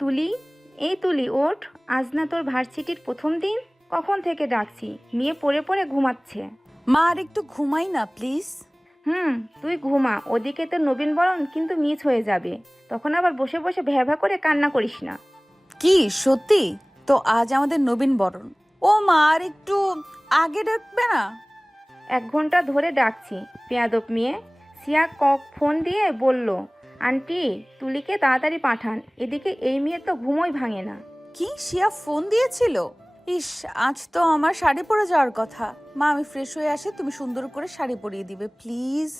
তুলি, এই তুলি ওঠ। আজ না তোর ভার্সিটির প্রথম দিন? কখন থেকে ডাকছি, মেয়ে পড়ে পড়ে ঘুমাচ্ছে। মা আর একটু ঘুমাই না প্লিজ। তুই ঘুমা, ওদিকে তোর নবীনবরণ কিন্তু মিস হয়ে যাবে। তখন আবার বসে বসে ভ্যাভা করে কান্না করিস না। কি সত্যি? তো আজ আমাদের নবীন বরণ। ও মা আর একটু আগে ডাকবে না? 1 ঘন্টা ধরে ডাকছি, পেয়াদব মেয়ে। সিয়া ফোন দিয়ে বলল, আন্টি তুলিকে তাড়াতাড়ি পাঠান, এদিকে এই মেয়ের তো ঘুমোই ভাঙে না। কি শিয়া ফোন দিয়েছিল? ইস, আজ তো আমার শাড়ি পরে যাওয়ার কথা। মা আমি ফ্রেশ হয়ে আসি, তুমি সুন্দর করে শাড়ি পরিয়ে দিবে প্লিজ।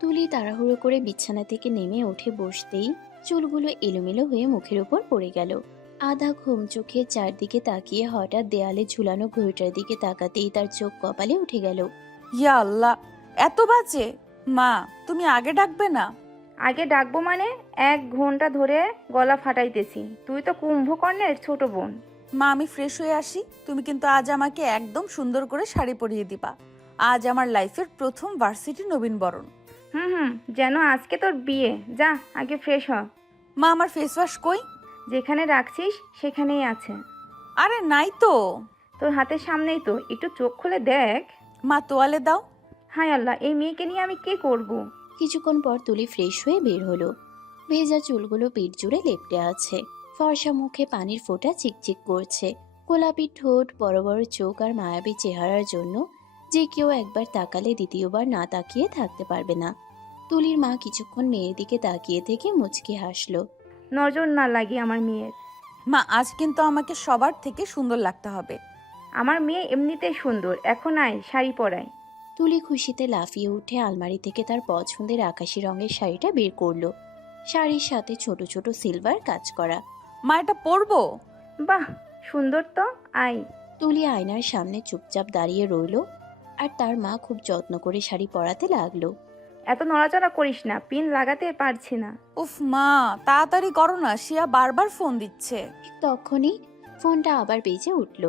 তুলি তাড়াহুড়ো করে বিছানা থেকে নেমে উঠে বসতেই চুলগুলো এলোমেলো হয়ে মুখের উপর পড়ে গেল। আধা ঘুম চোখে চারদিকে তাকিয়ে হঠাৎ দেয়ালে ঝুলানো ঘড়িটার দিকে তাকাতেই তার চোখ কপালে উঠে গেল। ইয়া আল্লাহ, এত বাজে! মা তুমি আগে ডাকবে না? আগে ডাকবো মানে? 1 ঘন্টা ধরে গলা ফাটাইতেছি, তুই তো কুম্ভকর্ণের ছোট বোন। মা আমি ফ্রেশ হয়ে আসি, তুমি কিন্তু আজ আমাকে একদম সুন্দর করে শাড়ি পরিয়ে দিবা। আজ আমার লাইফের প্রথম ভার্সিটি নবীন বরণ। যেন আজকে তোর বিয়ে। যা আগে ফ্রেশ হ। মা আমার ফেস ওয়াশ কই? যেখানে রাখছিস সেখানেই আছে। আরে নাই তো। তোর হাতের সামনেই তো, একটু চোখ খুলে দেখ। মা তোয়ালে দাও। হায় আল্লাহ, এই মেয়েকে নিয়ে আমি কি করব। কিছুক্ষণ পর তুলি ফ্রেশ হয়ে বের হলো। ভেজা চুলগুলো পিঠ জুড়ে লেপ্টে আছে, ফর্সা মুখে পানির ফোঁটা চিকচিক করছে। গোলাপি ঠোঁট, বড় বড় চোখ আর মায়াবী চেহারার জন্য যে কেউ একবার তাকালে দ্বিতীয়বার না তাকিয়ে থাকতে পারবে না। তুলির মা কিছুক্ষণ মেয়ের দিকে তাকিয়ে থেকে মুচকি হাসলো। নজর না লাগে আমার মেয়ের। মা আজ কিন্তু আমাকে সবার থেকে সুন্দর লাগতে হবে। আমার মেয়ে এমনিতেই সুন্দর, এখন আয় শাড়ি পরাই। তুলি খুশিতে লাফিয়ে উঠে আলমারি থেকে তার পছন্দের আকাশি রঙের শাড়িটা বের করলো। শাড়ির সাথে ছোট ছোট সিলভার কাজ করা। মা এটা পরবো? বাহ, সুন্দর তো, আয়। তুলি আয়নার সামনে চুপচাপ দাঁড়িয়ে রইল আর তার মা খুব যত্ন করে শাড়ি পরাতে লাগলো। এত নড়াচড়া করিস না, পিন লাগাতে পারছি না। উফ মা তাড়াতাড়ি করো না, শিয়া বারবার ফোন দিচ্ছে। ঠিক তখনই ফোনটা আবার বেজে উঠল।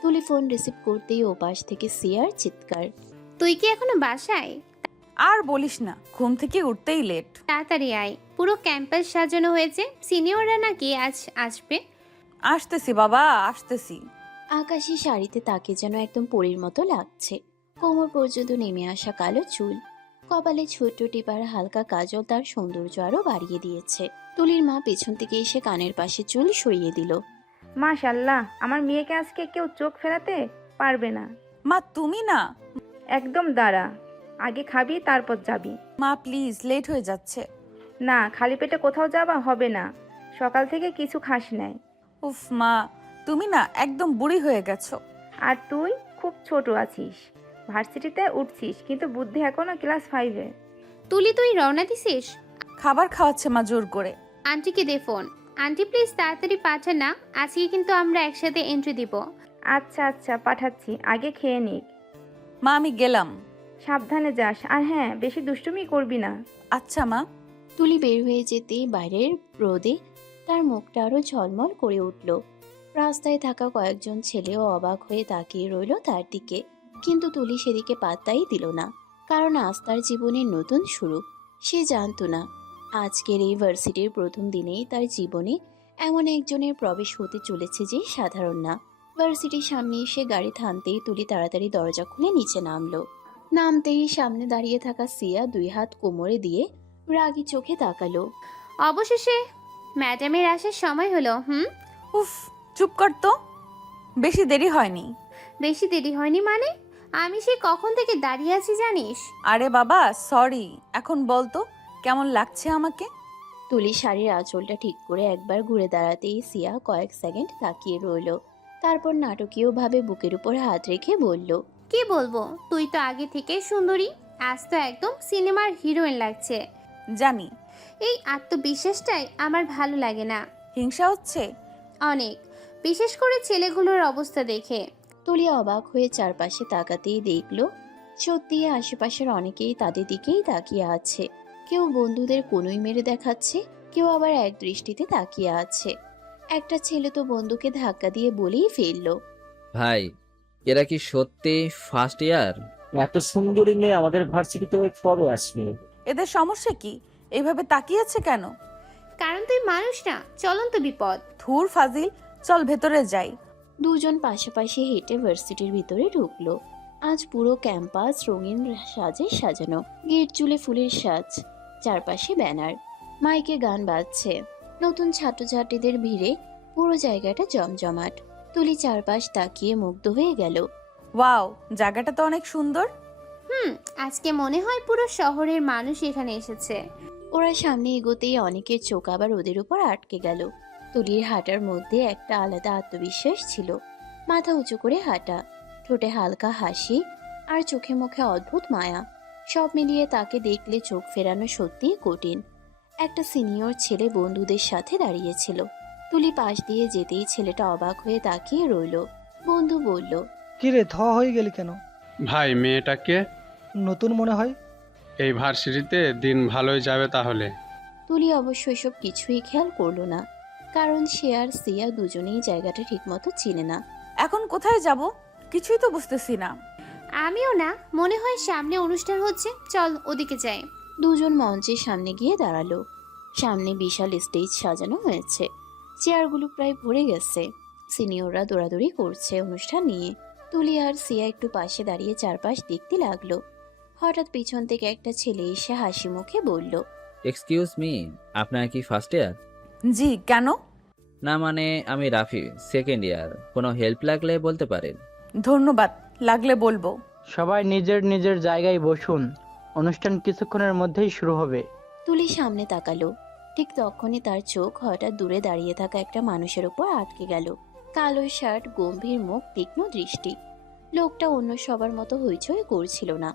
তুলি ফোন রিসিভ করতেই ওপাশ থেকে সিয়ার চিৎকার। তুই কি এখনো বাসায়? আর বলিস না, ঘুম থেকে উঠতেই লেট। তাড়াতাড়ি আয়, পুরো ক্যাম্পাস সাজানো হয়েছে, সিনিয়ররা নাকি আজ আসবে। আসতেছি বাবা, আসতেছি। আকাশি শাড়িতে তাকে যেন একদম পরীর মতো লাগছে। কোমর পর্যন্ত নেমে আসা কালো চুল, কপালে ছোট্ট টিপার হালকা কাজল তার সৌন্দর্য আরো বাড়িয়ে দিয়েছে। তুলির মা পেছন থেকে এসে কানের পাশে চুল সরিয়ে দিল। মাশাল্লাহ, আমার মেয়েকে আজকে কেউ চোখ ফেরাতে পারবে না। মা তুমি না। একদম দাঁড়া, আগে খাবি তারপর যাবি। মা প্লিজ, লেট হয়ে যাচ্ছে। না, খালি পেটে কোথাও যাবা হবে না, সকাল থেকে কিছু খাস নাই। উফ মা, তুমি না একদম বুড়ি হয়ে গেছো। আর তুই খুব ছোট আছিস, ভার্সিটিতে উঠছিস কিন্তু বুদ্ধি এখনো ক্লাস 5-এ। তুলি তুই রওনা দিছিস? খাবার খাওয়াচ্ছে মা জোর করে। আন্টিকে দে ফোন। আন্টি প্লিজ তাড়াতাড়ি পাঠান না, আজকে কিন্তু আমরা একসাথে এন্ট্রি দিব। আচ্ছা আচ্ছা পাঠাচ্ছি, আগে খেয়ে নিক। মা আমি গেলাম। সাবধানে যাস, আর হ্যাঁ বেশি দুষ্টুমি করবি না। আচ্ছা মা। তুলি বের হয়ে যেতেই বাইরের রোদে তার মুখটা আরো ঝলমল করে উঠল। রাস্তায় থাকা কয়েকজন ছেলেও অবাক হয়ে তাকিয়ে রইল তার দিকে, কিন্তু তুলি সেদিকে পাত্তাই দিল না। কারণ আজ তার জীবনের নতুন শুরু। সে জানতো না আজকের এই ভার্সিটির প্রথম দিনেই তার জীবনে এমন একজনের প্রবেশ হতে চলেছে যে সাধারণ না। ভার্সিটির সামনে এসে গাড়ি থামতেই তুলি তাড়াতাড়ি দরজা খুলে নিচে নামলো। নামতেই সামনে দাঁড়িয়ে থাকা সিয়া 2 হাত কোমরে দিয়ে রাগী চোখে তাকালো। অবশেষে ম্যাডামের আসার সময় হলো। উফ চুপ কর তো, বেশি দেরি হয়নি। বেশি দেরি হয়নি মানে? আমি সে কখন থেকে দাঁড়িয়ে আছি জানিস? আরে বাবা সরি, এখন বল তো কেমন লাগছে আমাকে? তুলি শাড়ির আঁচলটা ঠিক করে একবার ঘুরে দাঁড়াতেই সিয়া কয়েক সেকেন্ড তাকিয়ে রইল। তারপর নাটকীয়ভাবে বুকের উপর হাত রেখে বলল, কি বলবো, তুই তো আগে থেকে সুন্দরী, আজ তো একদম সিনেমার হিরোইন লাগছে। জানি। এই আত্মবিশ্বাসটাই আমার ভালো লাগে না। হিংসা হচ্ছে? অনেক, বিশেষ করে ছেলেগুলোর অবস্থা দেখে। তুলি অবাক হয়ে চারপাশে তাকাতেই দেখল সত্যি আশেপাশের অনেকেই তাদের দিকেই তাকিয়ে আছে। কেউ বন্ধুদের কোনোই মেরে দেখাচ্ছে, কেউ আবার এক দৃষ্টিতে তাকিয়ে আছে। একটা ছেলে তো বন্ধুকে ধাক্কা দিয়ে বলেই ফেলল, ভাই, এরা কি সত্যি ফার্স্ট ইয়ার? এত সুন্দরী মেয়ে আমাদের ভার্সিটিতে পরও আসবে। এদের সমস্যা কি? এইভাবে তাকিয়েছে কেন? কারণ তুই মানুষ না, চলন্ত বিপদ। ধুর ফাজিল, চল ভেতরে যাই। দুজন পাশাপাশি হেঁটে ভার্সিটির ভিতরে ঢুকলো। আজ পুরো ক্যাম্পাস রঙিন সাজে সাজানো, গেট চুলে ফুলের সাজ, চারপাশে ব্যানার, মাইকে গান বাজছে। নতুন ছাত্রছাত্রীদের ভিড়ে পুরো জায়গাটা জমজমাট। তুলি চারপাশ তাকিয়ে মুগ্ধ হয়ে গেল। ওয়াও, জায়গাটা তো অনেক সুন্দর। আজকে মনে হয় পুরো শহরের মানুষ এখানে এসেছে। ওরা সামনে এগোতেই অনেকের চোখ আবার ওদের উপর আটকে গেল। তুলির হাঁটার মধ্যে একটা আলাদা আত্মবিশ্বাস ছিল। মাথা উঁচু করে হাঁটা, ঠোঁটে হালকা হাসি, আর চোখে মুখে অদ্ভুত মায়া। সব মিলিয়ে তাকে দেখলে চোখ ফেরানো সত্যিই কঠিন। একটা সিনিয়র ছেলে বন্ধুদের সাথে দাঁড়িয়েছিল। তুলি পাশ দিয়ে যেতেই ছেলেটা অবাক হয়ে তাকিয়ে রইল। বন্ধু বলল, কিরে হয়ে গেলি কেন? ভাই, মেয়েটাকে নতুন মনে হয়। এই ভার্সিটিতে দিন ভালোই যাবে তাহলে। তুলি অবশ্য এসব কিছুই খেয়াল করলো না, কারণ সে আর সিয়া দুজনেই জায়গাটা ঠিকমতো চিনে না। এখন কোথায় যাব কিছুই তো বুঝতেছি না। আমিও না, মনে হয় সামনে অনুষ্ঠান হচ্ছে, চল ওদিকে যাই। দুজন মঞ্চের সামনে গিয়ে দাঁড়ালো। সামনে বিশাল স্টেজ সাজানো হয়েছে, চেয়ারগুলো প্রায় ভরে গেছে। সিনিয়ররা দৌড়াদৌড়ি করছে অনুষ্ঠান নিয়ে। তুলি আর সিয়া একটু পাশে দাঁড়িয়ে চারপাশ দেখতে লাগলো। হঠাৎ পিছন থেকে একটা ছেলে এসে হাসি মুখে বলল, এক্সকিউজ মি, আপনার কি ফার্স্ট ইয়ার? জি, কেন? না মানে আমি রাফি, সেকেন্ড ইয়ার। কোনো হেল্প লাগলে বলতে পারেন। ধন্যবাদ, লাগলে বলবো। সবাই নিজের নিজের জায়গায় বসুন, অনুষ্ঠান কিছুক্ষণের মধ্যেই শুরু হবে। তুলি সামনে তাকালো। ঠিক তখনই তার চোখ হঠাৎ দূরে দাঁড়িয়ে থাকা একটা মানুষের উপর আটকে গেল। কালো শার্ট, গম্ভীর মুখ, তীক্ষ্ণ দৃষ্টি। লোকটা অন্য সবার মতো হইচই করছিল না,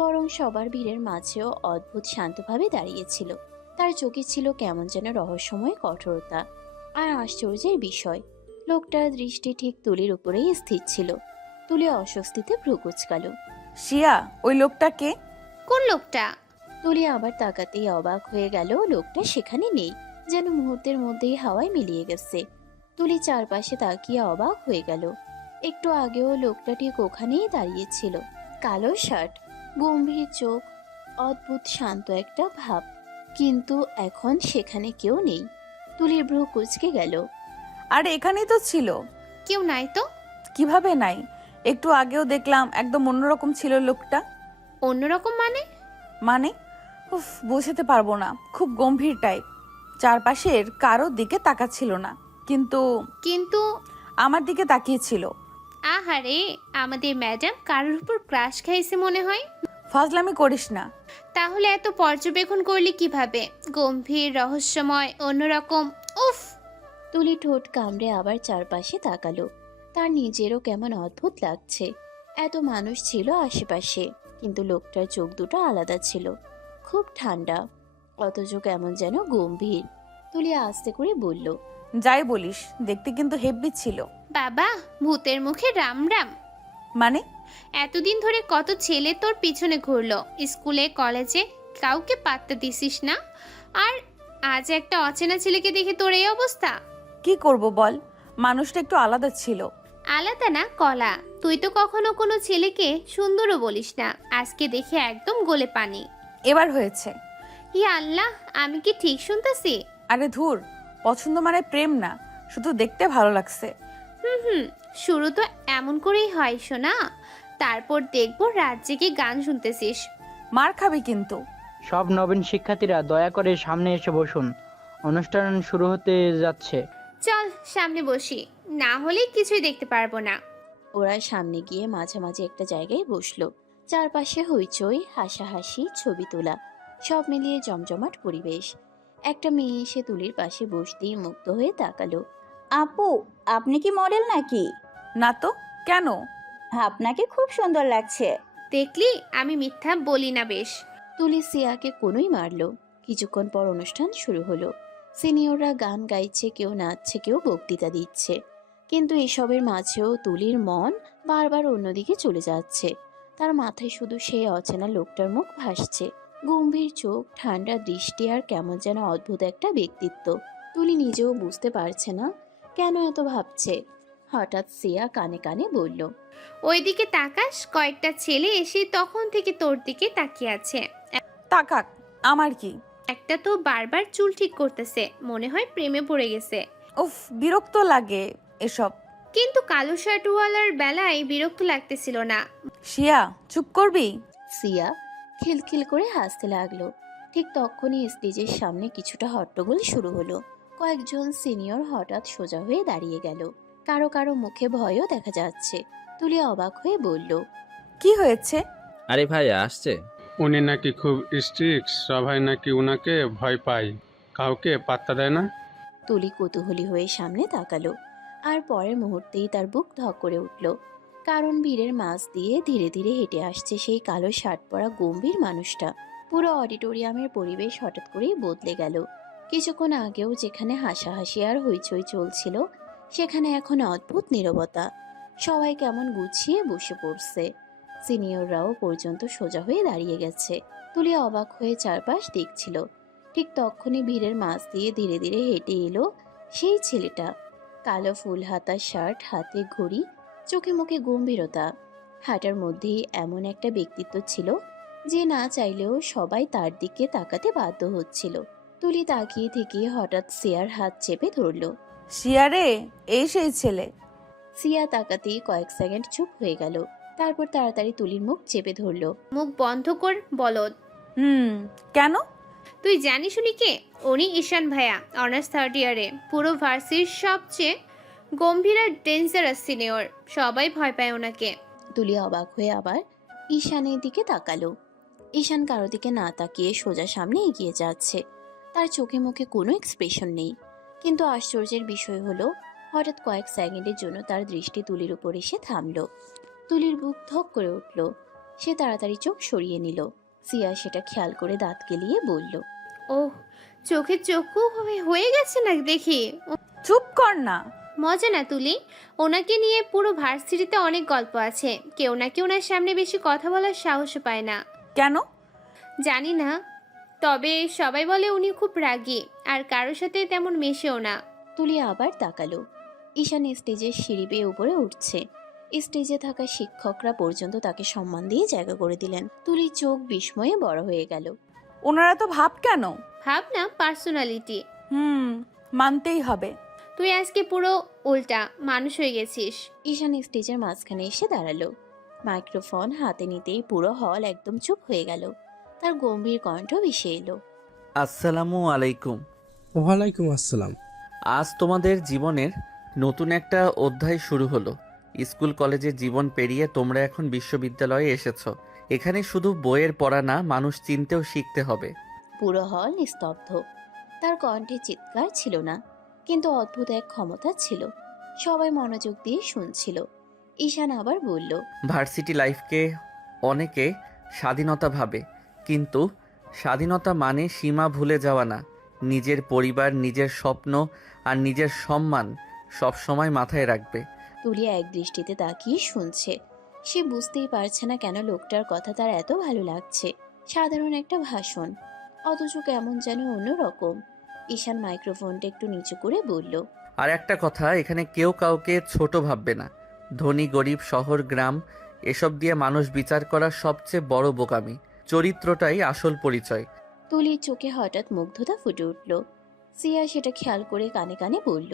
বরং সবার ভিড়ের মাঝেও অদ্ভুত শান্তভাবে দাঁড়িয়েছিল। তার চোখে ছিল কেমন যেন রহস্যময় কঠোরতা আর আশ্চর্যের বিষয়। লোকটার দৃষ্টি ঠিক তুলির উপরেই স্থির ছিল। তুলি অস্বস্তিতে ভ্রু কুঁচকাল। শিয়া, ওই লোকটা কে? কোন লোকটা? তুলি আবার তাকাতেই অবাক হয়ে গেল, লোকটা সেখানে নেই, যেন মুহূর্তের মধ্যেই হাওয়ায় মিলিয়ে গেছে। তুলি চারপাশে তাকিয়ে অবাক হয়ে গেল। একটু আগেও লোকটা ঠিক ওখানেই দাঁড়িয়েছিল। কালো শার্ট, গম্ভীর চোখ, অদ্ভুত শান্ত একটা ভাব, কিন্তু এখন সেখানে কেউ নেই। তুলির ভ্রু কুঁচকে গেল। আর এখানেই তো ছিল। কেউ নাই তো? কিভাবে নাই? একটু আগেও দেখলাম, একদম অন্যরকম ছিল লোকটা। অন্যরকম মানে? মানে উফ, বোঝাতে পারবো না, খুব গম্ভীর টাইপ। চারপাশের কারোর দিকে তাকাচ্ছিল না, কিন্তু কিন্তু আমার দিকে তাকিয়েছিল। আহারে, আমাদের ম্যাডাম কারোর উপর ক্রাশ খাইছে মনে হয়। ফাজলামি করিস না। তাহলে এত পর্যবেক্ষণ করলি কিভাবে? গম্ভীর, রহস্যময়, অন্যরকম। উফ! তুলি ঠোঁট কামড়ে আবার চারপাশে তাকালো। তার নিজেরও কেমন অদ্ভুত লাগছে। এত মানুষ ছিল আশেপাশে, কিন্তু লোকটার চোখ দুটো আলাদা ছিল, খুব ঠান্ডা, অথচ কেমন যেন গম্ভীর। তুলি আস্তে করে বলল, যাই বলিস, দেখতে কিন্তু হেব্বি ছিল। বাবা, ভূতের মুখে রাম রাম। মানে? এতদিন ধরে কত ছেলে তোর পিছনে ঘুরলো, স্কুলে কলেজে কাউকে পাত্তা দিছিস না, আর আজ একটা অচেনা ছেলেকে দেখে তোর এই অবস্থা। কি করব বল, মানুষটা একটু আলাদা ছিল। আলাদা না কলা, তুই তো কখনো কোনো ছেলেকে সুন্দরও বলিস না, আজকে দেখে একদম গলে পানি। এবার হয়েছে। ইয়া আল্লাহ, আমি কি ঠিক শুনতেছি? আরে ধুর, পছন্দ মানে প্রেম না, শুধু দেখতে ভালো লাগছে। শুরু তো এমন করেই হয় শোনা, তারপর দেখবো রাত জেগে গান শুনতেছিস। মার খাবি কিন্তু। সব নবীন শিক্ষার্থীরা দয়া করে সামনে এসে বসুন, অনুষ্ঠান শুরু হতে যাচ্ছে। চল সামনে বসি, না হলে কিছুই দেখতে পারবো না। ওরা সামনে গিয়ে মাঝামাঝি একটা জায়গায় বসলো। চারপাশে হইচই, হাসাহাসি, ছবি তোলা, সব মিলিয়ে জমজমাট পরিবেশ। একটা মেয়ে এসে তুলির পাশে বসতেই মুগ্ধ হয়ে তাকালো। আপু, আপনি কি মডেল নাকি? না তো, কেন? আপনাকে খুব সুন্দর লাগছে। দেখলি, আমি মিথ্যা বলি না বেশ। তুলি সিয়াকে কোনোই মারলো। কিছুক্ষণ পর অনুষ্ঠান শুরু হলো। সিনিয়ররা গান গাইছে, কেউ নাচছে, কেউ বক্তৃতা দিচ্ছে। কিন্তু এসবের মাঝেও তুলির মন বারবার অন্যদিকে চলে যাচ্ছে। তার মাথায় শুধু সেই অচেনা লোকটার মুখ ভাসছে, গম্ভীর চোখ, ঠান্ডা দৃষ্টি, আর কেমন যেন অদ্ভুত একটা ব্যক্তিত্ব। তুলি নিজেও বুঝতে পারছে না কেন এত ভাবছে। হঠাৎ সিয়া কানে কানে বলল, ওইদিকে তাকাস, কয়েকটা ছেলে এসে তখন থেকে তোর দিকে তাকিয়ে আছে। তাকাক, আমার কি? একটা তো বারবার চুল ঠিক করতেছে, মনে হয় প্রেমে পড়ে গেছে। উফ, বিরক্ত লাগে এসব। কিন্তু কালো শার্টওয়ালার বেলায় বিরক্ত লাগতেছিল না। শিয়া, চুপ করবি? সিয়া খিলখিল করে হাসতে লাগলো। ঠিক তখনই স্টেজের সামনে কিছুটা হট্টগোল শুরু হলো। কয়েকজন সিনিয়র হঠাৎ সোজা হয়ে দাঁড়িয়ে গেল। কারো কারো মুখে ভয়ও দেখা যাচ্ছে। তুলি অবাক হয়ে বলল, কি হয়েছে? আরে ভাই আসছে। উনি নাকি খুব স্ট্রিক্ট, সবাই নাকি উনাকে ভয় পায়, কাউকে পাত্তা দেয় না। তুলি কৌতূহলী হয়ে সামনে তাকালো। আর পরের মুহূর্তেই তার বুক ধক করে উঠল। কারণ ভিড়ের মাঝ দিয়ে ধীরে ধীরে হেঁটে আসছে সেই কালো শার্ট পরা গম্ভীর মানুষটা। পুরো অডিটোরিয়ামের পরিবেশ হঠাৎ করেই বদলে গেল। কিছুক্ষণ আগেও যেখানে হাসাহাসি আর হইচই চলছিল, সেখানে এখন অদ্ভুত নীরবতা। সবাই কেমন গুছিয়ে বসে পড়ছে। সিনিয়ররাও পর্যন্ত সোজা হয়ে দাঁড়িয়ে গেছে। তুলি অবাক হয়ে চারপাশ দেখছিল। ঠিক তখনই ভিড়ের মাঝ দিয়ে ধীরে ধীরে হেঁটে এলো সেই ছেলেটা। কালো ফুল হাতা শার্ট, হাতে ঘড়ি, চোখে মুখে গম্ভীরতা। হাঁটার মধ্যেই এমন একটা ব্যক্তিত্ব ছিল যে না চাইলেও সবাই তার দিকে তাকাতে বাধ্য হচ্ছিল। তুলি তাকিয়ে থেকে হঠাৎ সিয়ার হাত চেপে ধরল। শিয়া রে, এই সেই ছেলে। সিয়া তাকাতেই কয়েক সেকেন্ড চুপ হয়ে গেল। তারপর তাড়াতাড়ি তুলির মুখ চেপে ধরল। মুখ বন্ধ কর বলদ। কেন? তুই জানিস উনি কে? উনি ঈশান ভাইয়া, অনার্স 3rd ইয়ারে, পুরো ভার্সিটির সবচেয়ে গম্ভীর আর ডেঞ্জারাস সিনিয়র। সবাই ভয় পায় ওনাকে। তুলি অবাক হয়ে আবার ঈশানের দিকে তাকালো। ঈশান কারো দিকে না তাকিয়ে সোজা সামনে এগিয়ে যাচ্ছে। তার চোখে মুখে কোনো এক্সপ্রেশন নেই। কিন্তু আশ্চর্যের বিষয় হলো, হঠাৎ কয়েক সেকেন্ডের জন্য তার দৃষ্টি তুলির উপর এসে থামলো। তুলির বুক ধক করে উঠল। সে তাড়াতাড়ি চোখ সরিয়ে নিল। সিয়া সেটা খেয়াল করে দাঁত কেলিয়ে বলল, ওহ, চোখে চক্ষু হয়ে গেছে না দেখি। চুপ কর না। মজা না তুলি, ওনাকে নিয়ে পুরো ভার্সিটিতে অনেক গল্প আছে। কেউ নাকি ওনার সামনে বেশি কথা বলার সাহস পায় না। কেন? জানি না, তবে সবাই বলে উনি খুব রাগী আর কারোর সাথে তেমন মেশেও না। তুলি আবার তাকালো। ঈশান স্টেজের সিঁড়ি বেয়ে উপরে উঠছে। স্টেজে থাকা শিক্ষকরা পর্যন্ত তাকে সম্মান দিয়ে জায়গা করে দিলেন। তুলির চোখ বিস্ময়ে বড় হয়ে গেল। ওনারা তো ভাব কেন? ভাব না, পার্সোনালিটি। মানতেই হবে। তুই আজকে পুরো উল্টা মানুষ হয়ে গেছিস। ঈশান স্টেজের মাঝখানে এসে দাঁড়ালো। মাইক্রোফোন হাতে নিতেই পুরো হল একদম চুপ হয়ে গেল। তার গম্ভীর কণ্ঠ ভেসে এলো, আসসালামু আলাইকুম। ওয়ালাইকুম আসসালাম। আজ তোমাদের জীবনের নতুন একটা অধ্যায় শুরু হলো। স্কুল কলেজের জীবন পেরিয়ে তোমরা এখন বিশ্ববিদ্যালয়ে এসেছো। এখানে শুধু বইয়ের পড়া না, মানুষ চিনতেও শিখতে হবে। পুরো হল নিস্তব্ধ। তার কণ্ঠে চিৎকার ছিল না, কিন্তু অদ্ভুত এক ক্ষমতা ছিল। সবাই মনোযোগ দিয়ে শুনছিল। ঈশান আবার বলল, ভার্সিটি লাইফকে অনেকে স্বাধীনতা ভাবে, কিন্তু স্বাধীনতা মানে সীমা ভুলে যাওয়া না। নিজের পরিবার, নিজের স্বপ্ন আর নিজের সম্মান সবসময় মাথায় রাখবে। তুলিয়া এক দৃষ্টিতে তাকিয়ে শুনছে। সে বুঝতেই পারছে না কেন লোকটার কথা তার এত ভালো লাগছে। সাধারণ একটা ভাষণ, অথচ কেমন যেন অন্যরকম। ঈশান মাইক্রোফোনটা একটু নিচু করে বলল, আর একটা কথা, এখানে কেউ কাউকে ছোট ভাববে না। ধনী গরিব, শহর গ্রাম এসব দিয়ে মানুষ বিচার করা সবচেয়ে বড় বোকামি। চরিত্রটাই আসল পরিচয়। তুলির চোখে হঠাৎ মুগ্ধতা ফুটে উঠল। সিয়া সেটা খেয়াল করে কানে কানে বলল,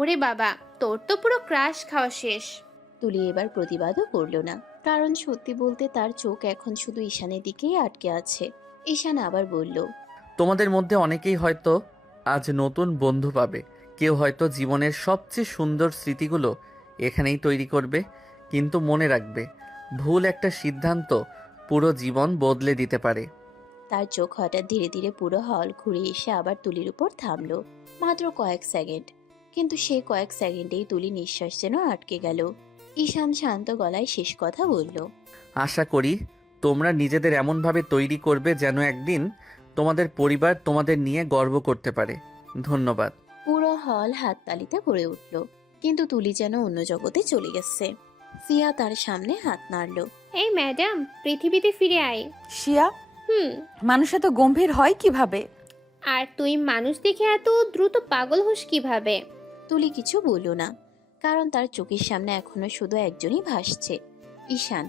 ওরে বাবা, তোর তো পুরো ক্রাশ খাওয়া শেষ। তুলি এবার প্রতিবাদও করল না, কারণ সত্যি বলতে তার চোখ এখন শুধু ঈশানের দিকেই আটকে আছে। ঈশান আবার বলল, তোমাদের মধ্যে অনেকেই হয়তো আজ নতুন বন্ধু পাবে। কেউ হয়তো জীবনের সবচেয়ে সুন্দর স্মৃতিগুলো এখানেই তৈরি করবে। কিন্তু মনে রাখবে, ভুল একটা সিদ্ধান্ত পুরো জীবন বদলে দিতে পারে। তার চোখ হঠাৎ ধীরে ধীরে পুরো হল ঘুরে এসে আবার তুলির উপর থামলো। মাত্র কয়েক সেকেন্ড, কিন্তু সেই কয়েক সেকেন্ডেই তুলি নিঃশ্বাস যেন আটকে গেল। ঈশান শান্ত গলায় শেষ কথা বলল, আশা করি তোমরা নিজেদের এমনভাবে তৈরি করবে যেন একদিন তোমাদের পরিবার তোমাদের নিয়ে গর্ব করতে পারে। ধন্যবাদ। পুরো হল হাততালিতে ভরে উঠল। কিন্তু তুলি যেন অন্য জগতে চলে গেছে। সিয়া তার সামনে হাত নাড়ল। এই ম্যাডাম, পৃথিবীতে ফিরে আয়। শিয়া, মানুষ এত গম্ভীর হয় কিভাবে? আর তুই মানুষ দেখে এত দ্রুত পাগল হোস কিভাবে? তুলি কিছু বলল না, কারণ তার চোখের সামনে এখনো শুধু একজনই ভাসছে, ঈশান।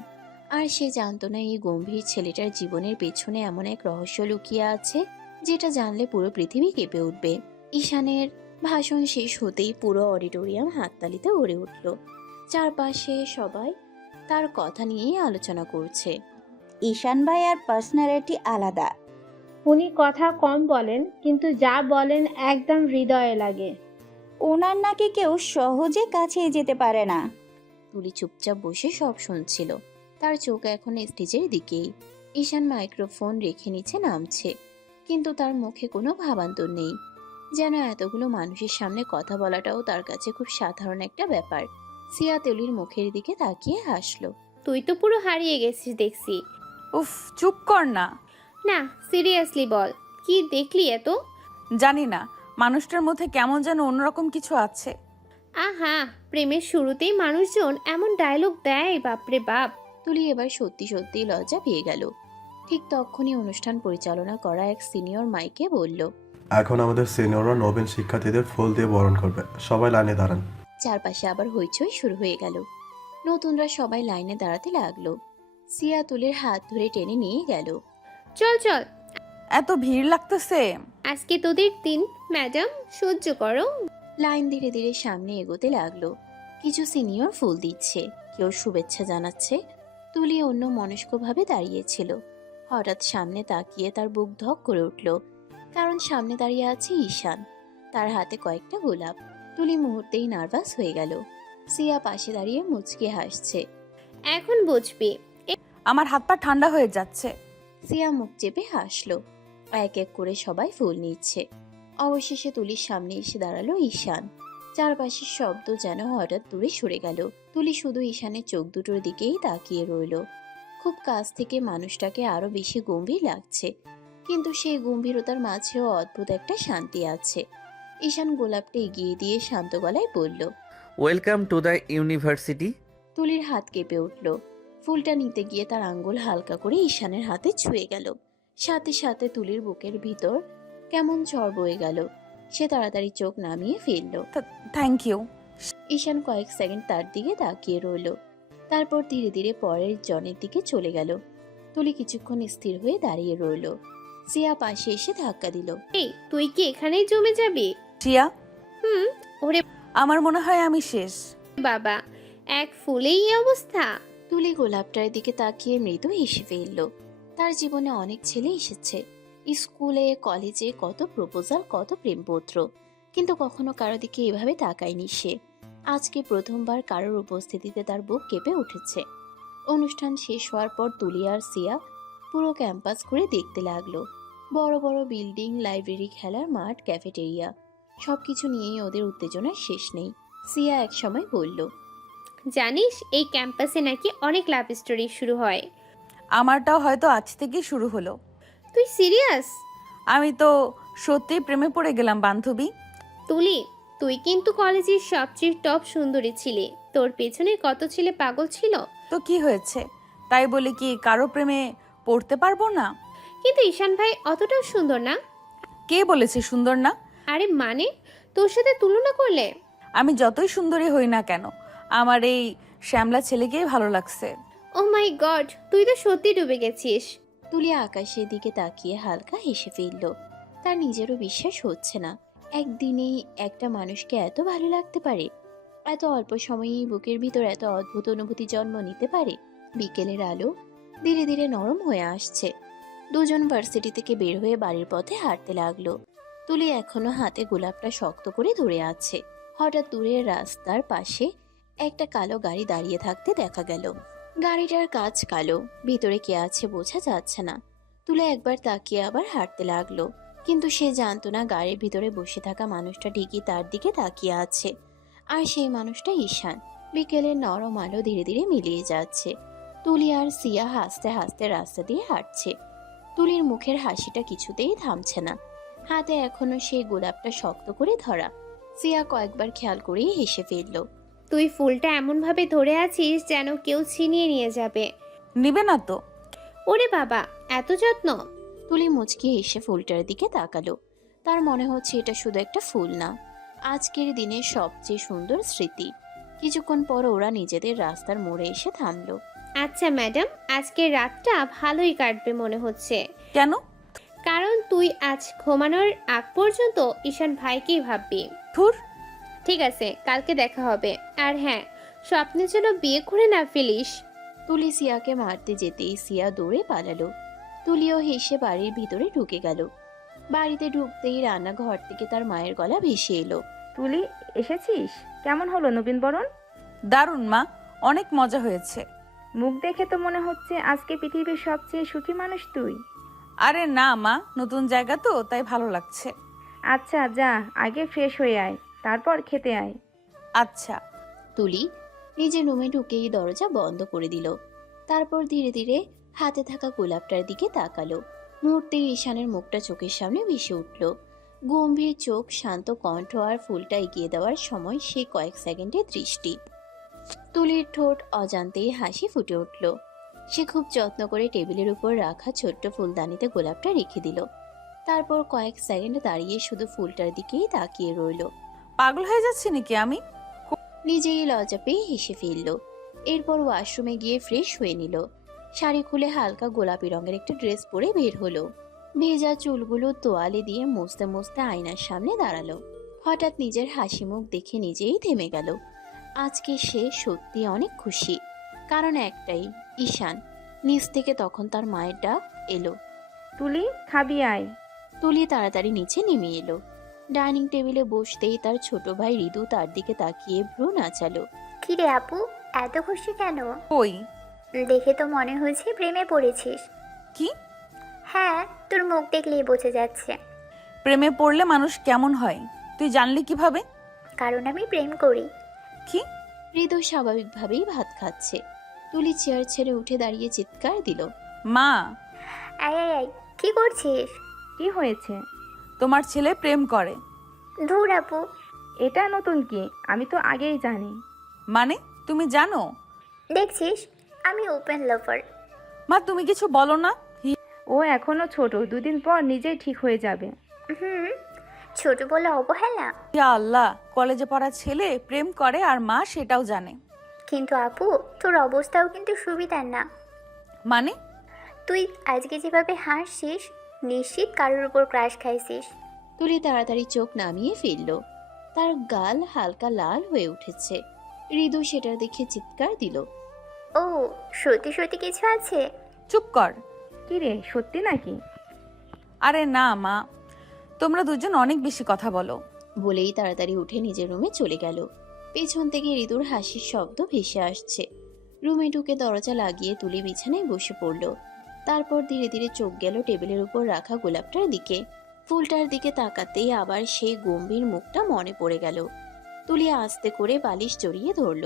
আর সে জানতো না এই গম্ভীর ছেলেটার জীবনের পেছনে এমন এক রহস্য লুকিয়ে আছে যেটা জানলে পুরো পৃথিবী কেঁপে উঠবে। ঈশানের ভাষণ শেষ হতেই পুরো অডিটোরিয়াম হাততালিতে ভরে উঠল। চারপাশে সবাই তার কথা নিয়েই আলোচনা করছে। ঈশান ভাইয়ার পার্সোনালিটি আলাদা। উনি কথা কম বলেন, কিন্তু যা বলেন একদম হৃদয়ে লাগে। ওনার নাকি কেউ সহজে কাছে যেতে পারে না। তুলি চুপচাপ বসে সব শুনছিল, তার চোখ এখন স্টেজের দিকেই। ঈশান মাইক্রোফোন রেখে নিচে নামছে, কিন্তু তার মুখে কোনো ভাবান্তর নেই, যেন এতগুলো মানুষের সামনে কথা বলাটাও তার কাছে খুব সাধারণ একটা ব্যাপার। সিয়া তুলির মুখের দিকে তাকিয়ে হাসলো। তুই তো পুরো হারিয়ে গেছিস দেখছি। উফ, চুপ কর না। না, সিরিয়াসলি বল, কি দেখলি এত? জানি না, মানুষটার মধ্যে কেমন যেন অন্যরকম কিছু আছে। আহা, প্রেমের শুরুতেই মানুষজন এমন ডায়লগ দেয়, বাপরে বাপ। তুলি এবার সত্যি সত্যি লজ্জা পেয়ে গেল। ঠিক তখনই অনুষ্ঠান পরিচালনা করা এক সিনিয়র মাইকে বলল, এখন আমাদের সিনিয়ররা নবীন শিক্ষার্থীদের ফুল দিয়ে বরণ করবে, সবাই লাইনে দাঁড়ান। চারপাশে আবার হইচই শুরু হয়ে গেল। নতুনরা সবাই লাইনে দাঁড়াতে লাগলো। সিয়া তুলির হাত ধরে টেনে নিয়ে গেল। চল চল, এত ভিড় লাগতেছে। আজকে তোদের দিন ম্যাডাম, সহ্য করো। লাইন ধীরে ধীরে সামনে এগোতে লাগলো। কিছু সিনিয়র ফুল দিচ্ছে, কেউ শুভেচ্ছা জানাচ্ছে। তুলি অন্য মনস্কভাবে দাঁড়িয়েছিল। হঠাৎ সামনে তাকিয়ে তার বুক ধক করে উঠল, কারণ সামনে দাঁড়িয়ে আছে ঈশান, তার হাতে কয়েকটা গোলাপ। তুলি মুহূর্তেই নার্ভাস হয়ে গেল। সিয়া পাশে দাঁড়িয়ে মুচকে হাসছে। এখন বুঝবি। আমার হাত পা ঠান্ডা হয়ে যাচ্ছে। সিয়া মুখ চেপে হাসলো। এক এক করে সবাই ফুল নিচ্ছে। অবশেষে তুলির সামনে এসে দাঁড়ালো ঈশান। চারপাশের শব্দ যেন হঠাৎ দূরে সরে গেল। তুলি শুধু ঈশানের চোখ দুটোর দিকেই তাকিয়ে রইল। খুব কাছ থেকে মানুষটাকে আরো বেশি গম্ভীর লাগছে, কিন্তু সেই গম্ভীরতার মাঝেও অদ্ভুত একটা শান্তি আছে। ঈশান গোলাপটা এগিয়ে দিয়ে শান্ত গলায় বলল, ওয়েলকাম টু দ্য ইউনিভার্সিটি। তুলির হাত কেঁপে উঠল। ফুলটা নিতে গিয়ে তার আঙ্গুল হালকা করে ঈশানের হাতে ছুঁয়ে গেল। সাথে সাথে তুলির বুকের ভিতর কেমন ঝড় বয়ে গেল। সে তাড়াতাড়ি চোখ নামিয়ে ফেলল। Thank you. ঈশান কয়েক সেকেন্ড তার দিকে তাকিয়ে রইল, তারপর ধীরে ধীরে পরের জনের দিকে চলে গেল। তুলি কিছুক্ষণ স্থির হয়ে দাঁড়িয়ে রইল। সিয়া পাশে এসে ধাক্কা দিল। এই, তুই কি এখানেই জমে যাবি? টিয়া, ওরে আমার মনে হয় আমি শেষ। বাবা, এক ফুলেই এই অবস্থা? তুলি গোলাপটার দিকে তাকিয়ে মৃদু হেসে ফেলল। তার জীবনে অনেক ছেলে এসেছে, স্কুলে কলেজে কত প্রপোজাল, কত প্রেমপত্র, কিন্তু কখনো কারো দিকে এভাবে তাকায়নি সে। আজকে প্রথমবার কারোর উপস্থিতিতে তার বুক কেঁপে উঠেছে। অনুষ্ঠান শেষ হওয়ার পর তুলি আর সিয়া পুরো ক্যাম্পাস ঘুরে দেখতে লাগলো। বড় বড় বিল্ডিং, লাইব্রেরি, খেলার মাঠ, ক্যাফেটেরিয়া, সবকিছু নিয়েই ওদের উত্তেজনার শেষ নেই। সিয়া এক সময় বলল, জানিস এই ক্যাম্পাসে নাকি অনেক লাভ স্টোরি শুরু হয়। আমারটাও হয়তো আজ থেকে শুরু হলো। তুই সিরিয়াস? আমি তো সত্যিই প্রেমে পড়ে গেলাম বান্ধবী। তুলি, তুই কিন্তু কলেজের সবচেয়ে টপ সুন্দরী ছিলি, তোর পেছনে কত ছেলে পাগল ছিল। তো কি হয়েছে, তাই বলে কি কারো প্রেমে পড়তে পারবো না? কিন্তু ঈশান ভাই অতটাও সুন্দর না। কে বলেছে সুন্দর না? আরে মানে, তোর সাথে তুলনা করলে? আমি যতই সুন্দরী হই না কেন, আমার এই শ্যামলা ছেলেকেই ভালো লাগছে। ও মাই গড, তুই তো সত্যি ডুবে গেছিস। তুলি আকাশের দিকে তাকিয়ে হালকা হেসে ফেলল। তার নিজেরও বিশ্বাস হচ্ছে না একদিনেই একটা মানুষকে এত ভালো লাগতে পারে, এত অল্প সময়েই বুকের ভিতর এত অদ্ভুত অনুভূতি জন্ম নিতে পারে। বিকেলের আলো ধীরে ধীরে নরম হয়ে আসছে। দুজন ভার্সিটি থেকে বের হয়ে বাড়ির পথে হাঁটতে লাগলো। তুলি এখনো হাতে গোলাপটা শক্ত করে ধরে আছে। হঠাৎ দূরের রাস্তার পাশে একটা কালো গাড়ি দাঁড়িয়ে থাকতে দেখা গেল। গাড়িটার কাঁচ কালো, ভিতরে কে আছে বোঝা যাচ্ছে না। তুলে একবার তাকিয়ে আবার হাঁটতে লাগলো, কিন্তু সে জানতো না গাড়ির ভিতরে বসে থাকা মানুষটা ঠিকই তার দিকে তাকিয়ে আছে, আর সেই মানুষটা ঈশান। বিকেলের নরম আলো ধীরে ধীরে মিলিয়ে যাচ্ছে। তুলি আর সিয়া হাসতে হাসতে রাস্তা দিয়ে হাঁটছে। তুলির মুখের হাসিটা কিছুতেই থামছে না, হাতে এখনো সেই গোলাপটা শক্ত করে ধরা। সিয়া কয়েকবার খেয়াল করেই হেসে ফেলল। তুই ফুলটা এমন ভাবে ধরে আছিস যেন কেউ ছিনিয়ে নিয়ে যাবে। নিবে না তো? ওরে বাবা, এত যত্ন। তুলি মুচকি হেসে ফুলটার দিকে তাকালো। তার মনে হচ্ছে এটা শুধু একটা ফুল না, আজকের দিনের সবচেয়ে সুন্দর স্মৃতি। কিছুক্ষণ পর ওরা নিজেদের রাস্তার মোড়ে এসে থামলো। আচ্ছা ম্যাডাম, আজকের রাতটা ভালোই কাটবে মনে হচ্ছে। কেন? কারণ তুই আজ ঘুমানোর আগ পর্যন্ত ঈশান ভাইকেই ভাববি। থুর। ঠিক আছে, কালকে দেখা হবে। আর হ্যাঁ, স্বপ্নের জন্য বিয়ে করে না ফেলিস। তুলি সিয়াকে মারতে যেতেই সিয়া দৌড়ে পালালো। তুলিও হেসে বাড়ির ভিতরে ঢুকে গেল। বাড়িতে ঢুকতেই রান্নাঘর থেকে তার মায়ের গলা ভেসে এলো। তুলি, এসেছিস? কেমন হলো নবীনবরণ? দারুণ মা, অনেক মজা হয়েছে। মুখ দেখে তো মনে হচ্ছে আজকে পৃথিবীর সবচেয়ে সুখী মানুষ তুই। আরে না মা, নতুন জায়গা তো তাই ভালো লাগছে। আচ্ছা যা, আগে ফ্রেশ হয়ে আয়, তারপর খেতে আয়। আচ্ছা। তুলি নিজের রুমে ঢুকেই দরজা বন্ধ করে দিল। তারপর ধীরে ধীরে হাতে থাকা গোলাপটার দিকে তাকালো। মুহূর্তেই ঈশানের মুখটা চোখের সামনে ভেসে উঠল। গম্ভীর চোখ, শান্ত কণ্ঠ আর ফুলটা এগিয়ে দেওয়ার সময় সে কয়েক সেকেন্ডের দৃষ্টি। তুলির ঠোঁট অজান্তেই হাসি ফুটে উঠল। সে খুব যত্ন করে টেবিলের উপর রাখা ছোট্ট ফুলদানিতে গোলাপটা রেখে দিল। তারপর কয়েক সেকেন্ড দাঁড়িয়ে শুধু ফুলটার দিকেই তাকিয়ে রইল। পাগল হয়ে যাচ্ছি নাকি আমি? নিজেই লজ্জা পেয়ে হেসে ফেলল। এরপর ওয়াশরুমে গিয়ে ফ্রেশ হয়ে নিল। শাড়ি খুলে হালকা গোলাপি রঙের একটা ড্রেস পরে বের হলো। ভেজা চুলগুলো তোয়ালে দিয়ে মুছতে মুছতে আয়নার সামনে দাঁড়ালো। হঠাৎ নিজের হাসি মুখ দেখে নিজেই থেমে গেল। আজকে সে সত্যি অনেক খুশি, কারণ একটাই, ঈশান। নিচ থেকে তখন তার মায়ের ডাক এলো। তুলি, খাবি আয়। তুলি তাড়াতাড়ি নিচে নেমে এলো। ডাইনিং টেবিলে বসতেই তার ছোট ভাই ঋতু তার দিকে তাকিয়ে ভ্রু নাচালো। কিরে আপু, এত খুশি কেন? কই, দেখে তো মনে হয়েছে প্রেমে পড়েছিস। কি? হ্যাঁ, তোর মুখ দেখলেই বোঝা যাচ্ছে। প্রেমে পড়লে মানুষ কেমন হয় তুই জানলি কিভাবে? কারণ আমি প্রেম করি। কি? ঋতু স্বাভাবিকভাবেই ভাত খাচ্ছে। তুলি চেয়ার ছেড়ে উঠে দাঁড়িয়ে চিৎকার দিল। মা! আয় আয় আয়, কি করছিস? কি হয়েছে? তোমার ছেলে প্রেম করে। ধুর আপু। এটা নতুন কি? আমি তো আগেই জানি। মানে তুমি জানো? দেখছিস, আমি ওপেন লাভার। মা তুমি কিছু বলো না। ও এখনো ছোট, দুদিন পর নিজেই ঠিক হয়ে যাবে। হুম, ছোট বলে অবহেলা? ইয়া আল্লাহ, কলেজে পড়া ছেলে প্রেম করে আর মা সেটাও জানে। কিন্তু আপু, তোর অবস্থাও কিন্তু সুবিধার না। মানে? তুই আজকে যেভাবে হাসছিস, নিশ্চিত কারোর উপর ক্রাশ খাইছিস। তুলি তাড়াতাড়ি চোখ নামিয়ে ফেলল। তার গাল হালকা লাল হয়ে উঠেছে। হৃদু সেটা দেখে চিৎকার দিল। ও, সত্যি সত্যি কিছু আছে? চুপ কর। কি রে, সত্যি নাকি? আরে না মা, তোমরা দুজন অনেক বেশি কথা বলো। বলেই তাড়াতাড়ি উঠে নিজের রুমে চলে গেল। পেছন থেকে ঋতুর হাসির শব্দ ভেসে আসছে। রুমে ঢুকে দরজা লাগিয়ে তুলি বিছানায় বসে পড়ল। তারপর ধীরে ধীরে চোখ গেল টেবিলের উপর রাখা গোলাপটার দিকে। ফুলটার দিকে তাকাতেই আবার সেই গম্ভীর মুখটা মনে পড়ে গেল। তুলি আস্তে করে বালিশ জড়িয়ে ধরল।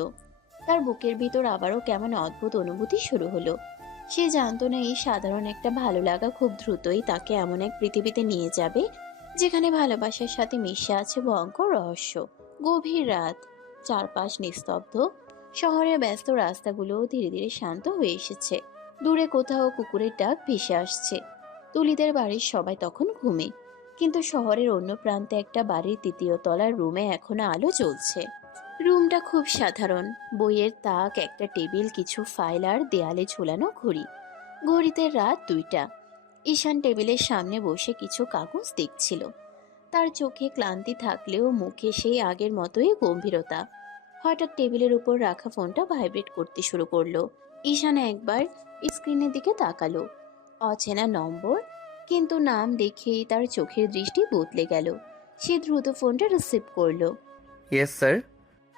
তার বুকের ভিতর আবারও কেমন অদ্ভুত অনুভূতি শুরু হলো। সে জানতো না এই সাধারণ একটা ভালো লাগা খুব দ্রুতই তাকে এমন এক পৃথিবীতে নিয়ে যাবে যেখানে ভালোবাসার সাথে মিশে আছে ভয়ঙ্কর রহস্য। গভীর রাত, চারপাশ নিস্তব্ধ। শহরের ব্যস্ত রাস্তাগুলো ধীরে ধীরে শান্ত হয়ে এসেছে। দূরে কোথাও কুকুরের ডাক ভেসে আসছে। তুলিদের বাড়ির সবাই তখন ঘুমে, কিন্তু শহরের অন্য প্রান্তে একটা বাড়ির ৩য় তলার রুমে এখনো আলো জ্বলছে। রুমটা খুব সাধারণ। বইয়ের তাক, একটা টেবিল, কিছু ফাইল আর দেয়ালে ঝুলানো ঘড়ি। ঘড়িতে রাত ২টা। ঈশান টেবিলের সামনে বসে কিছু কাগজ দেখছিল। তার চোখে ক্লান্তি থাকলেও মুখে সেই আগের মতোই গম্ভীরতা। হঠাৎ টেবিলের উপর রাখা ফোনটা ভাইব্রেট করতে শুরু করলো। ঈশান একবার স্ক্রিনের দিকে তাকালো। অচেনা নম্বর, কিন্তু নাম দেখেই তার চোখের দৃষ্টি বদলে গেল। সে দ্রুত ফোনটা রিসিভ করলো। Yes sir.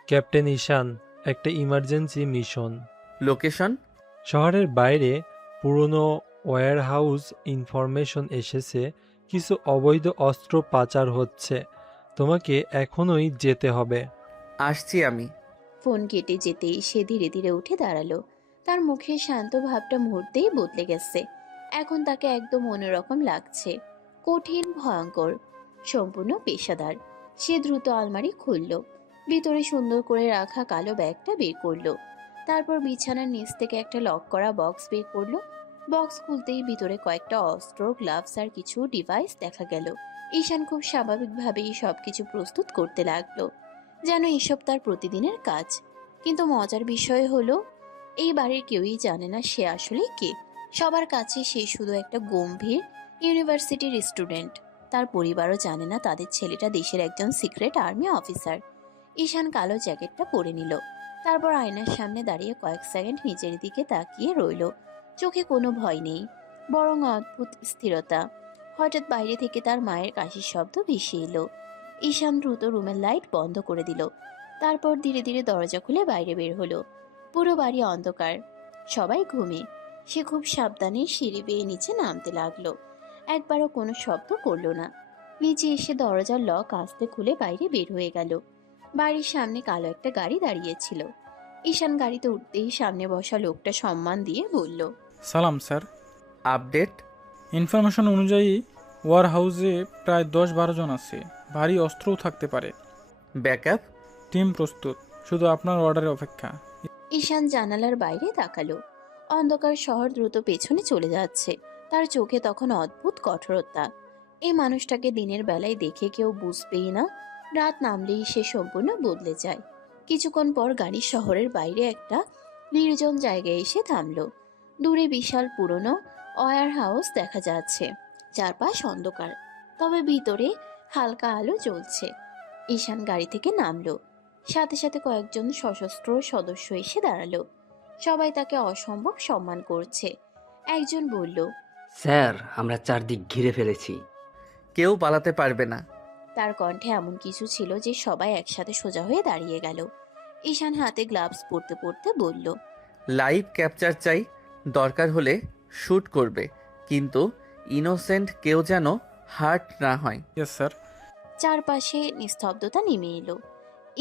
ক্যাপ্টেন ঈশান, একটা ইমার্জেন্সি মিশন। লোকেশন? শহরের বাইরে পুরনো ওয়্যারহাউস। ইনফরমেশন এসেছে কিছু অবৈধ অস্ত্র পাচার হচ্ছে। তোমাকে এখনই যেতে হবে। আসছি আমি। ফোন কেটে যেতেই সে ধীরে ধীরে উঠে দাঁড়ালো। তার মুখের শান্ত ভাবটা মুহূর্তেই বদলে গেছে। এখন তাকে একদম অন্যরকম লাগছে। কঠিন, ভয়ঙ্কর, সম্পূর্ণ পেশাদার। সে দ্রুত আলমারি খুলল। ভিতরে সুন্দর করে রাখা কালো ব্যাগটা বের করলো। তারপর বিছানার নিচ থেকে একটা লক করা বক্স বের করলো। বক্স খুলতেই ভিতরে কয়েকটা অস্ত্র, গ্লাভস আর কিছু ডিভাইস দেখা গেল। ঈশান খুব স্বাভাবিকভাবেই সবকিছু প্রস্তুত করতে লাগলো, যেন এসব তার প্রতিদিনের কাজ। কিন্তু মজার বিষয় হলো, এই বাড়ির কেউই জানে না সে আসলে কে। সবার কাছে সে শুধু একটা গম্ভীর ইউনিভার্সিটির স্টুডেন্ট। তার পরিবারও জানে না তাদের ছেলেটা দেশের একজন সিক্রেট আর্মি অফিসার। ঈশান কালো জ্যাকেটটা পরে নিল, তারপর আয়নার সামনে দাঁড়িয়ে কয়েক সেকেন্ড নিজের দিকে তাকিয়ে রইল। চোখে কোনো ভয় নেই, বরং অদ্ভুত স্থিরতা। হঠাৎ বাইরে থেকে তার মায়ের কাশির শব্দ ভেসে এলো। ঈশান দ্রুত রুমের লাইট বন্ধ করে দিল, তারপর ধীরে ধীরে দরজা খুলে বাইরে বের হলো। পুরো বাড়ি অন্ধকার, সবাই ঘুমে। সে খুব সাবধানে সিঁড়ি বেয়ে নিচে নামতে লাগলো, একবারও কোনো শব্দ করলো না। নিচে এসে দরজার লক আস্তে খুলে বাইরে বের হয়ে গেল। বাড়ির সামনে কালো একটা গাড়ি দাঁড়িয়েছিল। ঈশান গাড়িতে উঠতেই সামনে বসা লোকটা সম্মান দিয়ে বলল, সালাম স্যার। আপডেট? ইনফরমেশন অনুযায়ী ওয়ার হাউসে প্রায় 10-12 জন আছে, ভারী অস্ত্রও থাকতে পারে। ব্যাকআপ? টিম প্রস্তুত, শুধু আপনার অর্ডারের অপেক্ষা। ঈশান জানালার বাইরে তাকালো। অন্ধকার শহর দ্রুত পেছনে চলে যাচ্ছে। তার চোখে তখন অদ্ভুত কঠোরতা। এই মানুষটাকে দিনের বেলায় দেখে কেউ বুঝবেই না, রাত নামলেই সে সম্পূর্ণ বদলে যায়। কিছুক্ষণ পর গাড়ি শহরের বাইরে একটা নির্জন জায়গায় এসে থামলো। দূরে বিশাল পুরনো ওয়্যার হাউস দেখা যাচ্ছে, চারপাশ অন্ধকার, তবে ভিতরে হালকা আলো জ্বলছে। ঈশান গাড়ি থেকে নামলো, সাথে সাথে কয়েকজন সশস্ত্র সদস্য এসে দাঁড়ালো। সবাই তাকে অসম্ভব সম্মান করছে। একজন বলল, স্যার, আমরা চারদিক ঘিরে ফেলেছি, কেউ পালাতে পারবে না। তার কণ্ঠে এমন কিছু ছিল যে সবাই একসাথে সোজা হয়ে দাঁড়িয়ে গেল। ঈশান হাতে গ্লাভস পরতে পরতে বলল, লাইভ ক্যাপচার চাই, দরকার হলে শ্যুট করবে, কিন্তু ইনোসেন্ট কেউ যেন হার্ট না হয়। Yes sir. চারপাশে নিস্তব্ধতা নেমে এলো।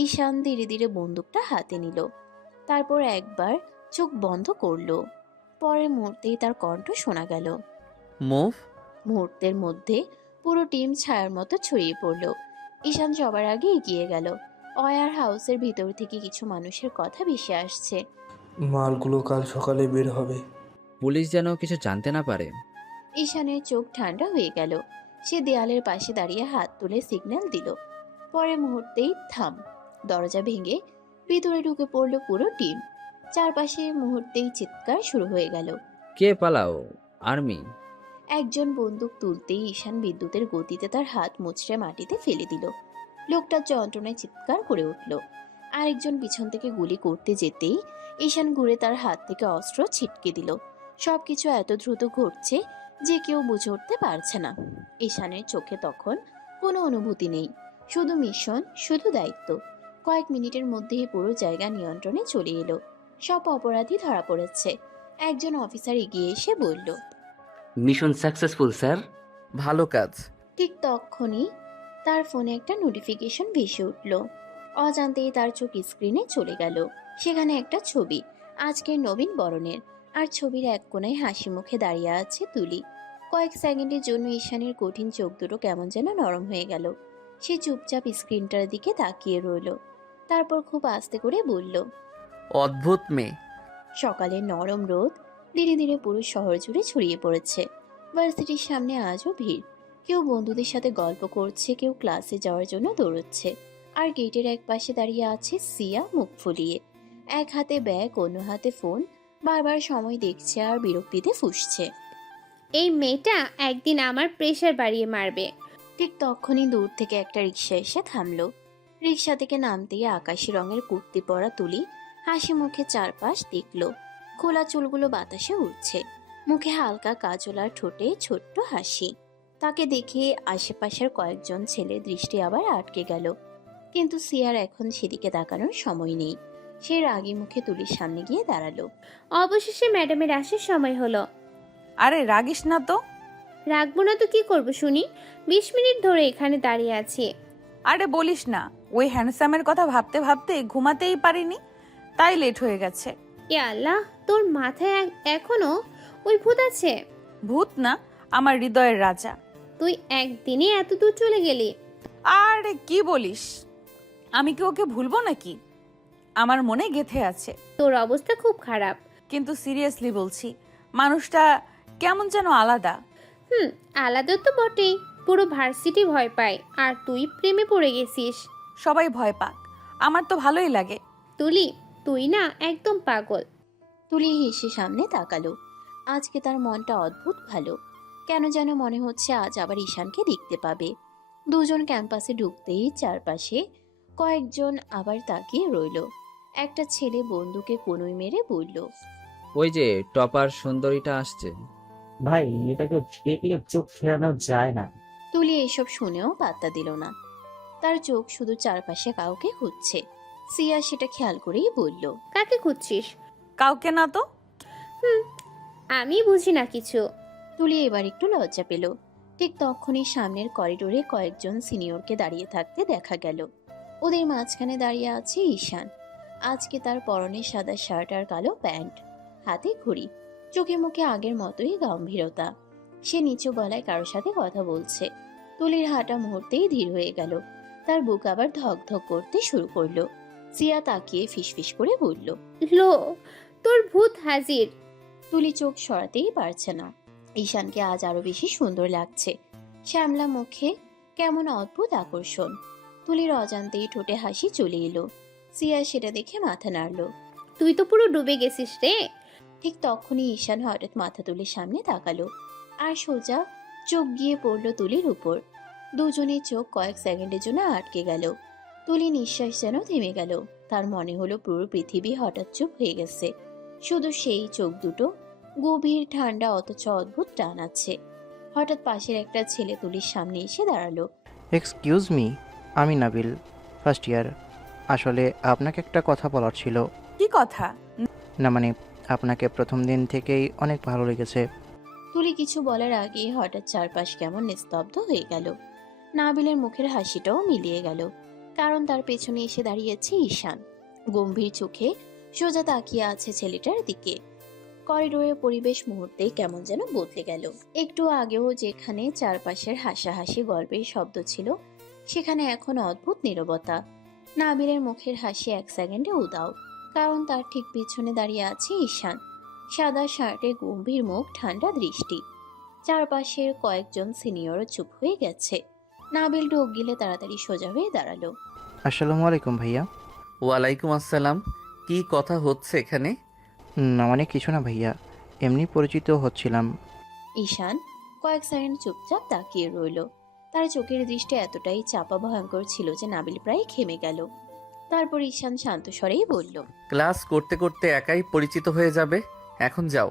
ঈশান ধীরে ধীরে বন্দুকটা হাতে নিল, তারপর একবার চোখ বন্ধ করলো। পরের মুহূর্তেই তার কণ্ঠ শোনা গেল। মুভ। মুহূর্তের মধ্যে পুরো টিম ছায়ার মতো ছড়িয়ে পড়ল। ঈশান সবার আগে এগিয়ে গেল। ওয়্যার হাউসের ভিতর থেকে কিছু মানুষের কথা ভেসে আসছে। মালগুলো কাল সকালে বের হবে। পুলিশ যেন কিছু জানতে না পারে। ঈশানের চোখ ঠান্ডা হয়ে গেল। সে দেয়ালের পাশে দাঁড়িয়ে হাত তুলে সিগন্যাল দিল। পরের মুহূর্তেই থাম। দরজা ভেঙে ভিতরে ঢুকে পড়ল পুরো টিম। চারপাশে মুহূর্তেই চিৎকার শুরু হয়ে গেল। কে পালাও? আর্মি? একজন বন্দুক তুলতেই ঈশান বিদ্যুতের গতিতে তার হাত মুচড়ে মাটিতে ফেলে দিল। লোকটা যন্ত্রণায় চিৎকার করে উঠল। আরেকজন পিছন থেকে গুলি করতে যেতেই ঈশান ঘুরে তার হাত থেকে অস্ত্র ছিটকে দিল। সবকিছু এত দ্রুত ঘটছে যে কেউ বুঝে উঠতে পারছে না। ঈশানের চোখে তখন কোনো অনুভূতি নেই, শুধু মিশন, শুধু দায়িত্ব। কয়েক মিনিটের মধ্যেই পুরো জায়গা নিয়ন্ত্রণে চলে এলো। সব অপরাধী ধরা পড়েছে। একজন অফিসার এগিয়ে এসে বলল, মিশন সাকসেসফুল স্যার। ভালো কাজ। ঠিক তখনই তার ফোনে একটা নোটিফিকেশন ভেসে উঠল। অজান্তেই তার চোখ স্ক্রিনে চলে গেল। সেখানে একটা ছবি, আজকের নবীন বরণের, আর ছবির এক কোণায় হাসি মুখে দাঁড়িয়ে আছে তুলি। কয়েক সেকেন্ডের জন্য ঈশানের কঠিন চোখ দুটো কেমন যেন নরম হয়ে গেল। সে চুপচাপ স্ক্রিনটার দিকে তাকিয়ে রইল, তারপর খুব আস্তে করে বলল, অদ্ভুত মেয়ে। সকালের নরম রোদ ধীরে ধীরে পুরো শহর জুড়ে ছড়িয়ে পড়েছে। ভার্সিটির সামনে আজও ভিড়। কেউ বন্ধুদের সাথে গল্প করছে, কেউ ক্লাসে যাওয়ার জন্য দৌড়চ্ছে। আর গেটের এক পাশে দাঁড়িয়ে আছে সিয়া, মুখ ফুলিয়ে, এক হাতে ব্যাগ, অন্য হাতে ফোন, বারবার সময় দেখছে আর বিরক্তিতে ফুঁসছে। এই মেয়েটা একদিন আমার প্রেশার বাড়িয়ে মারবে। ঠিক তখনই দূর থেকে একটা রিক্সা এসে থামলো। রিক্সা থেকে নামতেই আকাশি রঙের কুর্তি পরা তুলি হাসি মুখে চারপাশ দেখল। খোলা চুলগুলো বাতাসে উড়ছে, মুখে হালকা কাজল আর ঠোঁটে ছোট্ট হাসি। তাকে দেখে আশেপাশের কয়েকজন ছেলে দৃষ্টি আবার আটকে গেল, কিন্তু সিয়ার এখন সেদিকে তাকানোর সময় নেই। সে রাগী মুখে তুলির সামনে গিয়ে দাঁড়ালো। অবশেষে ম্যাডামের আসার সময় হলো। আরে রাগিস না তো। রাখবো না তো কি করবো শুনি? 20 মিনিট ধরে এখানে দাঁড়িয়ে আছি। আরে বলিস না, ওই হ্যান্ডসামের কথা ভাবতে ভাবতে ঘুমাতেই পারিনি, তাই লেট হয়ে গেছে। ইয়া আল্লাহ, তোর মাথায় এখনো ওই ভূত আছে? ভূত না, আমার হৃদয়ের রাজা। তুই একদিনে এত দূর চলে গেলি? আরে কি বলিস, আমি কি ওকে ভুলবো নাকি? আমার মনে গেঁথে আছে। তোর অবস্থা খুব খারাপ। কিন্তু সিরিয়াসলি বলছি, মানুষটা কেমন যেন আলাদা। আলাদা তো বটেই, পুরো ভার্সিটি ভয় পায়, আর তুই প্রেমে পড়ে গেছিস। সবাই ভয় পাক, আমার তো ভালোই লাগে। তুলি, তুই না একদম পাগল। তুলি হেসে সামনে তাকালো। আজকে তার মনটা অদ্ভুত ভালো। কেন যেন মনে হচ্ছে আজ আবার ঈশানকে দেখতে পাবে। দুজন ক্যাম্পাসে ঢুকতেই চারপাশে কয়েকজন আবার তাকিয়ে রইল। একটা ছেলে বন্ধুকে কনুই মেরে বলল, ওই যে টপার সুন্দরীটা আসছে। ভাই এটাকে দেখলে চোখ ফেরানো যায় না। তুলি এসব শুনেও পাত্তা দিল না। তার চোখ শুধু চারপাশে কাউকে খুঁজছে। সিয়া সেটা খেয়াল করেই বলল, কাকে খুঁজছিস? কাউকে না তো। আমি বুঝি না কিছু। তুলি এবার একটু লজ্জা পেল। ঠিক তখনই সামনের করিডোরে কয়েকজন সিনিয়রকে দাঁড়িয়ে থাকতে দেখা গেল। ওদের মাঝখানে দাঁড়িয়ে আছে ঈশান। আজকে তার পরনে সাদা শার্ট আর কালো প্যান্ট, হাতে ঘড়ি, চোখে মুখে আগের মতোই গম্ভীরতা। সে নিচু গলায় কারোর সাথে কথা বলছে। তুলির হাঁটা মুহূর্তেই ধীর হয়ে গেল। তার বুক আবার ধক ধক করতে শুরু করলো। সিয়া তাকিয়ে ফিসফিস করে বলল, লো, তোর ভূত হাজির। তুলি চোখ সরাতেই পারছে না। ঈশানকে আজ আরো বেশি সুন্দর লাগছে। শ্যামলা মুখে কেমন অদ্ভুত আকর্ষণ। তুলির অজান্তেই ঠোঁটে হাসি চলে এলো। সিয়া সেটা দেখে মাথা নাড়ল। তুই তো পুরো ডুবে গেছিস রে। ঠিক তখনই ঈশান হঠাৎ মাথা তুলে সামনে তাকালো আর সোজা চোখ গিয়ে পড়ল তুলির উপর। দুজনের চোখ কয়েক সেকেন্ডের জন্য আটকে গেল। তুলি নিঃশ্বাস যেন থেমে গেল। তার মনে হলো পুরো পৃথিবী হঠাৎ চুপ হয়ে গেছে। শুধু সেই চোখ দুটো গভীর ঠান্ডা অথচ অদ্ভুত টান আছে। হঠাৎ পাশের একটা ছেলে তুলির সামনে এসে দাঁড়ালো। এক্সকিউজ মি, আমি নাবিল, ফার্স্ট ইয়ার। আসলে আপনাকে একটা কথা বলার ছিল। কি কথা? না মানে আপনাকে প্রথম দিন থেকেই অনেক ভালো লেগেছে। তুলি কিছু বলার আগে হঠাৎ চারপাশ কেমন নিস্তব্ধ হয়ে গেল। নাবিলের মুখের হাসিটাও মিলিয়ে গেল, কারণ তার পেছনে এসে দাঁড়িয়েছে ঈশান। গম্ভীর চোখে সোজা তাকিয়ে আছে ছেলেটার দিকে। করিডোরের পরিবেশ মুহূর্তেই কেমন যেন বদলে গেল। একটু আগেও যেখানে চারপাশের হাসাহাসি গল্পের শব্দ ছিল, সেখানে এখন অদ্ভুত নীরবতা। নাবিলের মুখের হাসি এক সেকেন্ডে উদাও, কারণ তার ঠিক পিছনে দাঁড়িয়ে আছে ঈশান। সাদা শার্টে গম্ভীর মুখ, ঠান্ডা দৃষ্টি। চারপাশের কয়েকজন সিনিয়রও চুপ হয়ে গেছে। নাবিল ঢোক গিলে তাড়াতাড়ি সোজা হয়ে দাঁড়ালো। আসসালামু আলাইকুম ভাইয়া। ওয়ালাইকুম আসসালাম। কি কথা হচ্ছে এখানে? না মানে কিছু না ভাইয়া, এমনি পরিচিত হচ্ছিলাম। ঈশান কয়েক সেকেন্ড চুপচাপ তাকিয়ে রইল। তার চোখের দৃষ্টি এতটাই চাপা ভয়ঙ্কর ছিল যে নাবিল প্রায় থেমে গেল। তারপর ঈশান শান্ত স্বরেই বলল, ক্লাস করতে করতে একাই পরিচিত হয়ে যাবে, এখন যাও।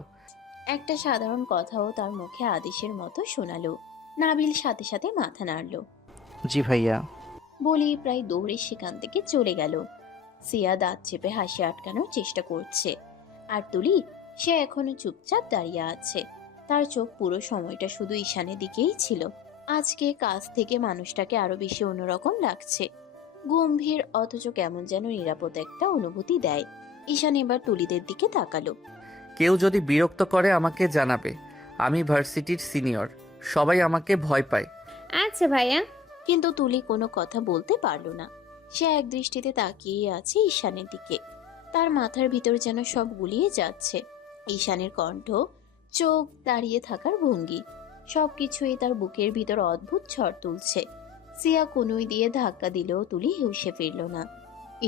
একটা সাধারণ কথাও তার মুখে আদেশের মতো শোনালো। নাবিল সাথে সাথে মাথা নাড়ল। জি ভাইয়া। বলেই প্রায় দৌড়ে সেখান থেকে চলে গেল। সিয়া দাঁত চেপে হাসি আটকানোর চেষ্টা করছে। আর তুলি, সে এখনো চুপচাপ দাঁড়িয়ে আছে। তার চোখ পুরো সময়টা শুধু ঈশানের দিকেই ছিল। আজকে কাছ থেকে মানুষটাকে আরো বেশি অন্যরকম লাগছে। গম্ভীর অথচ কেমন যেন নিরাপদ একটা অনুভূতি দেয়। ঈশান এবার তুলিদের দিকে তাকালো। কেউ যদি বিরক্ত করে আমাকে জানাবে। আমি ভার্সিটির সিনিয়র, সবাই আমাকে ভয় পায়। আচ্ছা ভাইয়া। কিন্তু তুলি কোনো কথা বলতে পারল না। সে এক দৃষ্টিতে তাকিয়ে আছে ঈশানের দিকে। তার মাথার ভিতর যেন সব গুলিয়ে যাচ্ছে। ঈশানের কণ্ঠ, চোখ, দাঁড়িয়ে থাকার ভঙ্গি, সবকিছুই তার বুকের ভিতর অদ্ভুত ঝড় তুলছে। সিয়া কনুই দিয়ে ধাক্কা দিলেও তুলি হুঁশে ফিরল না।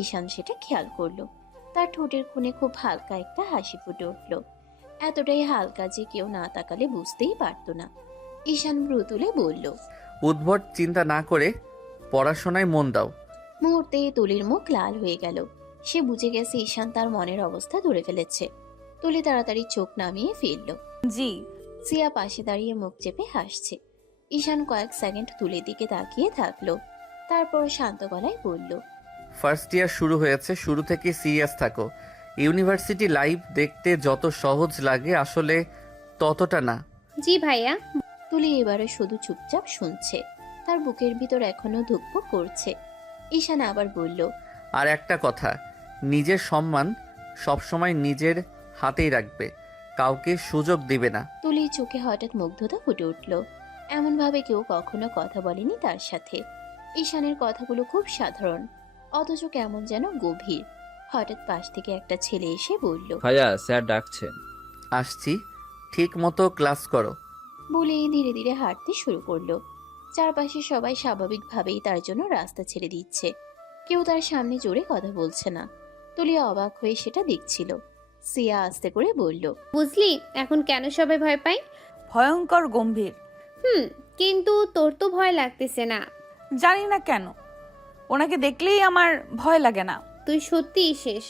ঈশান সেটা খেয়াল করলো। তার ঠোঁটের কোণে খুব হালকা একটা হাসি ফুটে উঠল, এতটাই হালকা যে কেউ না তাকালে বুঝতেই পারত না। ঈশান ভ্রু তুলে বলল, উদ্ভট চিন্তা না করে পড়াশোনায় মন দাও। মুহূর্তে তুলির মুখ লাল হয়ে গেল। সে বুঝে গেছে ঈশান তার মনের অবস্থা ধরে ফেলেছে। তুলি তাড়াতাড়ি চোখ নামিয়ে ফিরল। জি। সিয়া পাশে দাঁড়িয়ে মুখ চেপে হাসছে। ঈশান কয়েক সেকেন্ড তুলির দিকে তাকিয়ে থাকলো, তারপর শান্ত গলায় বলল, ফার্স্ট ইয়ার শুরু হয়েছে, শুরু থেকে সিরিয়াস থাকো। ইউনিভার্সিটি লাইফ দেখতে যত সহজ লাগে আসলে ততটা না। জি ভাইয়া। তুলি এবারে শুধু চুপচাপ শুনছে। তার বুকের ভিতর এখনো ধুকপুক করছে। ঈশান আবার বলল, আর একটা কথা, নিজের সম্মান সবসময় নিজের হাতেই রাখবে, কাউকে সুযোগ দিবে না। তুলির চোখে হঠাৎ মুগ্ধতা ফুটে উঠল। এমন ভাবে কেউ কখনো কথা বলেনি তার সাথে। ঈশানের কথাগুলো খুব সাধারণ, অথচ কেমন যেন গভীর। হঠাৎ পাশ থেকে একটা ছেলে এসে বলল, ভাইয়া স্যার ডাকছেন। আসছি, ঠিক মতো ক্লাস করো। বলেই ধীরে ধীরে হাঁটতে শুরু করলো। চারপাশে সবাই স্বাভাবিকভাবেই তার জন্য রাস্তা ছেড়ে দিচ্ছে। কেউ তার সামনে জোরে কথা বলছে না। তুলি অবাক হয়ে সেটা দেখছিল। সিয়া আস্তে করে বলল, বুঝলি এখন কেন সবাই ভয় পায়? ভয়ঙ্কর গম্ভীর। কিন্তু তোর তো ভয় লাগতেছে না। জানি না কেন, ওনাকে দেখলেই আমার ভয় লাগে না। তুই সত্যিই শেষ।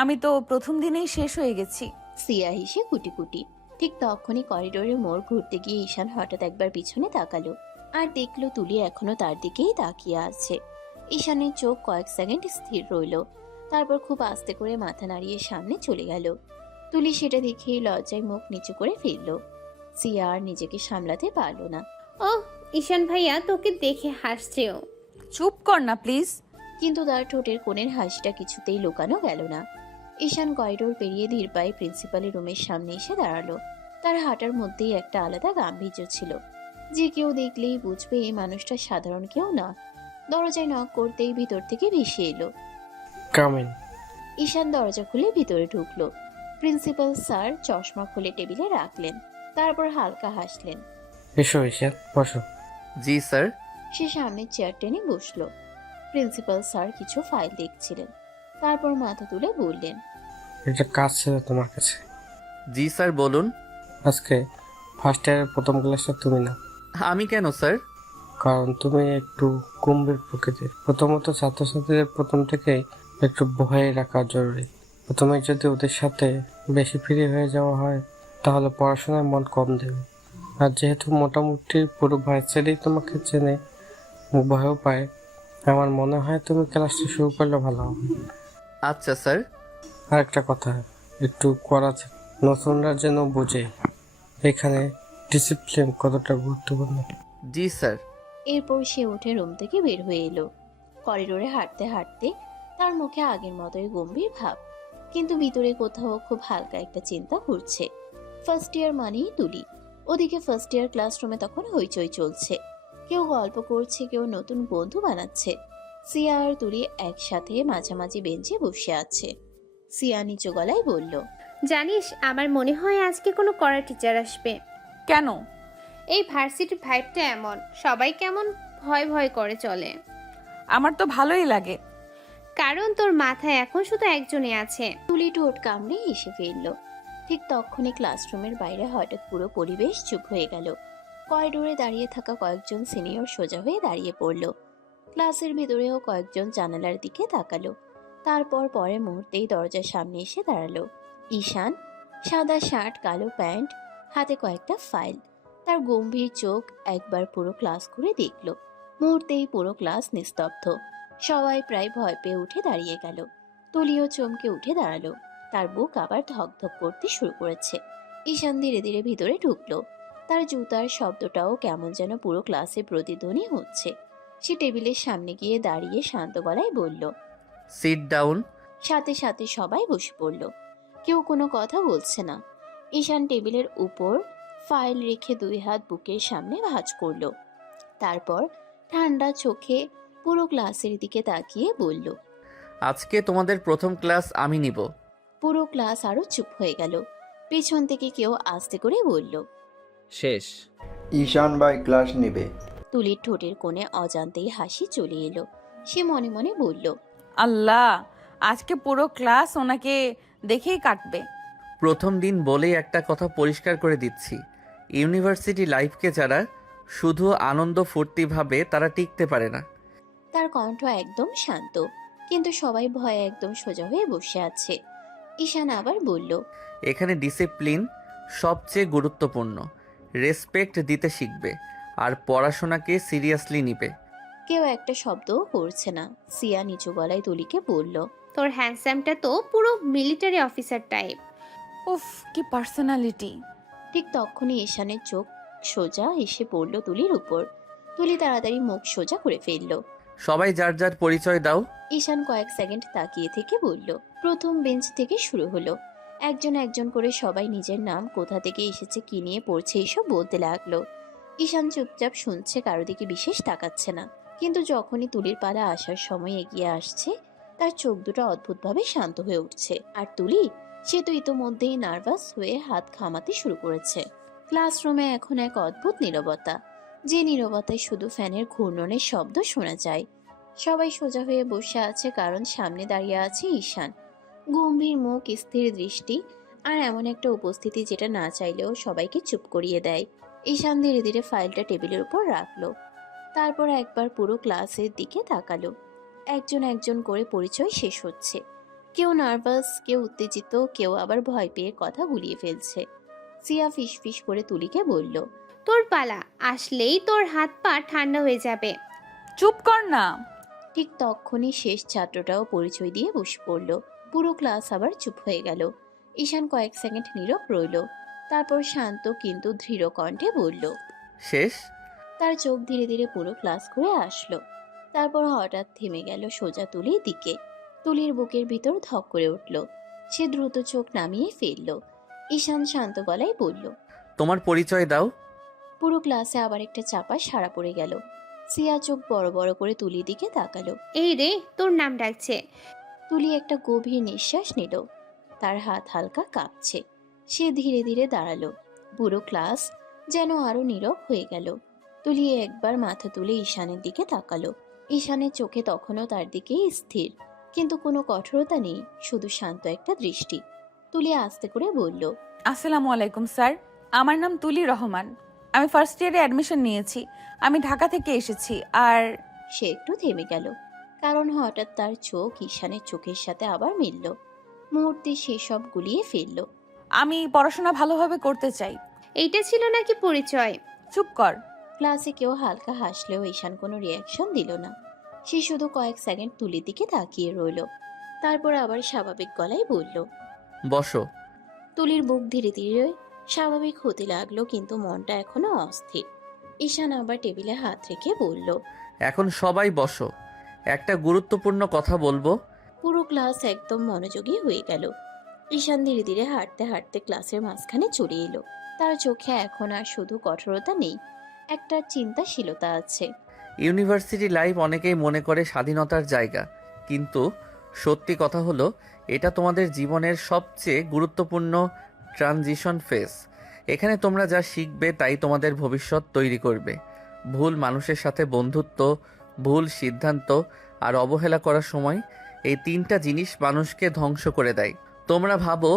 আমি তো প্রথম দিনেই শেষ হয়ে গেছি। সিয়া হেসে কুটি কুটি। ঠিক তখনই করিডোরে মোড় ঘুরতে গিয়ে ঈশান হঠাৎ একবার পিছনে তাকালো আর দেখলো তুলি এখনো তার দিকেই তাকিয়ে আছে। ঈশানের চোখ কয়েক সেকেন্ড স্থির রইল, তারপর খুব আস্তে করে মাথা নাড়িয়ে সামনে চলে গেল। তুলি সেটা দেখেই লজ্জায় মুখ নিচু করে ফিরল। সিয়া আর নিজেকে সামলাতে পারল না। ওহ, ঈশান ভাইয়া তোকে দেখে হাসছেও। চুপ কর না প্লিজ। কিন্তু তার ঠোঁটের কোণের হাসিটা কিছুতেই লুকানো গেল না। ঈশান করিডোর পেরিয়ে ধীর পায়ে প্রিন্সিপালের রুমের সামনে এসে দাঁড়ালো। তার হাঁটার মধ্যেই একটা আলাদা গাম্ভীর্য ছিল, যে কেউ দেখলেই বুঝবে এই মানুষটা সাধারণ কেউ না। দরজায় নক করতেই ভিতর থেকে ভেসে এলো। কামিন। ঈশান দরজা খুলে ভিতরে ঢুকলো। প্রিন্সিপাল স্যার চশমা খুলে টেবিলে রাখলেন, তারপর হালকা হাসলেন। এসো ঈশান, বসো। জি স্যার। সে সামনের চেয়ার টেনে বসলো। প্রিন্সিপাল স্যার কিছু ফাইল দেখছিলেন, তারপর মাথা তুলে বললেন, একটা কাজ ছিল তোমার কাছে। জি স্যার, বলুন। আজকে ফার্স্ট ইয়ারের প্রথম ক্লাসটা তুমি না। আমি কেন স্যার? কারণ তুমি একটু গম্ভীর প্রকৃতির। প্রথমত ছাত্রছাত্রীদের প্রথম থেকেই একটু ভয়ে রাখা জরুরি। প্রথমে যদি ওদের সাথে বেশি ফ্রি হয়ে যাওয়া হয় তাহলে পড়াশোনায় মন কম দেবে। আর যেহেতু মোটামুটি পুরো ভার্সিটি তোমাকে চেনে, ভয়ও পায়, আমার মনে হয় তুমি ক্লাসটা শুরু করলে ভালো হবে। আচ্ছা স্যার। আর একটা কথা, একটু করা নতুনরা যেন বোঝে এখানে ডিসিপ্লিন কতটা গুরুত্বপূর্ণ। জি স্যার। এরপর সে উঠে রুম থেকে বের হয়ে এলো। করিডোরে হাঁটতে হাঁটতে তার মুখে আগের মতোই গম্ভীর ভাব, কিন্তু ভিতরে কোথাও খুব হালকা একটা চিন্তা ঘুরছে। ফার্স্ট ইয়ার মানেই তুলি। ওদিকে ফার্স্ট ইয়ার ক্লাসরুমে তখন হইচই চলছে। কেউ গল্প করছে, কেউ নতুন বন্ধু বানাচ্ছে। সিয়া আর তুলি একসাথে মাঝামাঝি বেঞ্চে বসে আছে। সিয়া নিচু গলায় বলল, জানিস, আমার মনে হয় আজকে কোনো কড়া টিচার আসবে। কেন? এই ভার্সিটির ভাইবটা এমন, সবাই কেমন ভয় ভয় করে চলে। আমার তো ভালোই লাগে, কারণ তোর মাথায় এখন শুধু একজনই আছে। তুলি ঠোঁট কামড়ে এসে ফিরল। ঠিক তখনই ক্লাসরুমের বাইরে হঠাৎ পুরো পরিবেশ চুপ হয়ে গেল। করিডোরে দাঁড়িয়ে থাকা কয়েকজন সিনিয়র সোজা হয়ে দাঁড়িয়ে পড়ল। ক্লাসের ভিতরেও কয়েকজন জানালার দিকে তাকালো। তারপর পরের মুহূর্তেই দরজার সামনে এসে দাঁড়ালো ঈশান। সাদা শার্ট, কালো প্যান্ট, হাতে কয়েকটা ফাইল। তার গম্ভীর চোখ একবার পুরো ক্লাস ঘুরে দেখল। মুহূর্তেই পুরো ক্লাস নিস্তব্ধ। সবাই প্রায় ভয় পেয়ে উঠে দাঁড়িয়ে গেল। তুলিও চমকে উঠে দাঁড়ালো। তার বুক আবার ধকধক করতে শুরু করেছে। ঈশান ধীরে ধীরে ভিতরে ঢুকলো। তার জুতার শব্দটাও কেমন যেন পুরো ক্লাসে প্রতিধ্বনি হচ্ছে। সে টেবিলের সামনে গিয়ে দাঁড়িয়ে শান্ত গলায় বলল, সিট ডাউন। সাথে সাথে সবাই বসে পড়ল। কেউ কোনো কথা বলছে না। ঈশান টেবিলের উপর ফাইল রেখে দুই হাত বুকের সামনে ভাঁজ করল। তারপর ঠান্ডা চোখে পুরো ক্লাসের দিকে তাকিয়ে বলল, আজকে তোমাদের প্রথম ক্লাস আমি নিব। পুরো ক্লাস আরো চুপ হয়ে গেল। পেছন থেকে কেউ আস্তে করে বলল, শেষ। ঈশান ভাই ক্লাস নেবে। তুলির ঠোঁটের কোণে অজান্তেই হাসি চলে এলো। সে মনে মনে বলল, আল্লাহ, আজকে পুরো ক্লাস ওনাকে দেখেই কাটবে। প্রথম দিন বলেই একটা কথা পরিষ্কার করে দিচ্ছি, ইউনিভার্সিটি লাইফকে যারা শুধু আনন্দ ফুর্তি ভাবে তারা টিকতে পারে না। তার কণ্ঠ একদম শান্ত, কিন্তু সবাই ভয়ে একদম সোজা হয়ে বসে আছে। ঈশান আবার বলল, এখানে ডিসিপ্লিন সবচেয়ে গুরুত্বপূর্ণ। রেসপেক্ট দিতে শিখবে আর পড়াশোনাকে সিরিয়াসলি নিবে। কেউ একটা শব্দও করছে না। সিয়া নিচু গলায় তুলিকে বলল, তোর হ্যান্ডসামটা তো পুরো মিলিটারি অফিসার টাইপ। উফ, কি পার্সোনালিটি। ঠিক তখনই ঈশানের চোখ সোজা এসে পড়ল তুলির উপর। তুলি তাড়াতাড়ি মুখ সোজা করে ফেলল। সবাই যার যার পরিচয় দাও। ঈশান কয়েক সেকেন্ড তাকিয়ে থেকে বলল। প্রথম বেঞ্চ থেকে শুরু হলো। একজন একজন করে সবাই নিজের নাম, কোথা থেকে এসেছে, কি নিয়ে পড়ছে এসব বলতে লাগলো। ঈশান চুপচাপ শুনছে, কারো দিকে বিশেষ তাকাচ্ছে না। কিন্তু যখনই তুলির পালা আসার সময় এগিয়ে আসছে, তার চোখ দুটো অদ্ভুতভাবে শান্ত হয়ে উঠছে। আর তুলি, সে তো ইতোমধ্যেই নার্ভাস হয়ে হাত ঘামাতে শুরু করেছে। ক্লাসরুমে এখন এক অদ্ভুত নীরবতা, যে নীরবতায় শুধু ফ্যানের ঘূর্ণনের শব্দ শোনা যায়। সবাই সোজা হয়ে বসে আছে, কারণ সামনে দাঁড়িয়ে আছে ঈশান। গম্ভীর মুখ, স্থির দৃষ্টি আর এমন একটা উপস্থিতি যেটা না চাইলেও সবাইকে চুপ করিয়ে দেয়। ঈশান ধীরে ধীরে ফাইলটা টেবিলের উপর রাখলো। তারপর একবার পুরো ক্লাসের দিকে তাকালো। একজন একজন করে পরিচয় শেষ হচ্ছে। কেউ নার্ভাস, কেউ উত্তেজিত, কেউ আবার ভয় পেয়ে কথা গুলিয়ে ফেলছে। সিয়া ফিসফিস করে তুলিকে বলল, তোর পালা, আসলেই তোর হাত পা ঠান্ডা হয়ে যাবে। চুপ কর না। ঠিক তখনই শেষ ছাত্রটাও পরিচয় দিয়ে বসে পড়ল। পুরো ক্লাস আবার চুপ হয়ে গেল। ঈশান কয়েক সেকেন্ড নীরব রইল। তারপর শান্ত কিন্তু দৃঢ় কণ্ঠে বলল, শেষ? তার চোখ ধীরে ধীরে পুরো ক্লাস ঘুরে আসলো। তারপর হঠাৎ থেমে গেল সোজা তুলির দিকে। তুলির বুকের ভিতর ধক করে উঠল। সে দ্রুত চোখ নামিয়ে ফেলল। ঈশান শান্ত গলায় বলল, তোমার পরিচয় দাও। পুরো ক্লাসে আবার একটা চাপা সাড়া পড়ে গেল। সিয়া চোখ বড় বড় করে তুলির দিকে তাকালো। এই রে, তোর নাম ডাকছে। তুলি একটা গভীর নিঃশ্বাস নিল। তার হাত হালকা কাঁপছে। সে ধীরে ধীরে দাঁড়ালো। পুরো ক্লাস যেন আরো নীরব হয়ে গেল। তুলি একবার মাথা তুলে ঈশানের দিকে তাকালো। ঈশানের চোখে তখনও তার দিকেই স্থির, কিন্তু কোনো কঠোরতা নেই, শুধু শান্ত একটা দৃষ্টি। তুলি আস্তে করে বলল, আসসালামু আলাইকুম স্যার, আমার নাম তুলি রহমান। আমি ফার্স্ট ইয়ারে অ্যাডমিশন নিয়েছি। আমি ঢাকা থেকে এসেছি। আর সে একটু থেমে গেল, কারণ হঠাৎ তার চোখ ঈশানের চোখের সাথে আবার মিলল। মুহূর্তে সে সব গুলিয়ে ফেলল। আমি পড়াশোনা ভালোভাবে করতে চাই। এইটা ছিল নাকি পরিচয়? চুপ কর। ক্লাসে কেউ হালকা হাসলেও ঈশান কোনো রিয়াকশন দিল না। সে শুধু কয়েক সেকেন্ড তুলির দিকে তাকিয়ে রইল। তারপর আবার স্বাভাবিক গলায় বলল, বসো। তুলির বুক ধীরে ধীরে স্বাভাবিক হতে লাগলো, কিন্তু মনটা এখনো অস্থির। ঈশান আবার টেবিলে হাত রেখে বলল, এখন সবাই বসো, একটা গুরুত্বপূর্ণ কথা বলবো। পুরো ক্লাস একদম মনোযোগী হয়ে গেল। ঈশান ধীরে ধীরে হাঁটতে হাঁটতে ক্লাসের মাঝখানে চলে এলো। তার চোখে এখন আর শুধু কঠোরতা নেই, একটা চিন্তাশীলতা আছে। ইউনিভার্সিটি লাইফ অনেকেই মনে করে স্বাধীনতার জায়গা, কিন্তু সত্যি কথা হলো এটা তোমাদের জীবনের সবচেয়ে গুরুত্বপূর্ণ ট্রানজিশন ফেজ। এখানে তোমরা যা শিখবে তাই তোমাদের ভবিষ্যৎ তৈরি করবে। ভুল মানুষের সাথে বন্ধুত্ব, ভুল সিদ্ধান্ত আর অবহেলা করার সময়, এই তিনটা জিনিস মানুষকে ধ্বংস করে দেয়। তোমরা ভাবো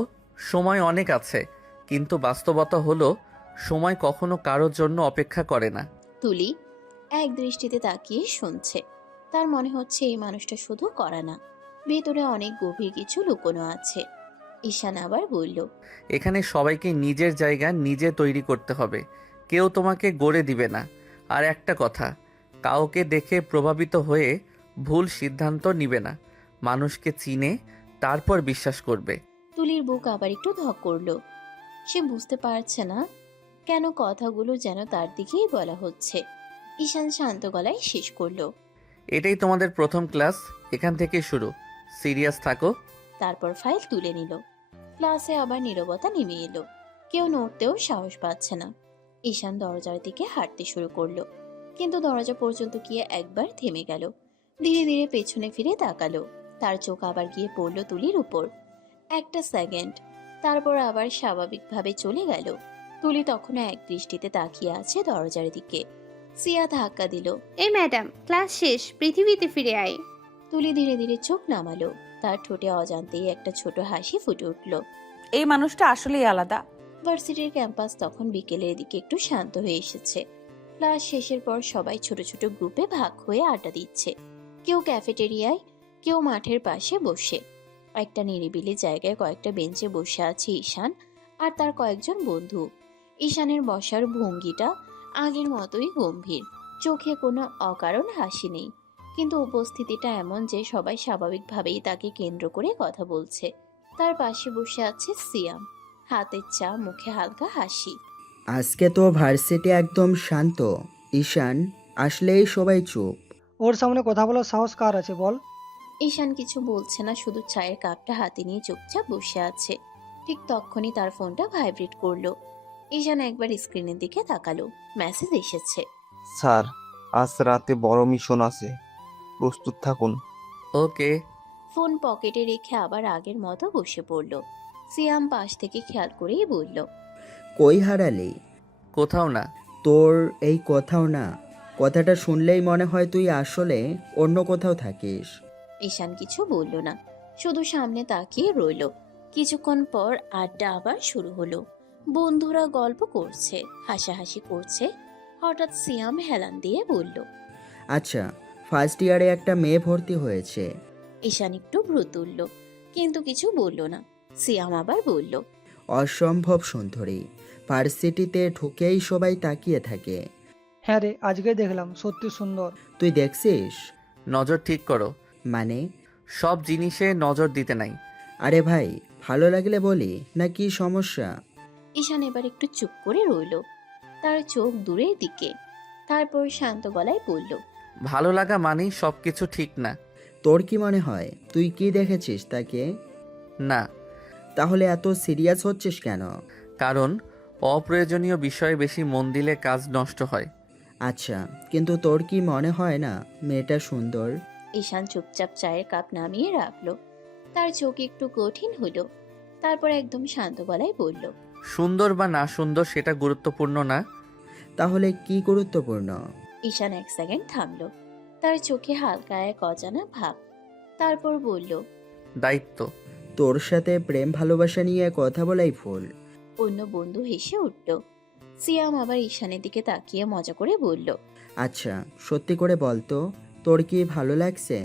সময় অনেক আছে, কিন্তু বাস্তবতা হলো সময় কখনো কারোর জন্য অপেক্ষা করে না। তুলি এক দৃষ্টিতে তাকিয়ে শুনছে। তার মনে হচ্ছে এই মানুষটা শুধু করা না, ভেতরে অনেক গভীর কিছু লুকোনো আছে। ঈশান আবার বলল, এখানে সবাইকে নিজের জায়গা নিজে তৈরি করতে হবে, কেউ তোমাকে গড়ে দিবে না। আর একটা কথা, কাউকে দেখে প্রভাবিত হয়ে ভুল সিদ্ধান্ত নিবে না। মানুষকে চিনে তারপর বিশ্বাস করবে। তুলির বুক আবার একটু ধক করলো। সে বুঝতে পারছে না কেন কথাগুলো যেন তার দিকেই বলা হচ্ছে। ঈশান শান্ত গলায় শেষ করলো, এটাই তোমাদের প্রথম ক্লাস, এখান থেকে শুরু। সিরিয়াস থাকো। তারপর ফাইল তুলে নিল। ক্লাসে আবার নীরবতা নেমে এলো। কেউ নড়তেও সাহস পাচ্ছে না। ঈশান দরজার দিকে হাঁটতে শুরু করলো, কিন্তু দরজা পর্যন্ত গিয়ে একবার থেমে গেল। ধীরে ধীরে পেছনে ফিরে তাকালো। তার চোখ আবার গিয়ে পড়ল তুলির উপর। একটা সেকেন্ড, তারপর আবার স্বাভাবিকভাবে চলে গেল। তুলি তখনও এক দৃষ্টিতে তাকিয়ে আছে দরজার দিকে। সিয়া ধাক্কা দিল, এই ম্যাডাম, ক্লাস শেষ, পৃথিবীতে ফিরে আয়। তুলি ধীরে ধীরে চোখ নামালো। তার ঠোঁটে অজান্তেই একটা ছোট হাসি ফুটে উঠল। এই মানুষটা আসলেই আলাদা। ভার্সিটির ক্যাম্পাস তখন বিকেলের দিকে একটু শান্ত হয়ে এসেছে। ক্লাস শেষের পর সবাই ছোট ছোট গ্রুপে ভাগ হয়ে আড্ডা দিচ্ছে। কেউ ক্যাফেটেরিয়ায়, কেউ মাঠের পাশে বসে। একটা নিরিবিলি জায়গায় কয়েকটা বেঞ্চে বসে আছে ঈশান আর তার কয়েকজন বন্ধু। ঈশানের বসার ভঙ্গিটা আগের মতোই গম্ভীর, চোখে কোনো অকারণ হাসি নেই, কিন্তু উপস্থিতিটা এমন যে সবাই স্বাভাবিকভাবেই তাকে কেন্দ্র করে কথা বলছে। তার পাশে বসে আছে সিয়াম, হাতের চা, মুখে হালকা হাসি। আজকে তো ভার্সিটি একদম শান্ত। ঈশান আসলেই সবাই চুপ। ওর সামনে কথা বলার সাহস কার আছে বল? ঈশান কিছু বলছে না, শুধু চায়ের কাপটা হাতে নিয়ে চুপচাপ বসে আছে। ঠিক তখনই তার ফোনটা ভাইব্রেট করলো। ঈশান একবার স্ক্রিনের দিকে তাকালো। মেসেজ এসেছে, স্যার আজ রাতে বড় মিশন আছে, প্রস্তুত থাকুন। ওকে। ফোন পকেটে রেখে আবার আগের মতো বসে পড়ল। সিয়াম পাশ থেকে খেয়াল করেই বলল, কই হারালি? কোথাও না। তোর এই কোথাও না কথাটা শুনলেই মনে হয় তুই আসলে অন্য কোথাও থাকিস। ঈশান কিছু বলল না, শুধু সামনে তাকিয়ে রইল। কিছুক্ষণ পর আড্ডা আবার শুরু হলো। বন্ধুরা গল্প করছে, হাসাহাসি করছে। হঠাৎ সিয়াম হেলান দিয়ে বলল, আচ্ছা, ফার্স্ট ইয়ারে একটা মেয়ে ভর্তি হয়েছে। ঈশান একটু ভ্রু তুলল, কিন্তু কিছু বলল না। সিয়াম আবার বলল, অসম্ভব সুন্দরী, ভার্সিটিতে ঢুকেই সবাই তাকিয়ে থাকে। হ্যাঁ রে, আজকে দেখলাম, সত্যি সুন্দর। তুই দেখছিস? নজর ঠিক করো। মানে? সব জিনিসে নজর দিতে নাই। আরে ভাই, ভালো লাগলে বলি, না কি সমস্যা? ঈশান এবার একটু চুপ করে রইল, তার চোখ দূরের দিকে। তারপর শান্ত গলায় বলল, ভালো লাগা মানেই সব কিছু ঠিক না। তোর কি মনে হয়? তুই কি দেখেছিস তাকে? না। তাহলে এত সিরিয়াস হচ্ছিস কেন? কারণ অপ্রয়োজনীয় বিষয়ে বেশি মন দিলে কাজ নষ্ট হয়। আচ্ছা, কিন্তু তোর কি মনে হয় না মেয়েটা সুন্দর? ঈশান চুপচাপ চায়ের কাপ নামিয়ে রাখলো। তার চোখ একটু কঠিন হলো। তারপর একদম শান্ত গলায় বলল, সুন্দর বা না সুন্দর সেটা গুরুত্বপূর্ণ না। তাহলে কি গুরুত্বপূর্ণ? ঈশান এক সেকেন্ড থামলো, তার চোখে হালকা এক অজানা ভাব। তারপর বলল, দায়িত্ব। তোর সাথে প্রেম ভালোবাসা নিয়ে কথা বলাই ভুল। অন্য বন্ধু হেসে উঠল। সিয়াম আবার ঈশানের দিকে তাকিয়ে মজা করে বলল, আচ্ছা, সত্যি করে বলতো, তোর কি ভালো লাগছে?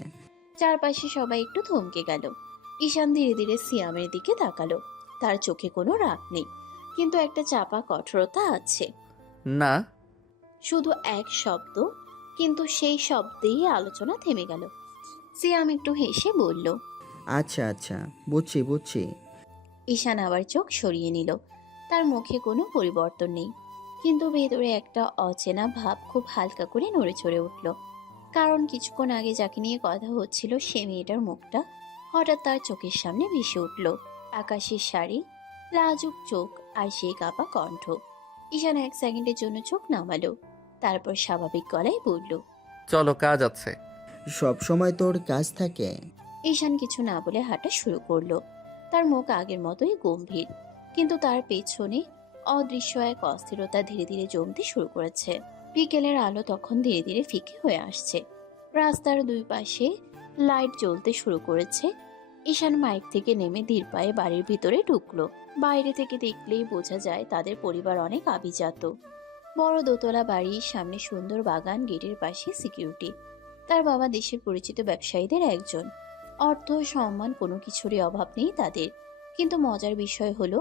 চারপাশে সবাই একটু থমকে গেল। ঈশান ধীরে ধীরে সিয়ামের দিকে তাকালো। তার চোখে কোনো রাগ নেই, কিন্তু একটা চাপা কঠোরতা আছে। না। শুধু এক শব্দ, কিন্তু সেই শব্দেই আলোচনা থেমে গেল। সিয়াম একটু হেসে বলল, আচ্ছা আচ্ছা, বুঝছি বুঝছি। ঈশান আবার চোখ সরিয়ে নিল। তার মুখে কোনো পরিবর্তন নেই, কিন্তু ভেতরে একটা অচেনা ভাব খুব হালকা করে নড়ে চড়ে উঠল। কারণ কিছুক্ষণ আগে যাকে নিয়ে কথা হচ্ছিল সে মেয়েটার মুখটা হঠাৎ তার চোখের সামনে ভেসে উঠল। আকাশের শাড়ি, লাজুক চোখ আর সেই কাঁপা কণ্ঠ। ঈশান এক সেকেন্ডের জন্য চোখ নামালো, তারপর স্বাভাবিক গলায় বলল, চলো, কাজ আছে। সব সময় তোর কাজ থাকে? ঈশান কিছু না বলে হাঁটা শুরু করলো। তার মুখ আগের মতোই গম্ভীর, কিন্তু তার পেছনে অদৃশ্য এক অস্থিরতা ধীরে ধীরে জমতে শুরু করেছে। বিকেলের আলো তখন ধীরে ধীরে ফিকে হয়ে আসছে। রাস্তার দুই পাশে লাইট জ্বলতে শুরু করেছে। ঈশান বাইক থেকে নেমে ধীর পায়ে বাড়ির ভিতরে ঢুকলো। বাইরে থেকে দেখলেই বোঝা যায় তাদের পরিবার অনেক আভিজাত। বড় দোতলা বাড়ির সামনে সুন্দর বাগান, গেটের পাশে সিকিউরিটি। তার বাবা দেশের পরিচিত ব্যবসায়ীদের একজন। অর্থ সম্মান কোনো কিছুরই অভাব নেই তাদের। কিন্তু মজার বিষয় হলো,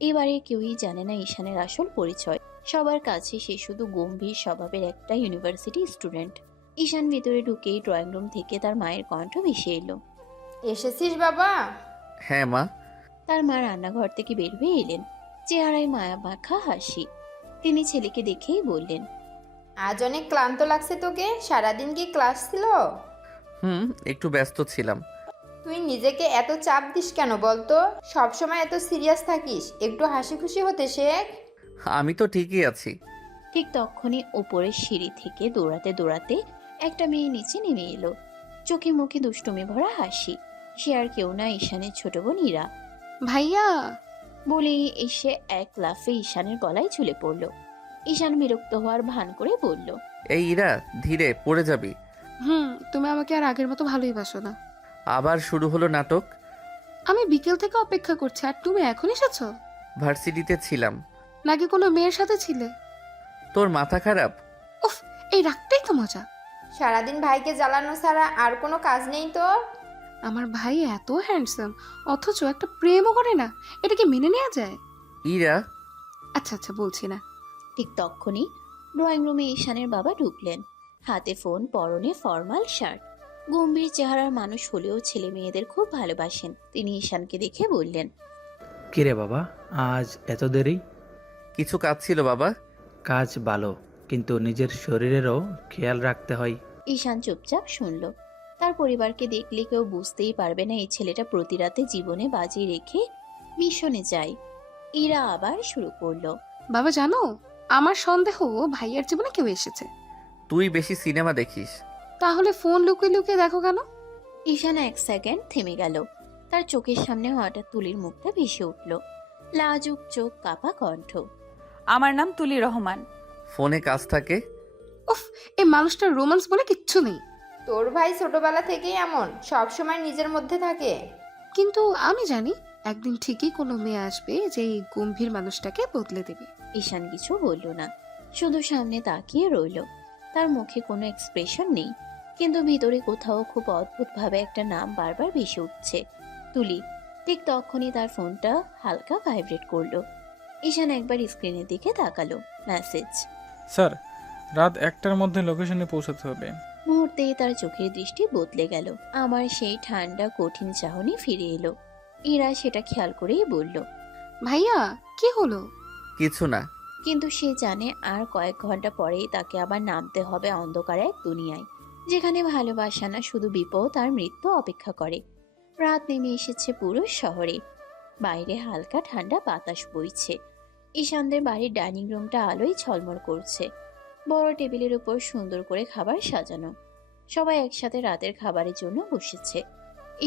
এবারে কেউই জানে না ঈশানের আসল পরিচয়। সবার কাছে সে শুধু গম্ভীর স্বভাবের একটা ইউনিভার্সিটি স্টুডেন্ট। ঈশান ভিতরে ঢুকেই ড্রয়িং রুম থেকে তার মায়ের কণ্ঠ ভেসে এলো, এসেছিস বাবা? হ্যাঁ মা। তার মা রান্নাঘর থেকে বের হয়ে এলেন, চেহারায় মায়া মাখা হাসি। তিনি ছেলেকে দেখেই বললেন, আজ অনেক ক্লান্ত লাগছে তোকে, সারাদিন কি ক্লাস ছিল? একটু ব্যস্ত ছিলাম। তুই নিজেকে এত চাপ দিস কেন বলতো? সবসময় এত সিরিয়াস থাকিস, একটু হাসি খুশি হতে শেখ। আমি তো ঠিকই আছি। ঠিক তখনই ওপরের সিঁড়ি থেকে দৌড়াতে দৌড়াতে একটা মেয়ে নিচে নেমে এলো, চোখে মুখে দুষ্টুমি ভরা হাসি। সে আর কেউ না, ঈশানের ছোট বোন ইরা। ভাইয়া বলে এসে এক লাফে ঈশানের গলায় ঝুলে পড়ল। ঈশান বিরক্ত হওয়ার ভান করে বলল, এই ইরা, ধীরে, পড়ে যাবি। তুমি আমাকে আর আগের মতো ভালোই বাসো না। আবার শুরু হলো নাটক। আমি বিকেল থেকে অপেক্ষা করছি, আর তুমি এখন এসেছো? ভার্সিটিতে ছিলাম। নাকি কোনো মেয়ের সাথে ছিলে? তোর মাথা খারাপ? উফ, এই রাগটাই তো মজা। সারাদিন ভাইকে জ্বালানো ছাড়া আর কোনো কাজ নেই তোর? আমার ভাই এত হ্যান্ডসাম, অথচ একটা প্রেমও করে না, এটা কি মেনে নেওয়া যায়? ইরা। আচ্ছা আচ্ছা, বলছি না। ঠিক তখনই ড্রয়িং রুমে ঈশানের বাবা ঢুকলেন, হাতে ফোন, পরনে ফর্মাল শার্ট। গম্ভীর চেহারার মানুষ হলেও ছেলে মেয়েদের খুব ভালোবাসেন। তিনি ঈশানকে দেখে বললেন, কিরে বাবা, আজ এত দেরি? কিছু কাজ ছিল বাবা। কাজ ভালো, কিন্তু নিজের শরীরেরও খেয়াল রাখতে হয়। ঈশান চুপচাপ শুনল। তার পরিবারকে দেখলে কেউ বুঝতেই পারবে না এই ছেলেটা প্রতি রাতে জীবনে বাজি রেখে মিশনে যায়। ইরা আবার শুরু করলো, বাবা জানো, আমার সন্দেহ ভাইয়ার জীবনে কেউ এসেছে। তুই বেশি সিনেমা দেখিস। তাহলে ফোন লুকিয়ে লুকিয়ে দেখো কেন? ঈশান এক সেকেন্ড থেমে গেল। তার চোখের সামনে হঠাৎ তুলির মুখটা ভেসে উঠল, লাজুক চোখ, কাপা কণ্ঠ। আমার নাম তুলি রহমান। ফোনে কাজ থাকে? উফ, এই মানুষটার রোমান্স বলে কিচ্ছু নেই। তোর ভাই ছোটবেলা থেকেই এমন, সব সময় নিজের মধ্যে থাকে। কিন্তু আমি জানি একদিন ঠিকই কোনো মেয়ে আসবে যে এই গম্ভীর মানুষটাকে বদলে দেবে। ঈশান কিছু বলল না, শুধু সামনে তাকিয়ে রইল। তার মুখে কোনো এক্সপ্রেশন নেই, কিন্তু ভিতরে কোথাও খুব অদ্ভুতভাবে একটা নাম বারবার ভেসে উঠছে, তুলি। ঠিক তখনই তার ফোনটা হালকা ভাইব্রেট করলো। ঈশান একবার স্ক্রিনের দিকে তাকালো। মেসেজ। স্যার, রাত 1টার মধ্যে লোকেশনে পৌঁছাতে হবে। মুহূর্তেই তার চোখের দৃষ্টি বদলে গেল। আমার সেই ঠান্ডা কঠিন চাহনি ফিরে এলো। ইরা সেটা খেয়াল করেই বলল, ভাইয়া কি হলো? কিছু না। কিন্তু সে জানে আর কয়েক ঘন্টা পরেই তাকে আবার নামতে হবে অন্ধকার এক দুনিয়ায়, যেখানে ভালোবাসা না শুধু বিপদ আর মৃত্যু অপেক্ষা করে। রাত নেমে এসেছে পুরো শহরে। বাইরে হালকা ঠান্ডা বাতাস বইছে। ঈশানদের বাড়ির ডাইনিং রুমটা আলোয় ঝলমল করছে। বড় টেবিলের উপর সুন্দর করে খাবার সাজানো। সবাই একসাথে রাতের খাবারের জন্য বসেছে।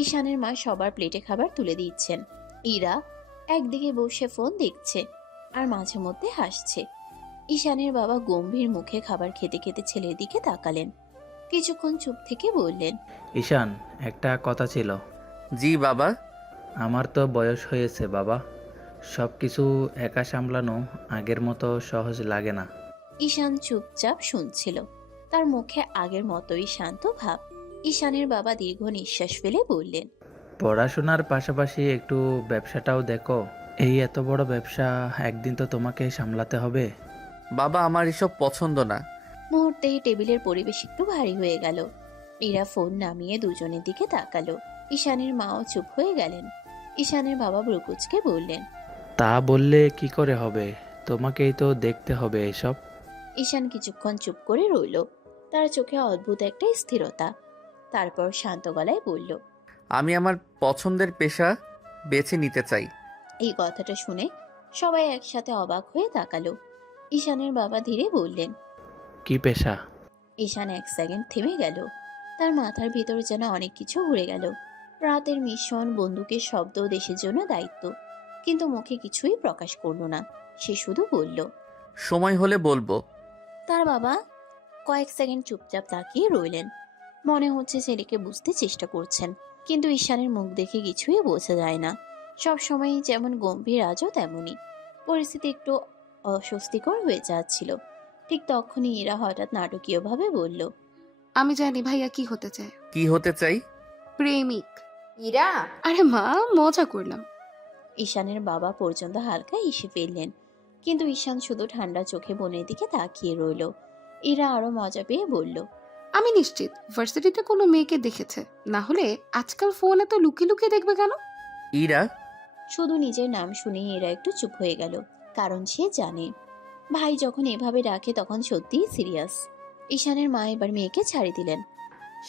ঈশানের মা সবার প্লেটে খাবার তুলে দিচ্ছেন। ইরা একদিকে বসে ফোন দেখছে আর মাঝে মধ্যে হাসছে। ঈশানের বাবা গম্ভীর মুখে খাবার খেতে খেতে ছেলের দিকে তাকালেন। কিছুক্ষণ চুপ থেকে বললেন, ঈশান, একটা কথা ছিল। জি বাবা। আমার তো বয়স হয়েছে বাবা, সব কিছু একা সামলানো আগের মতো সহজ লাগে না। ঈশান চুপচাপ শুনছিল। তার মুখে আগের মতোই শান্ত ভাব। ঈশানের বাবা দীর্ঘ নিঃশ্বাস ফেলে বললেন, পড়াশোনার পাশাপাশি একটু ব্যবসাটাও দেখো। এই এত বড় ব্যবসা একদিন তো তোমাকে সামলাতে হবে। বাবা, আমার এসব পছন্দ না। মুহূর্তেই টেবিলের পরিবেশ একটু ভারী হয়ে গেল। ইরা ফোন নামিয়ে দুজনের দিকে তাকালো। ঈশানের মাও চুপ হয়ে গেলেন। ঈশানের বাবা ব্রুকুচকে বললেন, তা বললে কি করে হবে, তোমাকেই তো দেখতে হবে এসব। ঈশান কিছুক্ষণ চুপ করে রইল। তার চোখে অদ্ভুত একটা স্থিরতা। তারপর শান্ত গলায় বলল, আমি আমার পছন্দের পেশা বেছে নিতে চাই। এই কথাটা শুনে সবাই একসাথে অবাক হয়ে তাকালো। ঈশানের বাবা ধীরে বললেন, কি পেশা? ঈশান এক সেকেন্ড থেমে গেল। তার মাথার ভিতর যেন অনেক কিছু ঘুরে গেল। রাতের মিশন, বন্দুকের শব্দ, দেশের জন্য দায়িত্ব। কিন্তু মুখে কিছুই প্রকাশ করল না। সে শুধু বলল, সময় হলে বলবো। তার বাবা কয়েক সেকেন্ড চুপচাপ তাকিয়ে রইলেন। মনে হচ্ছে ছেলেকে বুঝতে চেষ্টা করছেন, কিন্তু ঈশানের মুখ দেখে কিছুই বোঝা যায় না। সব সময় যেমন গম্ভীর, আজও তেমনই। পরিস্থিতি একটু অস্বস্তিকর হয়ে যাচ্ছিল। ঠিক তখনই ইরা হঠাৎ নাটকীয়ভাবে বলল, আমি জানি ভাইয়া কি হতে চায়। কি হতে চাই? প্রেমিক। ইরা, আরে মা, মজা করলাম। ঈশানের বাবা পর্যন্ত হালকা হেসে ফেললেন, কিন্তু ঈশান শুধু ঠান্ডা চোখে বোনের দিকে তাকিয়ে রইল। ইরা আরো মজা পেয়ে বলল, আমি নিশ্চিত ভার্সিটিতে কোনো মেয়েকে দেখেছে, না হলে আজকাল ফোন এত লুকিয়ে লুকিয়ে দেখবে কেন? ইরা। শুধু নিজের নাম শুনেই এরা একটু চুপ হয়ে গেল, কারণ সে জানে ভাই যখন এভাবে ডাকে তখন সত্যিই সিরিয়াস। ঈশানের মা এবার মেয়েকে ছাড়ি দিলেন।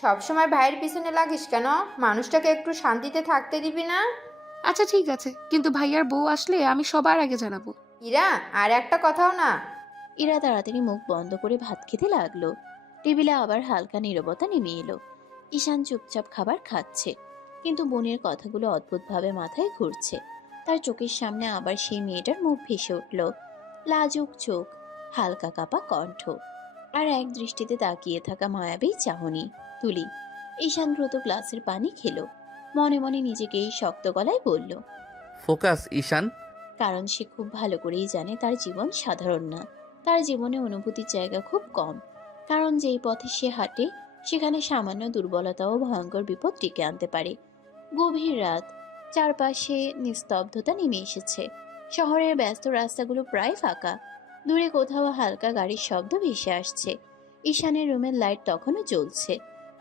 সবসময় ভাইয়ের পিছনে লাগিস কেন? মানুষটাকে একটু শান্তিতে থাকতে দিবি না? আচ্ছা ঠিক আছে, কিন্তু ভাইয়ার বউ আসলে আমি সবার আগে জানাবো। ইরা, আর একটা কথাও না। ইরা তাড়াতাড়ি মুখ বন্ধ করে ভাত খেতে লাগলো। টেবিলে আবার হালকা নীরবতা নেমে এলো। ঈশান চুপচাপ খাবার খাচ্ছে, কিন্তু বোনের কথাগুলো অদ্ভুতভাবে মাথায় ঘুরছে। তার চোখের সামনে আবার সেই মেয়েটার মুখ ভেসে উঠল। লাজুক চোখ, হালকা কাপা কণ্ঠ, আর এক দৃষ্টিতে তাকিয়ে থাকা মায়াবী চাহনি। তুলি। ঈশান দ্রুত গ্লাসের পানি খেলো। মনে মনে নিজেকেই শক্ত গলায় বলল, ফোকাস ঈশান। কারণ সে খুব ভালো করেই জানে তার জীবন সাধারণ না। তার জীবনে অনুভূতির জায়গা খুব কম। কারণ যেই পথে সে হাঁটে সেখানে সামান্য দুর্বলতা ও ভয়ঙ্কর বিপদ ডেকে আনতে পারে। গভীর রাত, চারপাশে নিস্তব্ধতা নেমে এসেছে। শহরের ব্যস্ত রাস্তাগুলো প্রায় ফাঁকা। দূরে কোথাও হালকা গাড়ির শব্দ ভেসে আসছে। ঈশানের রুমের লাইট তখনও জ্বলছে।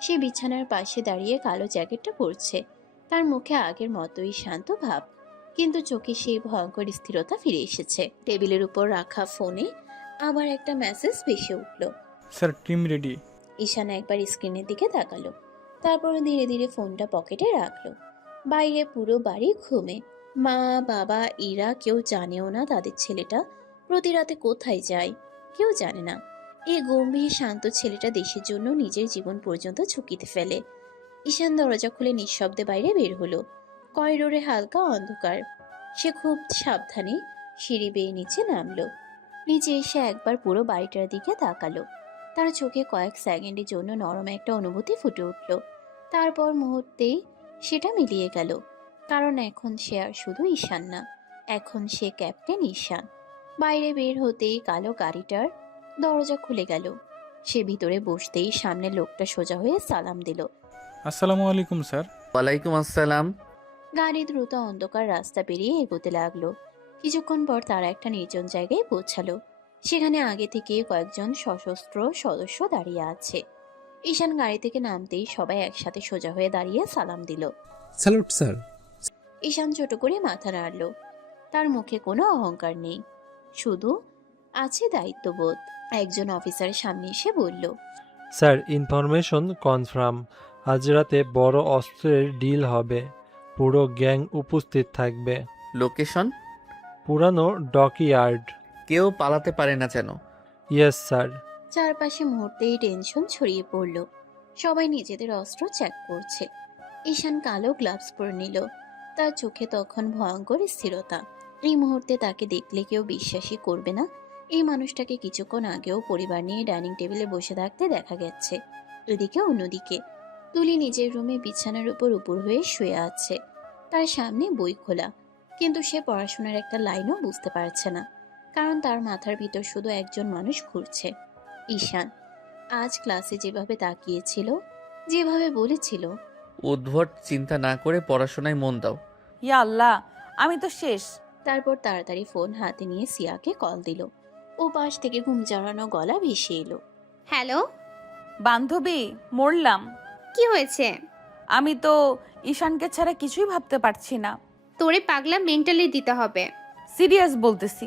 সে বিছানার পাশে দাঁড়িয়ে কালো জ্যাকেটটা পরছে। তার মুখে আগের মতোই শান্ত ভাব, কিন্তু চোখে সেই ভয়ঙ্কর স্থিরতা ফিরে এসেছে। টেবিলের উপর রাখা ফোনে আবার একটা মেসেজ ভেসে উঠল। Sir, team ready. ঈশান একবার স্ক্রিনের দিকে তাকালো, তারপর ধীরে ধীরে ফোনটা পকেটে রাখলো। বাইরে পুরো বাড়ি ঘুমে। মা, বাবা, ইরা কেউ জানেও না তাদের ছেলেটা প্রতি রাতে কোথায় যায়। কেউ জানে না এই গম্ভীর শান্ত ছেলেটা দেশের জন্য নিজের জীবন পর্যন্ত ঝুঁকিতে ফেলে। ঈশান দরজা খুলে নিঃশব্দে বাইরে বের হলো। করিডোরে হালকা অন্ধকার। সে খুব সাবধানে সিঁড়ি বেয়ে নিচে নামলো। নিচে এসে একবার পুরো বাড়িটার দিকে তাকালো। তার চোখে কয়েক সেকেন্ডের জন্য নরম একটা অনুভূতি ফুটে উঠল। তারপর মুহূর্তেই সেটা মিলিয়ে গেল। কারণ এখন সে আর শুধু ঈশান না, এখন সে ক্যাপ্টেন ঈশান। বাইরে বের হতেই কালো গাড়িটার দরজা খুলে গেল। সে ভিতরে বসতেই সামনের লোকটা সোজা হয়ে সালাম দিল। আসসালামু আলাইকুম স্যার। ওয়ালাইকুম আসসালাম। গাড়ি দ্রুত অন্ধকার রাস্তা পেরিয়ে এগোতে লাগলো। কিছুক্ষণ পর তারা একটা নির্জন জায়গায় পৌঁছালো। সেখানে আগে থেকে কয়েকজন সশস্ত্র সদস্য দাঁড়িয়ে আছে। ঈশান গাড়ি থেকে নামতেই সবাই একসাথে সোজা হয়ে দাঁড়িয়ে সালাম দিল। Salute sir. ঈশান ছোট করে মাথা নাড়ল। তার মুখে কোনো অহংকার নেই, শুধু আছে দায়িত্ববোধ। একজন অফিসারের সামনে এসে বলল, স্যার, ইনফরমেশন কনফার্ম। আজ রাতে বড় অস্ত্রের ডিল হবে। পুরো গ্যাং উপস্থিত থাকবে। লোকেশন? পুরানো ডকইয়ার্ড। কেউ পালাতে পারে না যেন। Yes sir. চারপাশে মুহূর্তেই টেনশন ছড়িয়ে পড়ল। সবাই নিজেদের অস্ত্র চেক করছে। ঈশান কালো গ্লাভস পরে নিল। তার চোখে তখন ভয়ঙ্কর স্থিরতা। এই মুহূর্তে তাকে দেখলে কেউ বিশ্বাসই করবে না এই মানুষটাকে কিছুক্ষণ আগেও পরিবার নিয়ে ডাইনিং টেবিলে বসে থাকতে দেখা গেছে। এদিকে অন্যদিকে তুলি নিজের রুমে বিছানার উপর উপর হয়ে শুয়ে আছে। তার সামনে বই খোলা, কিন্তু সে পড়াশোনার একটা লাইনও বুঝতে পারছে না, কারণ তার মাথার ভিতর শুধু একজন মানুষ ঘুরছে, ঈশান। আজ ক্লাসে যেভাবে তাকিয়েছিল, যেভাবে বলেছিল, উদ্ভট চিন্তা না করে পড়াশোনায় মন দাও। ইয়া আল্লাহ, আমি তো শেষ। তারপর তাড়াতাড়ি ফোন হাতে নিয়ে সিয়াকে কল দিল। ও পাশ থেকে ঘুম জড়ানো গলা ভেসে এলো। হ্যালো বান্ধবী, মরলাম। কি হয়েছে? আমি তো ঈশানকে ছাড়া কিছুই ভাবতে পারছি না। তোরে পাগলা মেন্টালি দিতে হবে। সিরিয়াস বলতেছি।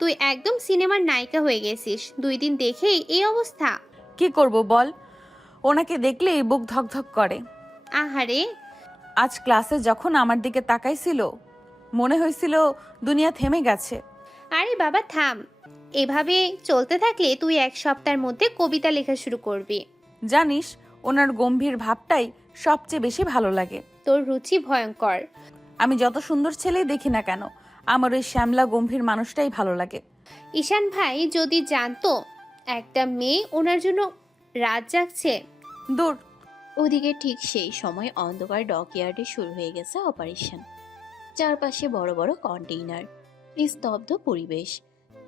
তুই একদম সিনেমার নায়িকা হয়ে গেছিস। 2 দিন দেখেই এই অবস্থা। কি করব বল, ওনাকে দেখলেই বুক ধকধক করে। আহারে, আজ ক্লাসে যখন আমার দিকে তাকাইছিল মনে হয়েছিল দুনিয়া থেমে গেছে। আরে বাবা থাম। এভাবে চলতে থাকলে তুই 1 সপ্তাহের মধ্যে কবিতা লেখা শুরু করবি। জানিস, ওনার গম্ভীর ভাবটাই সবচেয়ে বেশি ভালো লাগে। তোর রুচি ভয়ঙ্কর। আমি যত সুন্দর ছেলেই দেখি না কেন, আমার ওই শ্যামলা গম্ভীর মানুষটাই ভালো লাগে। ঈশান ভাই যদি জানতো একটা মেয়ে ওনার জন্য রাত জাগছে। দূর। ওদিকে ঠিক সেই সময় অন্ধকার ডকইয়ার্ডে শুরু হয়ে গেছে অপারেশন। চারপাশে বড় বড় কন্টেইনার, নিস্তব্ধ পরিবেশ।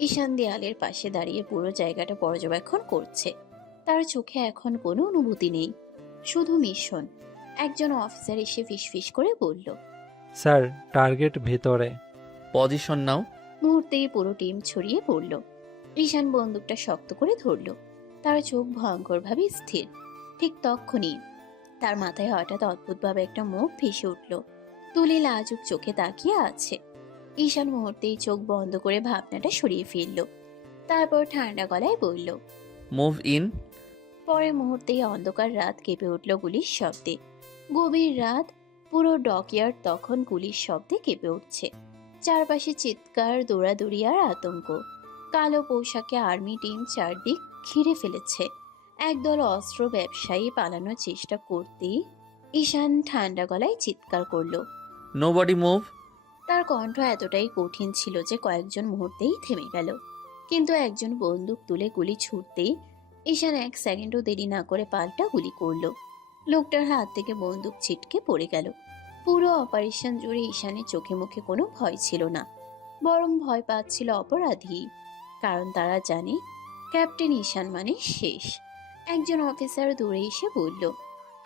ঈশান দেয়ালের পাশে দাঁড়িয়ে পুরো জায়গাটা পর্যবেক্ষণ করছে। তার চোখে এখন কোনো অনুভূতি নেই, শুধু মিশন। একজন অফিসার এসে ফিসফিস করে বলল, স্যার, টার্গেট ভেতরে। পজিশন নাও। মুহূর্তেই পুরো টিম ছড়িয়ে পড়ল। ঈশান বন্দুকটা শক্ত করে ধরল। তার চোখ ভয়ঙ্করভাবে স্থির। ঠিক তক্ষুনি তার মাথায় হঠাৎ অদ্ভুতভাবে একটা মুখ ভেসে উঠল। তুলি লাজুক চোখে তাকিয়ে আছে। ঈশান মুহূর্তেই চোখ বন্ধ করে ভাবনাটা সরিয়ে ফেলল। তারপর ঠান্ডা গলায় বলল, মুভ ইন। পরে মুহূর্তেই অন্ধকার রাত কেঁপে উঠল গুলির শব্দে। গভীর রাত, পুরো ডকইয়ার্ড তখন গুলির শব্দে কেঁপে উঠছে। চারপাশে চিৎকার, দৌড়াদৌড়ি আর আতঙ্ক। কালো পোশাকে আর্মি টিম চারদিক ঘিরে ফেলেছে। একদল অস্ত্র ব্যবসায়ী পালানোর চেষ্টা করতেই ঈশান ঠান্ডা গলায় চিৎকার করল। Nobody move. তার কণ্ঠ এতটাই কঠিন ছিল যে কয়েকজন মুহূর্তেই থেমে গেল। কিন্তু একজন বন্দুক তুলে গুলি ছুটতেই ঈশান 1 সেকেন্ডও দেরি না করে পাল্টা গুলি করল। লোকটার হাত থেকে বন্দুক ছিটকে পড়ে গেল। পুরো অপারেশন জুড়ে ঈশানের চোখে মুখে কোনো ভয় ছিল না, বরং ভয় পাচ্ছিল অপরাধী। কারণ তারা জানে ক্যাপ্টেন ঈশান মানে শেষ। একজন অফিসার দূরে এসে বলল,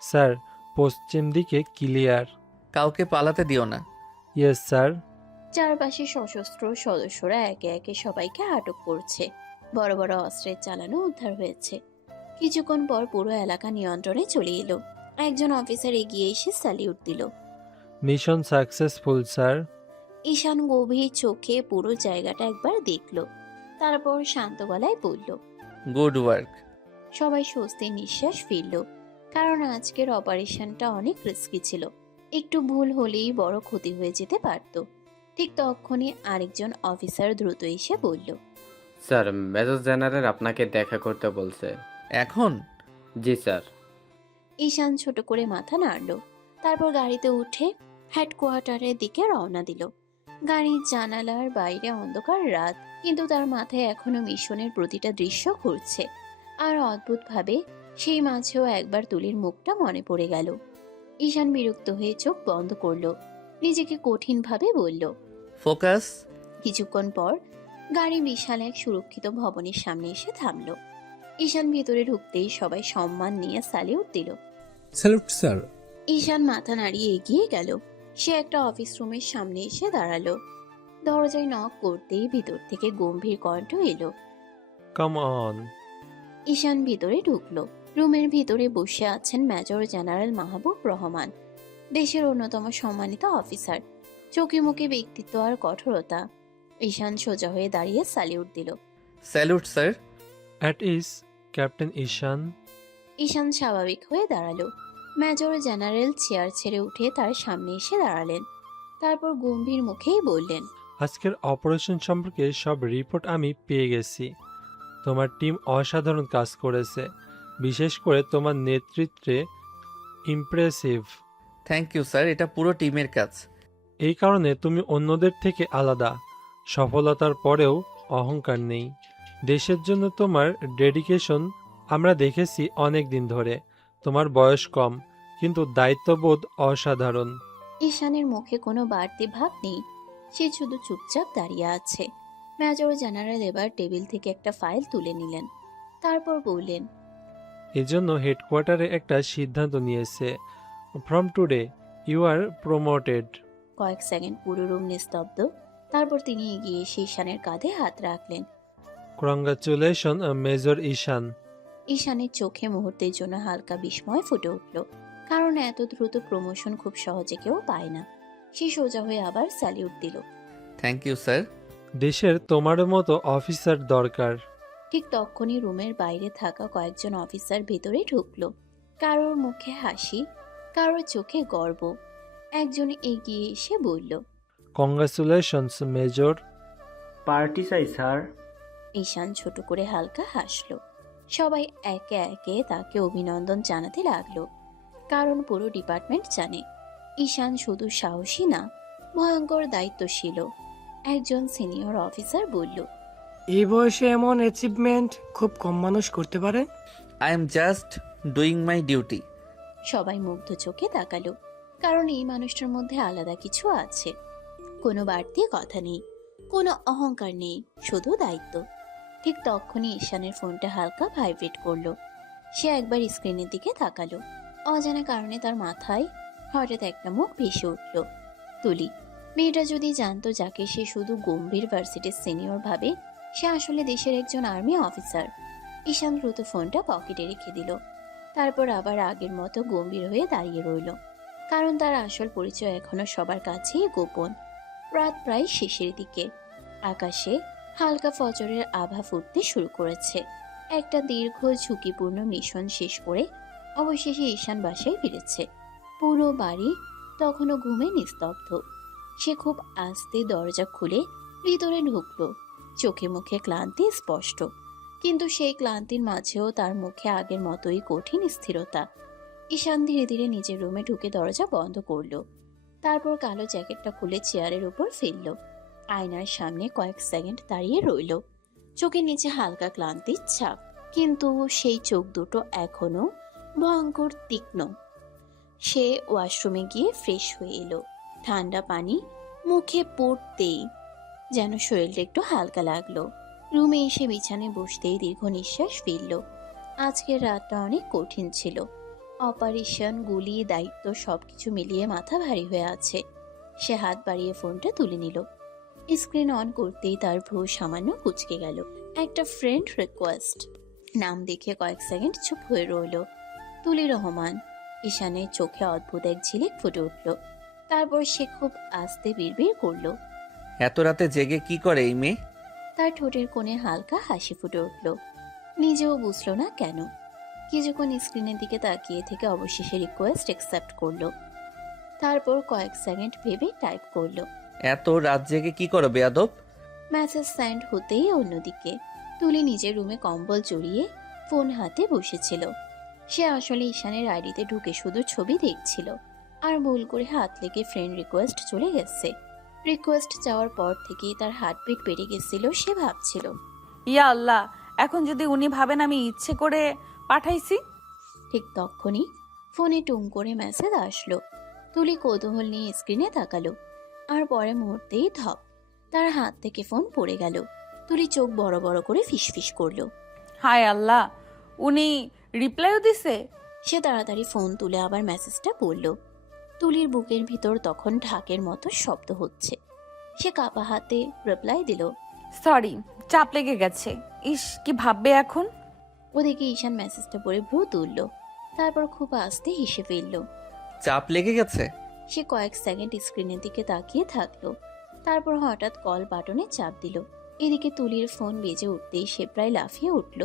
স্যার, পশ্চিম দিকে ক্লিয়ার। কাউকে পালাতে দিও না। Yes sir. চারপাশে সশস্ত্র সদস্যরা একে একে সবাইকে আটক করছে। বড় বড় অস্ত্রের চালানো উদ্ধার হয়েছে। কিছুক্ষণ পর পুরো এলাকা নিয়ন্ত্রণে চলে এলো। একজন অফিসার এগিয়ে এসে স্যালিউট দিল। Mission successful sir. ঈশান গভীর চোখে পুরো জায়গাটা একবার দেখল, তারপর শান্ত গলায় বলল, গুড ওয়ার্ক। সবাই স্বস্তির নিঃশ্বাস ফেলল, কারণ আজকের অপারেশনটা অনেক রিস্কি ছিল। একটু ভুল হলেই বড় ক্ষতি হয়ে যেতে পারত। ঠিক তখনই আরেকজন অফিসার দ্রুত এসে বলল, স্যার, মেজর জেনারেল আপনাকে দেখা করতে বলছে। এখন? জি স্যার। ঈশান ছোট করে মাথা নাড়ল, তারপর গাড়িতে উঠে হেডকোয়ার্টারের দিকে রওনা দিল। গাড়ির জানালার বাইরে অন্ধকার রাত, কিন্তু তার মাথায় এখনো মিশনের প্রতিটা দৃশ্য ঘুরছে। আর অদ্ভুতভাবে সেই মাঝেও একবার তুলির মুখটা মনে পড়ে গেল। ঈশান বিরক্ত হয়ে চোখ বন্ধ করল। নিজেকে কঠিনভাবে বলল। ফোকাস। কিছুক্ষণ পর গাড়ি বিশাল এক সুরক্ষিত ভবনের সামনে এসে থামলো। ঈশান ভেতরে ঢুকতেই সবাই সম্মান নিয়ে স্যালিউট দিল। Salute sir. ঈশান মাথা নাড়িয়ে এগিয়ে গেল। সে একটা অফিস রুমের সামনে এসে দাঁড়ালো। দরজায় নক করতেই ভিতর থেকে গম্ভীর কণ্ঠ এলো। Come on. ঈশান ভিতরে ঢুকলো। রুমের ভিতরে বসে আছেন মেজর জেনারেল মাহবুব রহমান, দেশের অন্যতম সম্মানিত অফিসার। চোখে মুখে ব্যক্তিত্ব আর কঠোরতা। ঈশান সোজা হয়ে দাঁড়িয়ে স্যালিউট দিল। Salute sir. At ease captain Ishan. Ishan স্বাভাবিক হয়ে দাঁড়ালো। মেজর জেনারেল চেয়ার ছেড়ে উঠে তার সামনে এসে দাঁড়ালেন। তারপর গম্ভীর মুখেই বললেন, আজকের অপারেশন সম্পর্কে সব রিপোর্ট আমি পেয়ে গেছি। তোমার টিম অসাধারণ কাজ করেছে, বিশেষ করে তোমার নেতৃত্বে ইমপ্রেসিভ। থ্যাংক ইউ স্যার, এটা পুরো টিমের কাজ। এই কারণে তুমি অন্যদের থেকে আলাদা। সফলতার পরেও অহংকার নেই। দেশের জন্য তোমার ডেডিকেশন আমরা দেখেছি অনেক দিন ধরে। তোমার বয়স কম, কিন্তু দায়িত্ববোধ অসাধারণ। ঈশানের মুখে কোনো বাড়তি ভাব নেই। সে শুধু চুপচাপ দাঁড়িয়ে আছে। মেজর জেনারেল এবার টেবিল থেকে একটা ফাইল তুলে নিলেন। তারপর বললেন, এজন্য হেডকোয়ার্টারে একটা সিদ্ধান্ত নিয়েছে। From today you are promoted. কয়েক সেকেন্ড পুরো রুম নিস্তব্ধ। তারপর তিনি এগিয়ে এসে ঈশানের কাঁধে হাত রাখলেন। Congratulation major Ishan. ঈশানের চোখে মুহূর্তের জন্য হালকা বিস্ময় ফুটে উঠল, কারণ এত দ্রুত প্রমোশন খুব সহজে কেউ পায় না। সে সোজা হয়ে আবার স্যালিউট দিল। Thank you sir. দেশের তোমার মতো অফিসার দরকার। ঠিক তখনই রুমের বাইরে থাকা কয়েকজন অফিসার ভেতরে ঢুকলো। কারোর মুখে হাসি, কারোর চোখে গর্ব। একজন এগিয়ে এসে বলল, কংগ্রাচুলেশনস মেজর। পার্টি চাই স্যার। ঈশান ছোট করে হালকা হাসলো। সবাই একে একে তাকে অভিনন্দন জানাতে লাগলো, কারণ পুরো ডিপার্টমেন্ট জানে ঈশান শুধু সাহসী না, ভয়ঙ্কর দায়িত্বশীল। একজন সিনিয়র অফিসার বলল, এই বয়সে এমন অ্যাচিভমেন্ট খুব কম মানুষ করতে পারে। I am just doing my duty. সবাই মুগ্ধ চোখে তাকালো, কারণ এই মানুষটার মধ্যে আলাদা কিছু আছে। কোনো বাড়তি কথা নেই, কোনো অহংকার নেই, শুধু দায়িত্ব। ঠিক তখনই ঈশানের ফোনটা হালকা ভাইব্রেট করলো। সে একবার স্ক্রিনের দিকে তাকালো। অজানা কারণে তার মাথায় হঠাৎ একটা মুখ ভেসে উঠল। তুলি। মেয়েটা যদি জানতো যাকে সে শুধু গম্ভীর ভার্সিটির সিনিয়র ভাবে, সে আসলে দেশের একজন আর্মি অফিসার। ঈশান দ্রুত ফোনটা পকেটে রেখে দিল। তারপর আবার আগের মতো গম্ভীর হয়ে দাঁড়িয়ে রইল, কারণ তার আসল পরিচয় এখনো সবার কাছেই গোপন। রাত প্রায় শেষের দিকে। আকাশে হালকা ফজরের আভা ফুটতে শুরু করেছে। একটা দীর্ঘ ঝুঁকিপূর্ণ মিশন শেষ করে অবশেষে ঈশান বাসায় ফিরেছে। পুরো বাড়ি তখনও ঘুমে নিস্তব্ধ। সে খুব আস্তে দরজা খুলে ভিতরে ঢুকলো। চোখে মুখে ক্লান্তি স্পষ্ট, কিন্তু সেই ক্লান্তির মাঝেও তার মুখে আগের মতোই কঠিন স্থিরতা। ঈশান ধীরে ধীরে নিজের রুমে ঢুকে দরজা বন্ধ করলো। তারপর কালো জ্যাকেটটা খুলে চেয়ারের উপর ফেললো। আয়নার সামনে কয়েক সেকেন্ড দাঁড়িয়ে রইল। চোখের নিচে হালকা ক্লান্তির ছাপ, কিন্তু সেই চোখ দুটো এখনো ভয়ঙ্কর তীক্ষ্ণ। সে ওয়াশরুমে গিয়ে ফ্রেশ হয়ে এলো। ঠান্ডা পানি মুখে পড়তেই যেন শরীরটা একটু হালকা লাগলো। রুমে এসে বিছানায় বসতেই দীর্ঘ নিঃশ্বাস ফেলল। আজকের রাতটা অনেক কঠিন ছিল। অপারেশন, গুলি, দায়িত্ব সবকিছু মিলিয়ে মাথা ভারী হয়ে আছে। সে হাত বাড়িয়ে ফোনটা তুলে নিল। স্ক্রিন অন করতেই তার ভ্রু সামান্য কুঁচকে গেল। একটা ফ্রেন্ড রিকোয়েস্ট। নাম দেখে কয়েক সেকেন্ড চুপ হয়ে রইল। তুলি রহমান। ঈশানের চোখে অদ্ভুত এক ঝিলিক ফুটে উঠল। তারপর সে খুব আস্তে বিড়বিড় করলো, এত রাতে জেগে কি করে এই মেয়ে? তার ঠোঁটের কোণে হালকা হাসি ফুটে উঠল। নিজেও বুঝলো না কেন। কিছুক্ষণ স্ক্রিনের দিকে তাকিয়ে থেকে অবশেষে রিকোয়েস্ট অ্যাকসেপ্ট করলো। তারপর কয়েক সেকেন্ড ভেবে টাইপ করলো, এত রাত জেগে কি করো বেয়াদব? মেসেজ সেন্ড হতেই অন্যদিকে তুলি নিজের রুমে কম্বল জড়িয়ে ফোন হাতে বসেছিল। সে আসলে ঈশানের আইডিতে ঢুকে শুধু ছবি দেখছিল, আর ভুল করে হাত লেগে ফ্রেন্ড রিকোয়েস্ট চলে গেছে। রিকোয়েস্ট যাওয়ার পর থেকেই তার হার্টবিট বেড়ে গেছিল। সে ভাবছিল, ইয়া আল্লাহ, এখন যদি উনি ভাবেন আমি ইচ্ছে করে পাঠাইছি। ঠিক তখনই ফোনে টুং করে মেসেজ আসলো। তুলি কৌতূহল নিয়ে স্ক্রিনে তাকালো, আর পরে মুহূর্তেই ধপ, তার হাত থেকে ফোন পড়ে গেল। তুলি চোখ বড় বড় করে ফিসফিস করলো। হায় আল্লাহ, উনি রিপ্লাইও দিছে। সে তাড়াতাড়ি ফোন তুলে আবার মেসেজটা পড়ল। তুলির বুকের ভিতর তখন ঢাকের মতো শব্দ হচ্ছে। সে কাপা হাতে রিপ্লাই দিল, সরি, চাপ লেগে গেছে। ইস, কি ভাববে এখন? ওদিকে ঈশান মেসেজটা পড়ে ভ্রু তুলল, তারপর খুব আস্তে হেসে ফেলল। চাপ লেগে গেছে? সে কয়েক সেকেন্ড স্ক্রিনের দিকে তাকিয়ে থাকলো, তারপর হঠাৎ কল বাটনে চাপ দিল। এদিকে তুলির ফোন বেজে উঠতেই সে প্রায় লাফিয়ে উঠল।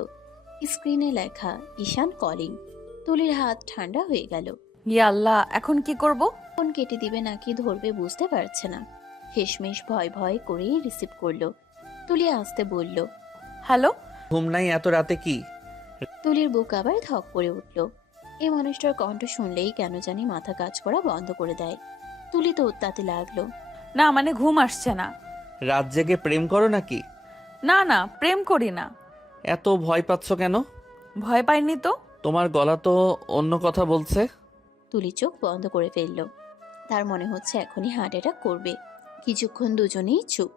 স্ক্রিনে লেখা ঈশান কলিং। তুলির হাত ঠান্ডা হয়ে গেল। ইয়া আল্লাহ, এখন কি করব? ফোন কেটে দিবে নাকি ধরবে বুঝতে পারছে না। শেষমেশ ভয় ভয় করেই রিসিভ করলো। তুলি আসতে বলল, হ্যালো। ঘুম নাই এত রাতে কি? তুলির বুক আবার ধক করে উঠল। এই মানুষটার কণ্ঠ শুনলেই কেন জানি মাথা কাজ করা বন্ধ করে দেয়। তুলি তো তাতে লাগলো। না মানে ঘুম আসছে না। রাত জেগে প্রেম করো নাকি? না না, প্রেম করি না। এত ভয় পাচ্ছ কেন? ভয় পাইনি তো। তোমার গলা তো অন্য কথা বলছে। তুলি চোখ বন্ধ করে ফেলল। তার মনে হচ্ছে এখনই হার্ট অ্যাটাক করবে। কিছুক্ষণ দুজনেই চুপ।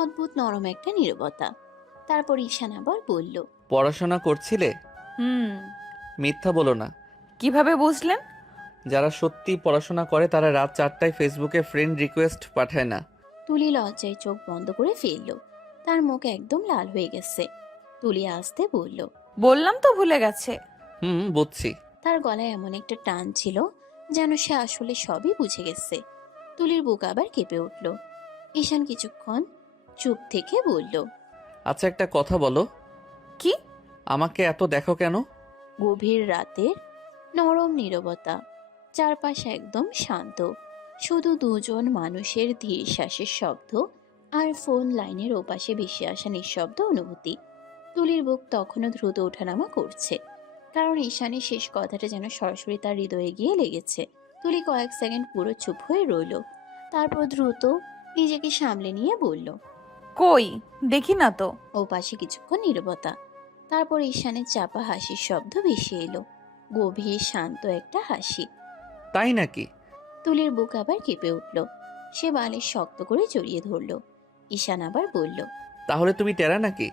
অদ্ভুত নরম একটা নীরবতা। তারপর ঈশান আবার বলল, পড়াশোনা করছিলে? মিথ্যা বলো না। কিভাবে বুঝলেন? যারা সত্যি পড়াশোনা করে তারা রাত 4টায় ফেসবুকে ফ্রেন্ড রিকোয়েস্ট পাঠায় না। তুলি লজ্জায় চোখ বন্ধ করে ফেলল। তার মুখ একদম লাল হয়ে গেছে। তুলি আসতে বলল, বললাম তো ভুলে গেছে। বুঝছি। তার গলায় এমন একটা টান ছিল যেন সে আসলে সবই বুঝে গেছে। তুলির বুক আবার কেঁপে উঠল। ঈশান কিছুক্ষণ চুপ থেকে বলল, আচ্ছা একটা কথা বলো। কি? আমাকে এত দেখো কেন? গভীর রাতের নরম নীরবতা, চারপাশে একদম শান্ত, শুধু দুজন মানুষের ধীর শ্বাসের শব্দ আর ফোন লাইনের ওপাশে ভেসে আসা নিঃশব্দ অনুভূতি। তুলির বুক তখনও দ্রুত ওঠানামা করছে, কারণ ঈশানের শেষ কথাটা যেন সরাসরি তার হৃদয়ে গিয়ে লেগেছে। তুলি কয়েক সেকেন্ড পুরো চুপ হয়ে রইল, তারপর দ্রুত নিজেকে সামলে নিয়ে বলল, কই দেখি না তো। ওপাশে কিছুক্ষণ নীরবতা, তারপর ঈশানের চাপা হাসির শব্দ ভেসে এলো। গভীর শান্ত একটা হাসি। তাই নাকি? তুলির বুক আবার কেঁপে উঠল। সে বালিশ শক্ত করে জড়িয়ে ধরল। ঈশান আবার বলল, তাহলে তুমি টেরা নাকি?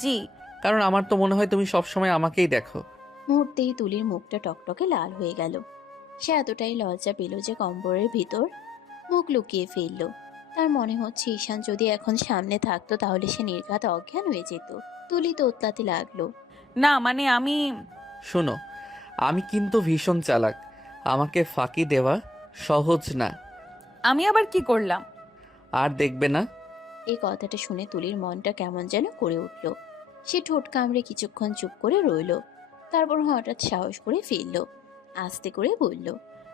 জি। কারণ আমার তো মনে হয় তুমি সবসময় আমাকেই দেখো। মুহূর্তেই তুলির মুখটা টকটকে লাল হয়ে গেল। সে এতটাই লজ্জা পেল যে কম্বরের ভিতর মুখ লুকিয়ে ফেলল। তার মনে হচ্ছে ঈশান যদি এখন সামনে থাকতো তাহলে সে নির্ঘাত অজ্ঞান হয়ে যেত। তুলি তোতলাতে লাগলো, না মানে আমি। শোনো, আমি কিন্তু ভীষণ চালাক। আমাকে ফাঁকি দেওয়া সহজ না। আমি আবার কি করলাম? আর দেখবে না। এই কথাটা শুনে তুলির মনটা কেমন যেন করে উঠল। সে ঠোঁট কামড়ে কিছুক্ষণ চুপ করে রইল, তারপর হঠাৎ সাহস করে ফেলল। আস্তে করে বলল,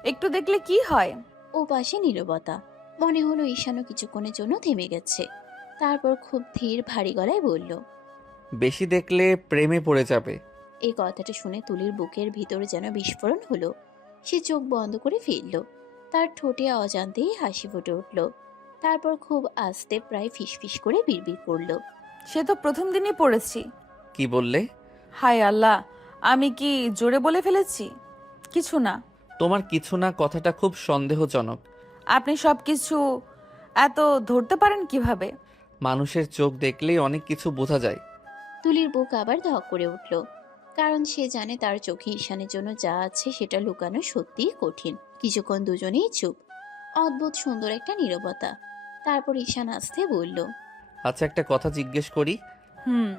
একটু দেখলে কি হয়? ও পাশে নীরবতা। মনে হলো ঈশানও কিছুক্ষণের জন্য থেমে গেছে। তারপর খুব ধীর ভারী গলায় বলল, বেশি দেখলে প্রেমে পড়ে যাবে। এই কথাটা শুনে তুলির বুকের ভিতরে যেন বিস্ফোরণ হলো। সে চোখ বন্ধ করে ফেলল। তার ঠোঁটে অজান্তেই হাসি ফুটে উঠল। তারপর খুব আস্তে প্রায় ফিসফিস করে বিড়বিড় করল, সে তো প্রথম দিনই পড়েছি। কি বললে? হায় আল্লাহ, আমি কি জোরে বলে ফেলেছি? কিছু না। তোমার কিছু না কথাটা খুব সন্দেহজনক। আপনি সবকিছু এত ধরতে পারেন কিভাবে? মানুষের চোখ দেখলেই অনেক কিছু বোঝা যায়। তুলির বুক আবার ধক করে উঠল, কারণ সে জানে তার চোখে ঈশানের জন্য যা আছে সেটা লুকানো সত্যিই কঠিন। কিছুক্ষণ দুজনেই চুপ। অদ্ভুত সুন্দর একটা নীরবতা। তারপর ঈশান আসতে বলল, আচ্ছা একটা কথা জিজ্ঞেস করি। হুম।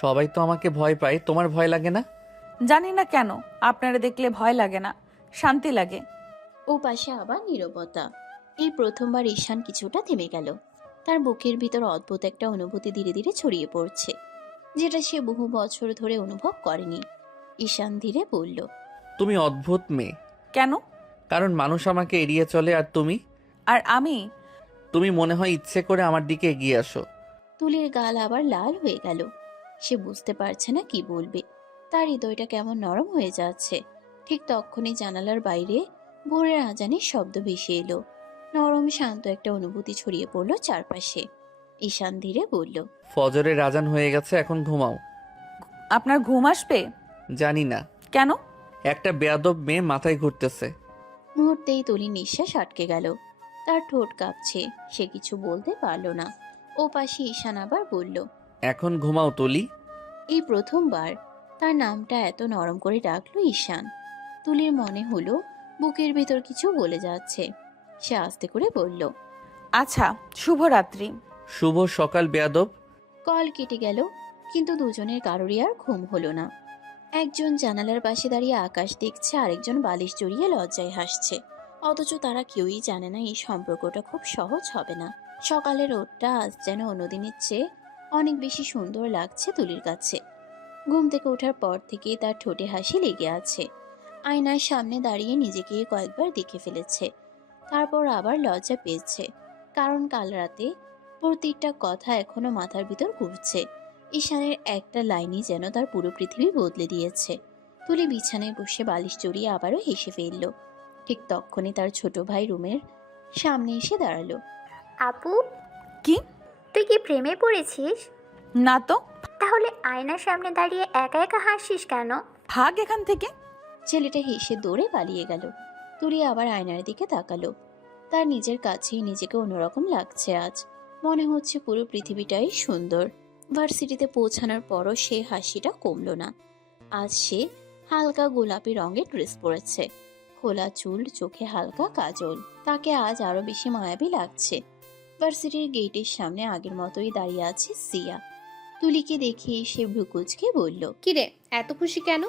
সবাই তো আমাকে ভয় পায়, তোমার ভয় লাগে না? জানি না কেন, আপনারা দেখলে ভয় লাগে না, শান্তি লাগে। ও পাশে আবার নীরবতা। এই প্রথমবার ঈশান কিছুটা থেমে গেল। তার বুকের ভিতর অদ্ভুত একটা অনুভূতি ধীরে ধীরে ছড়িয়ে পড়ছে, যেটা সে বহু বছর ধরে অনুভব করেনি। ঈশান ধীরে বলল, তুমি অদ্ভুত মেয়ে। কেন? কারণ মানুষ আমাকে এড়িয়ে চলে আর তুমি। আর আমি? তুমি মনে হয় ইচ্ছে করে আমার দিকে এগিয়ে আসো। তুলির গাল আবার লাল হয়ে গেল। সে বুঝতে পারছে না কি বলবে। তার হৃদয়টা কেমন নরম হয়ে যাচ্ছে। ঠিক তখনই জানালার বাইরে ভোরের আজানের শব্দ ভেসে এলো। নরম শান্ত একটা অনুভূতি ছড়িয়ে পড়ল চারপাশে। ঈশান ধীরে বলল, ফজরের আজান হয়ে গেছে, এখন ঘুমাও। আপনার ঘুম আসবে? জানি না। কেন? একটা বেয়াদব মেয়ে মাথায় ঘুরতেছে। মুহূর্তেই তুলির নিঃশ্বাস আটকে গেল। তার ঠোঁট কাঁপছে, সে কিছু বলতে পারল না। ও পাশে ঈশান আবার বলল, এখন ঘুমাও তুলি। এই প্রথমবার তার নামটা এত নরম করে ডাকলো ঈশান। তুলির মনে হলো বুকের ভিতর কিছু বলে যাচ্ছে। সে আস্তে করে বলল, আচ্ছা, শুভরাত্রি। শুভ সকাল বেয়াদব। কল কেটে গেল, কিন্তু দুজনের কারোরই আর ঘুম হলো না। একজন জানালার পাশে দাঁড়িয়ে আকাশ দেখছে, আরেকজন বালিশ জড়িয়ে লজ্জায় হাসছে। অথচ তারা কেউই জানে না এই সম্পর্কটা খুব সহজ হবে না। সকালের রোদটা আজ যেন অন্যদিনের চেয়ে অনেক বেশি সুন্দর লাগছে তুলির কাছে। ঘুম থেকে ওঠার পর থেকেই তার ঠোঁটে হাসি লেগে আছে। আয়নার সামনে দাঁড়িয়ে নিজেকে কয়েকবার দেখে ফেলেছে, তারপর আবার লজ্জা পেয়েছে, কারণ কাল রাতে প্রতিটা কথা এখনো মাথার ভিতর ঘুরছে। ঈশানের একটা লাইনই যেন তার পুরো পৃথিবী বদলে দিয়েছে। তুলি বিছানায় বসে বালিশ জড়িয়ে আবারও হেসে ফেলল। ঠিক তখনই তার ছোট ভাই রুমের সামনে এসে দাঁড়ালো। আপু, কি? তুই কি প্রেমে পড়েছিস? না তো। তাহলে আয়নার সামনে দাঁড়িয়ে একা একা হাসিস কেন? ভাগ এখান থেকে। ছেলেটা হেসে দৌড়ে পালিয়ে গেল। তুলি আবার আয়নার দিকে তাকালো। তার নিজের কাছেই নিজেকে অন্যরকম লাগছে আজ। মনে হচ্ছে পুরো পৃথিবীটাই সুন্দর। ভার্সিটিতে পৌঁছানোর পরও সে হাসিটা কমলো না। আজ সে হালকা গোলাপি রঙের ড্রেস পরেছে, খোলা চুল, চোখে হালকা কাজল। তাকে আজ আরো বেশি মায়াবী লাগছে। ভার্সিটির গেটের সামনে আগের মতোই দাঁড়িয়ে আছে সিয়া। তুলিকে দেখে সে ভ্রুকুচকে বলল, কিরে এত খুশি কেন?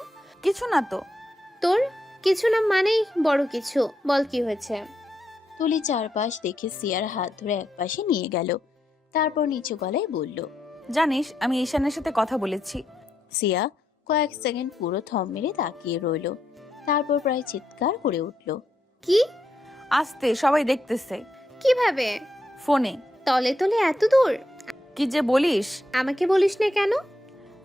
কিছু না তো। তোর কিছু না মানেই বড় কিছু, বল কি হয়েছে? তুলি চারপাশ দেখে সিয়ার হাত ধরে একপাশে নিয়ে গেল, তারপর নিচু গলায় বলল, জানিস আমি ঈশানের সাথে কথা বলেছি। সিয়া কয়েক সেকেন্ড পুরো থম মেরে তাকিয়ে রইল, তারপর প্রায় চিৎকার করে উঠল, কি? আস্তে, সবাই দেখতেছে। কিভাবে? ফোনে। তলে তলে এত দূর? কি যে বলিস। আমাকে বলিস না কেন?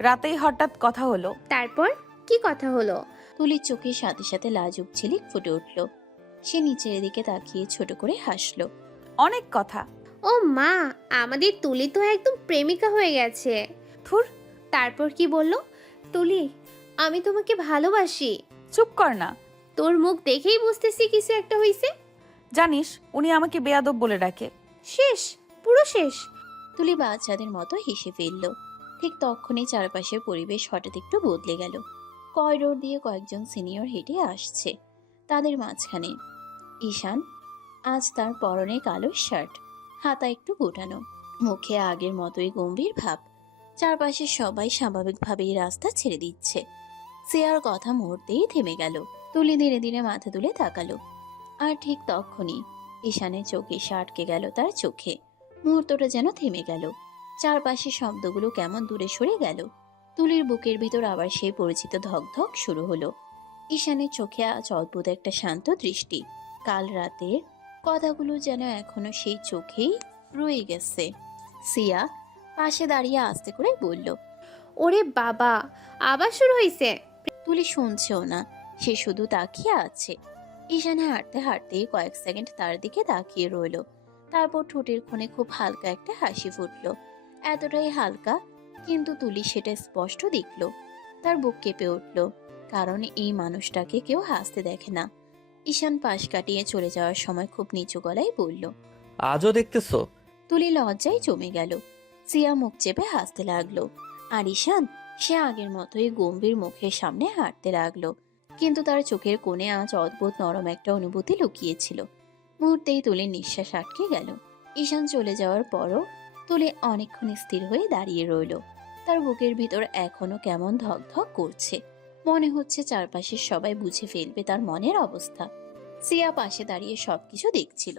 রাতেই হঠাৎ কথা হলো। তারপর কি কথা হলো? তুলির চোখের সাথে সাথে লাজুক ঝিলিক ফুটে উঠল। সে নিচের দিকে তাকিয়ে ছোট করে হাসলো। অনেক কথা। ও মা, আমাদের তুলি তো একদম প্রেমিকা হয়ে গেছে। থুর। তারপর কি বললো? তুলি, আমি তোমাকে ভালোবাসি। চুপ কর না। তোর মুখ দেখেই বুঝতেছি কিছু একটা হইছে। জানিস উনি আমাকে বেয়াদব বলে ডাকে। শেষ, পুরো শেষ। তুলি বাচ্চাদের মতো হেসে ফেলল। ঠিক তখনই চারপাশের পরিবেশ হঠাৎ একটু বদলে গেল। করিডোর দিয়ে কয়েকজন সিনিয়র হেঁটে আসছে। তাদের মাঝখানে ঈশান। আজ তার পরনে কালো শার্ট, হাতা একটু গোটানো, মুখে আগের মতোই গম্ভীর ভাব। চারপাশে সবাই স্বাভাবিকভাবেই রাস্তা ছেড়ে দিচ্ছে। সিয়ার কথা মুহূর্তেই থেমে গেল। তুলি ধীরে ধীরে মাথা তুলে তাকালো। আর ঠিক তখনই ঈশানের চোখে আটকে গেল তার চোখে। মুহূর্তটা যেন থেমে গেল। চারপাশে শব্দগুলো কেমন দূরে সরে গেল। তুলির বুকের ভিতর আবার সেই পরিচিত ধকধক শুরু হলো। ঈশানের চোখে আজ অদ্ভুত একটা শান্ত দৃষ্টি। কাল রাতের কথাগুলো যেন এখনো সেই চোখেই রয়ে গেছে। সিয়া পাশে দাঁড়িয়ে আস্তে করে বলল, ওরে বাবা, আবার শুরু হয়েছে। তুলি শুনছেও না, সে শুধু তাকিয়ে আছে। ঈশান হাঁটতে হাঁটতে কয়েক সেকেন্ড তার দিকে তাকিয়ে রইল, তারপর ঠোঁটের কোণে খুব হালকা একটা হাসি ফুটলো। এতটাই হালকা কিন্তু তুলি সেটা স্পষ্ট দেখল। তার বুক কেঁপে উঠল, কারণ এই মানুষটাকে কেউ হাসতে দেখে না। ঈশান পাশ কাটিয়ে চলে যাওয়ার সময় খুব নিচু গলায় বলল, আজও দেখতেছো? তুলি লজ্জায় জমে গেল। সিয়া মুখ চেপে হাসতে লাগলো, আর ঈশান সে আগের মতোই গম্ভীর মুখের সামনে হাঁটতে লাগলো। কিন্তু তার চোখের কোণে আজ অদ্ভুত নরম একটা অনুভূতি লুকিয়েছিল। মুহূর্তেই তুলির নিঃশ্বাস আটকে গেল। ঈশান চলে যাওয়ার পরও তুলি অনেকক্ষণ স্থির হয়ে দাঁড়িয়ে রইল। তার বুকের ভিতর এখনো কেমন ধকধক করছে। মনে হচ্ছে চারপাশের সবাই বুঝে ফেলবে তার মনের অবস্থা। সিয়া পাশে দাঁড়িয়ে সবকিছু দেখছিল,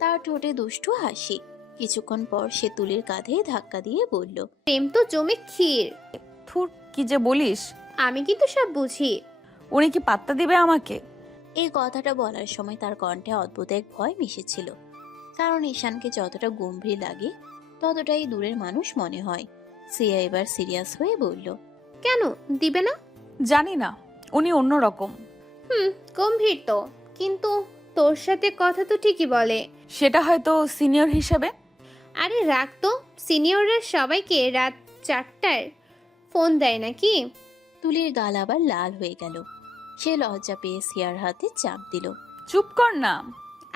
তার ঠোঁটে দুষ্টু হাসি। কিছুক্ষণ পর সে তুলির কাঁধে ধাক্কা দিয়ে বলল, প্রেম তো জমে ক্ষীর। থুর, কি যে বলিস। আমি কিন্তু সব বুঝি। উনি কি পাত্তা দিবে আমাকে? এই কথাটা বলার সময় তার কণ্ঠে অদ্ভুত এক ভয় মিশেছিল, কারণ ঈশানকে যতটা গম্ভীর লাগে ততটাই দূরের মানুষ মনে হয়। সিয়া এবার সিরিয়াস হয়ে বলল, কেন দিবে না? জানি না, উনি অন্যরকম। গম্ভীর তো, কিন্তু তোর সাথে কথা তো ঠিকই বলে। সেটা হয়তো সিনিয়র হিসেবে। আরে রাখ তো, সিনিয়ররা সবাইকে রাত 4টায় ফোন দেয় নাকি? তুলির গাল আবার লাল হয়ে গেল। সে লজ্জা পেয়ে সিয়ার হাতে চাপ দিল। চুপ কর না।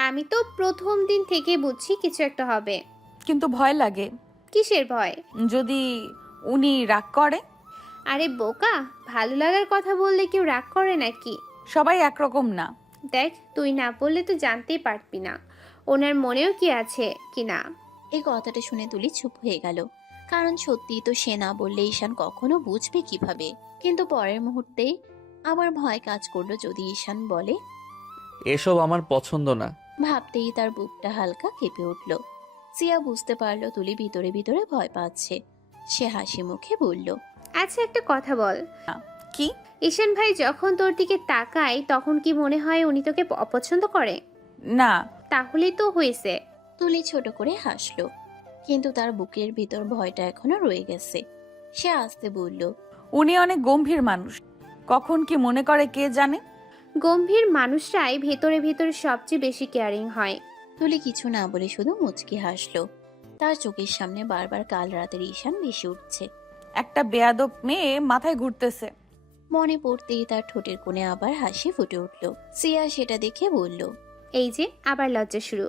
আমি তো প্রথম দিন থেকে বুঝছি কিছু একটা হবে। কিন্তু ভয় লাগে। কিসের ভয়? যদি উনি রাগ করে। আরে বোকা, ভালো লাগার কথা বললে কেউ রাগ করে নাকি? সবাই একরকম না। দেখ, তুই না বললে তো জানতেই পারবি না ওনার মনেও কি আছে কি না। এই কথাটা শুনে তুলি চুপ হয়ে গেল, কারণ সত্যিই তো সে না বললে ঈশান কখনো বুঝবে কিভাবে। কিন্তু পরের মুহূর্তে আবার ভয় কাজ করলো যদি ঈশান বলে। এসব আমার পছন্দ না। ভাবতেই তার বুকটা হালকা কেঁপে উঠল। সিয়া বুঝতে পারলো তুলি ভিতরে ভিতরে ভয় পাচ্ছে। সে হাসি মুখে বলল, আচ্ছা একটা কথা বল। কি? ঈশান ভাই যখন তোর দিকে তাকায় তখন কি মনে হয় উনি তোকে অপছন্দ করে? না। তাহলেই তো হয়েছে। তুলি ছোট করে হাসলো, কিন্তু তার বুকের ভিতর ভয়টা এখনো রয়ে গেছে। সে আস্তে বলল, উনি অনেক গম্ভীর মানুষ, কখন কি মনে করে কে জানে। গম্ভীর মানুষরাই ভেতরে ভেতরে সবচেয়ে বেশি কেয়ারিং হয়। তুলি কিছু না বলে শুধু মুচকি হাসলো। তার চোখের সামনে বারবার কাল রাতের ঈশান ভেসে উঠছে। একটা বেয়াদব মেয়ে মাথায় ঘুরতেছে। মনে পড়তেই তার ঠোঁটের কোণে আবার হাসি ফুটে উঠল। সিয়া সেটা দেখে বলল, এই যে আবার লজ্জা শুরু।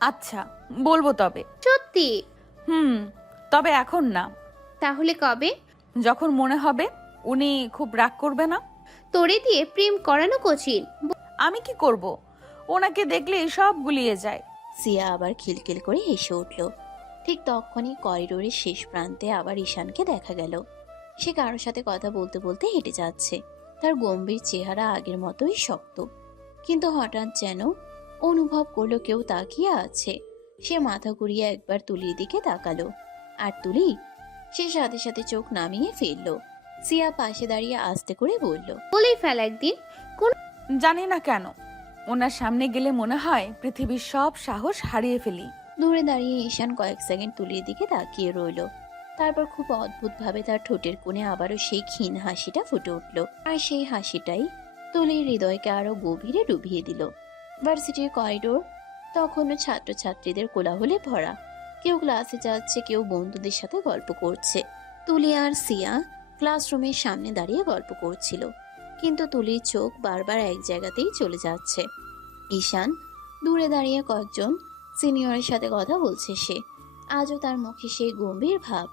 আচ্ছা বলবো তবে। সত্যি? তবে এখন না। তাহলে কবে? যখন মনে হবে উনি খুব রাগ করবে না। তোরে দিয়ে প্রেম করানো কঠিন। আমি কি করব? ওনাকে দেখলে সব গুলিয়ে যায়। সিয়া আবার খিলখিল করে হেসে উঠল। ঠিক তখনই করিডোরের শেষ প্রান্তে আবার ঈশানকে দেখা গেল। সে কারোর সাথে কথা বলতে বলতে হেঁটে যাচ্ছে। তার গম্ভীর চেহারা আগের মতোই শক্ত, কিন্তু হঠাৎ যেন অনুভব করলো কেউ তাকিয়ে আছে। সে মাথা ঘুরিয়ে একবার তুলির দিকে তাকালো, আর তুলি সে সাথে সাথে চোখ নামিয়ে ফেললো। সিয়া পাশে দাঁড়িয়ে আস্তে করে বলল, বলেই ফেল একদিন। কোন জানি না কেন ওনার সামনে গেলে মনে হয় পৃথিবীর সব সাহস হারিয়ে ফেলি। দূরে দাঁড়িয়ে ঈশান কয়েক সেকেন্ড তুলির দিকে তাকিয়ে রইল। তারপর খুব অদ্ভুতভাবে তার ঠোঁটের কোণে আবারও সেই ক্ষীণ হাসিটা ফুটে উঠল। আর সেই হাসিটাই তুলির হৃদয়কে আরো গভীরে ডুবিয়ে দিল। ভার্সিটির করিডোর তখনও ছাত্রছাত্রীদের কোলাহলে ভরা। কেউ ক্লাসে যাচ্ছে, কেউ বন্ধুদের সাথে গল্প করছে। তুলি আর সিয়া ক্লাসরুমের সামনে দাঁড়িয়ে গল্প করছিল, কিন্তু তুলির চোখ বারবার এক জায়গাতেই চলে যাচ্ছে। ঈশান দূরে দাঁড়িয়ে কয়েকজন সিনিয়রের সাথে কথা বলছে সে। আজও তার মুখে সেই গম্ভীর ভাব,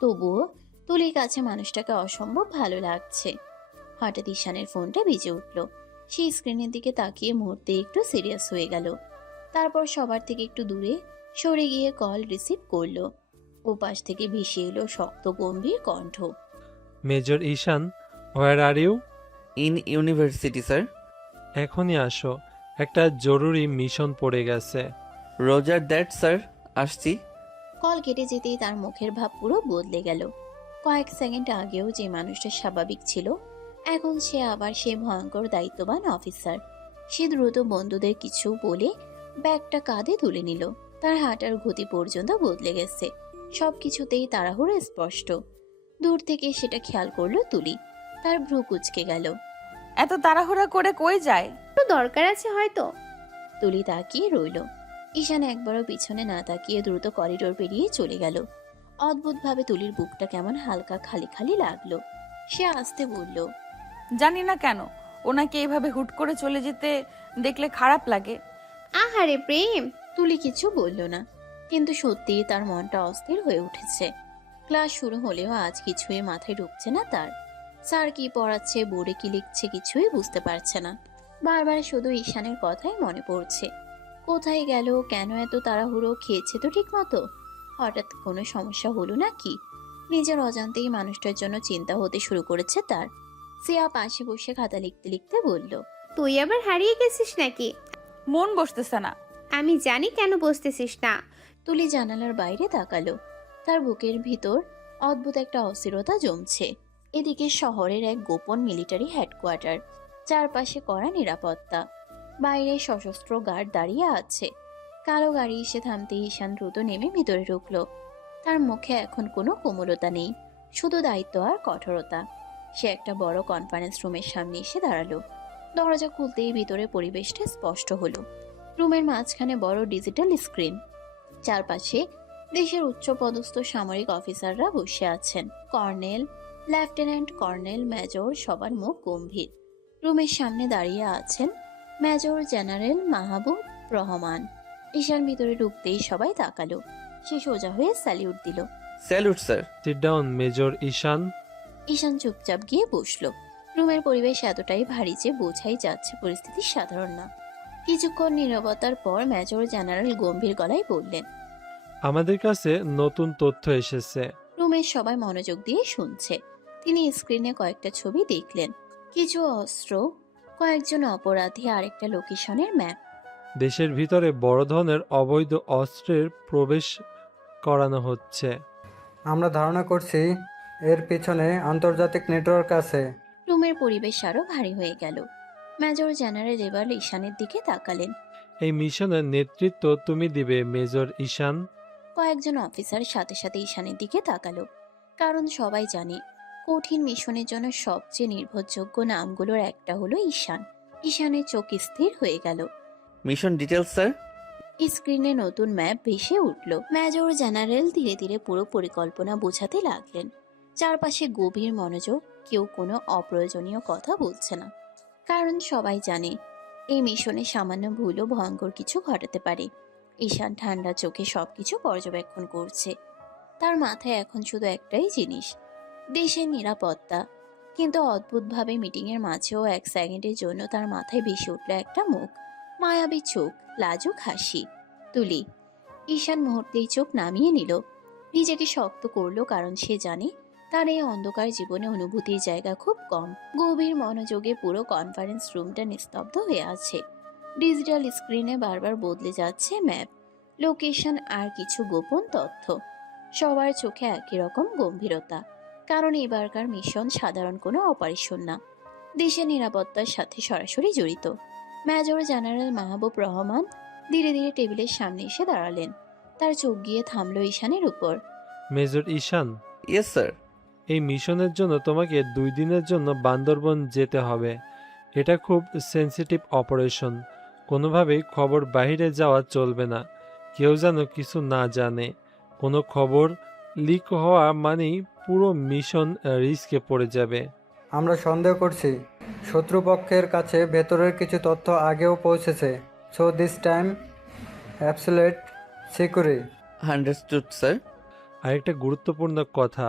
তবুও তুলির কাছে মানুষটাকে অসম্ভব ভালো লাগছে। হঠাৎ ঈশানের ফোনটা বেজে উঠল। সেই স্ক্রিনের দিকে তাকিয়ে মুহূর্তে একটু সিরিয়াস হয়ে গেল। তারপর সবার থেকে একটু দূরে সরে গিয়ে কল রিসিভ করলো। ওপাশ থেকে ভেসে এলো শক্ত গম্ভীর কণ্ঠ, major Ishan, where are you? In university sir. এখনই আসো, একটা জরুরি মিশন পড়ে গেছে। রোজার দ্যাট স্যার, আসছি। কল কেটে যেতেই তার মুখের ভাব পুরো বদলে গেল। কয়েক সেকেন্ড আগেও যে মানুষটা স্বাভাবিক ছিল, এখন সে আবার সে ভয়ঙ্কর দায়িত্ববান অফিসার। সে দ্রুত বন্ধুদের কিছু বলে ব্যাগটা কাঁধে তুলে নিল। তার হাঁটার গতি পর্যন্ত বদলে গেছে। সবকিছুতেই তাড়াহুড়ো স্পষ্ট। দূর থেকে সেটা খেয়াল করলো তুলি। তার ভ্রু কুঁচকে গেল। এত তাড়াহুড়া করে কই যায়? দরকার আছে হয়তো। তুলি তাকিয়ে রইল। ঈশান একবারও পিছনে না তাকিয়ে দ্রুত করিডোর পেরিয়ে চলে গেল। অদ্ভুতভাবে তুলির বুকটা কেমন হালকা খালি খালি লাগলো। সে আস্তে বলল, জানি না কেন ওনাকে এভাবে হুট করে চলে যেতে দেখলে খারাপ লাগে। আহারে প্রেম। তুলি কিছু বলল না, কিন্তু সত্যিই তার মনটা অস্থির হয়ে উঠেছে। ক্লাস শুরু হলেও আজ কিছুই মাথায় ঢুকছে না তার। স্যার কি পড়াচ্ছে, বোর্ডে কি লিখছে কিছুই বুঝতে পারছে না। বারবার শুধু ঈশানের কথাই মনে পড়ছে। কোথায় গেল, কেন এত তাড়াহুড়ো, খেয়েছে তো ঠিক মতো? হঠাৎ কোনো সমস্যা হলো নাকি? নিজের অজান্তেই মানুষটার জন্য চিন্তা হতে শুরু করেছে তার। সিয়া পাশে বসে খাতা লিখতে লিখতে বলল, তুই আবার হারিয়ে গেছিস নাকি? মন বসতেছে না। আমি জানি কেন বসতেছিস না। তুলি জানালার বাইরে তাকালো। তার বুকের ভিতর অদ্ভুত একটা অস্থিরতা জমছে। এদিকে শহরের এক গোপন মিলিটারি হেডকোয়ার্টার, চারপাশে কড়া নিরাপত্তা। বাইরে সশস্ত্র গার্ড দাঁড়িয়ে আছে। কালো গাড়ি এসে থামতে ঈশান দ্রুত নেমে ভিতরে ঢুকলো। তার মুখে এখন কোনো কোমলতা নেই, শুধু দায়িত্ব আর কঠোরতা। সে একটা বড় কনফারেন্স রুমের সামনে এসে দাঁড়ালো। দরজা খুলতেই ভিতরে পরিবেশটা স্পষ্ট হলো। রুমের মাঝখানে বড় ডিজিটাল স্ক্রিন। চারপাশে দেশের উচ্চপদস্থ সামরিক অফিসাররা বসে আছেন। কর্নেল, লেফটেন্যান্ট কর্নেল, মেজর, সবার মুখ গম্ভীর। রুমের সামনে দাঁড়িয়ে আছেন মেজর জেনারেল মাহবুব রহমান। ঈশান ভিতরে ঢুকতেই সবাই তাকালো। সে সোজা হয়ে স্যালিউট দিল। Salute sir. Sit down major Ishan. Ishan চুপচাপ গিয়ে বসলো। রুমের পরিবেশ এতটাই ভারী যে বোঝাই যাচ্ছে পরিস্থিতি সাধারণ না। কিছুক্ষণ নীরবতার পর মেজর জেনারেল গম্ভীর গলায় বললেন, আমাদের কাছে নতুন তথ্য এসেছে। রুমের সবাই মনোযোগ দিয়ে শুনছে। তিনি স্ক্রিনে কয়েকটা ছবি দেখলেন, কিছু অস্ত্র, কয়েকজন অপরাধী আর একটা লোকেশনের ম্যাপ। দেশের ভিতরে বড় ধরনের অবৈধ অস্ত্রের প্রবেশ করানো হচ্ছে। আমরা ধারণা করছি এর পিছনে আন্তর্জাতিক নেটওয়ার্ক আছে। রুমের পরিবেশ আরো ভারী হয়ে গেল। মেজর জেনারেল এবার ঈশানের দিকে তাকালেন। এই মিশনের নেতৃত্ব তুমি দিবে মেজর ঈশান। কয়েকজন অফিসার সাথে সাথে ঈশানের দিকে তাকালো, কারণ সবাই জানে কঠিন মিশনের জন্য সবচেয়ে নির্ভরযোগ্য নামগুলোর একটা হলো ঈশান। ঈশানের চোখ স্থির হয়ে গেল। Mission details sir. স্ক্রিনে নতুন ম্যাপ ভেসে উঠল। মেজর জেনারেল ধীরে ধীরে পুরো পরিকল্পনা বোঝাতে লাগলেন। চারপাশে গভীর মনোযোগ, কেউ কোনো অপ্রয়োজনীয় কথা বলছে না, কারণ সবাই জানে এই মিশনে সামান্য ভুলও ভয়ঙ্কর কিছু ঘটাতে পারে। ঈশান ঠান্ডা চোখে সবকিছু পর্যবেক্ষণ করছে। তার মাথায় এখন শুধু একটাই জিনিস, দেশের নিরাপত্তা। কিন্তু অদ্ভুতভাবে মিটিংয়ের মাঝেও এক সেকেন্ডের জন্য তার মাথায় ভেসে উঠল একটা মুখ, মায়াবী চোখ, লাজুক হাসি। তুলি। ঈশান মুহূর্তেই চোখ নামিয়ে নিল, নিজেকে শক্ত করলো, কারণ সে জানে তার এই অন্ধকার জীবনে অনুভূতির জায়গা খুব কম। গভীর মনোযোগে পুরো কনফারেন্স রুমটা নিস্তব্ধ হয়ে আছে। ডিজিটাল স্ক্রিনে বারবার বদলে যাচ্ছে ম্যাপ, লোকেশন আর কিছু গোপন তথ্য। সবার চোখে একই রকম গম্ভীরতা, কারণ এবারকার মিশন সাধারণ কোনো অপারেশন না, দেশের নিরাপত্তার সাথে সরাসরি জড়িত। মেজর জেনারেল মাহবুব রহমান ধীরে ধীরে টেবিলের সামনে এসে দাঁড়ালেন। তার চোখ গিয়ে থামলো ঈশানের উপর। মেজর ঈশান, ইয়েস স্যার। এই মিশনের জন্য তোমাকে 2 দিনের জন্য বান্দরবন যেতে হবে। এটা খুব সেনসিটিভ অপারেশন। কোনোভাবেই খবর বাইরে যাওয়া চলবে না, কেউ যেন কিছু না জানে। কোনো খবর লিক হওয়া মানেই পুরো মিশন রিস্কে পড়ে যাবে। আমরা সন্দেহ করছি শত্রুপক্ষের কাছে ভেতরের কিছু তথ্য আগেও পৌঁছেছে। So this time absolute security. Understood sir. আরেকটা গুরুত্বপূর্ণ কথা,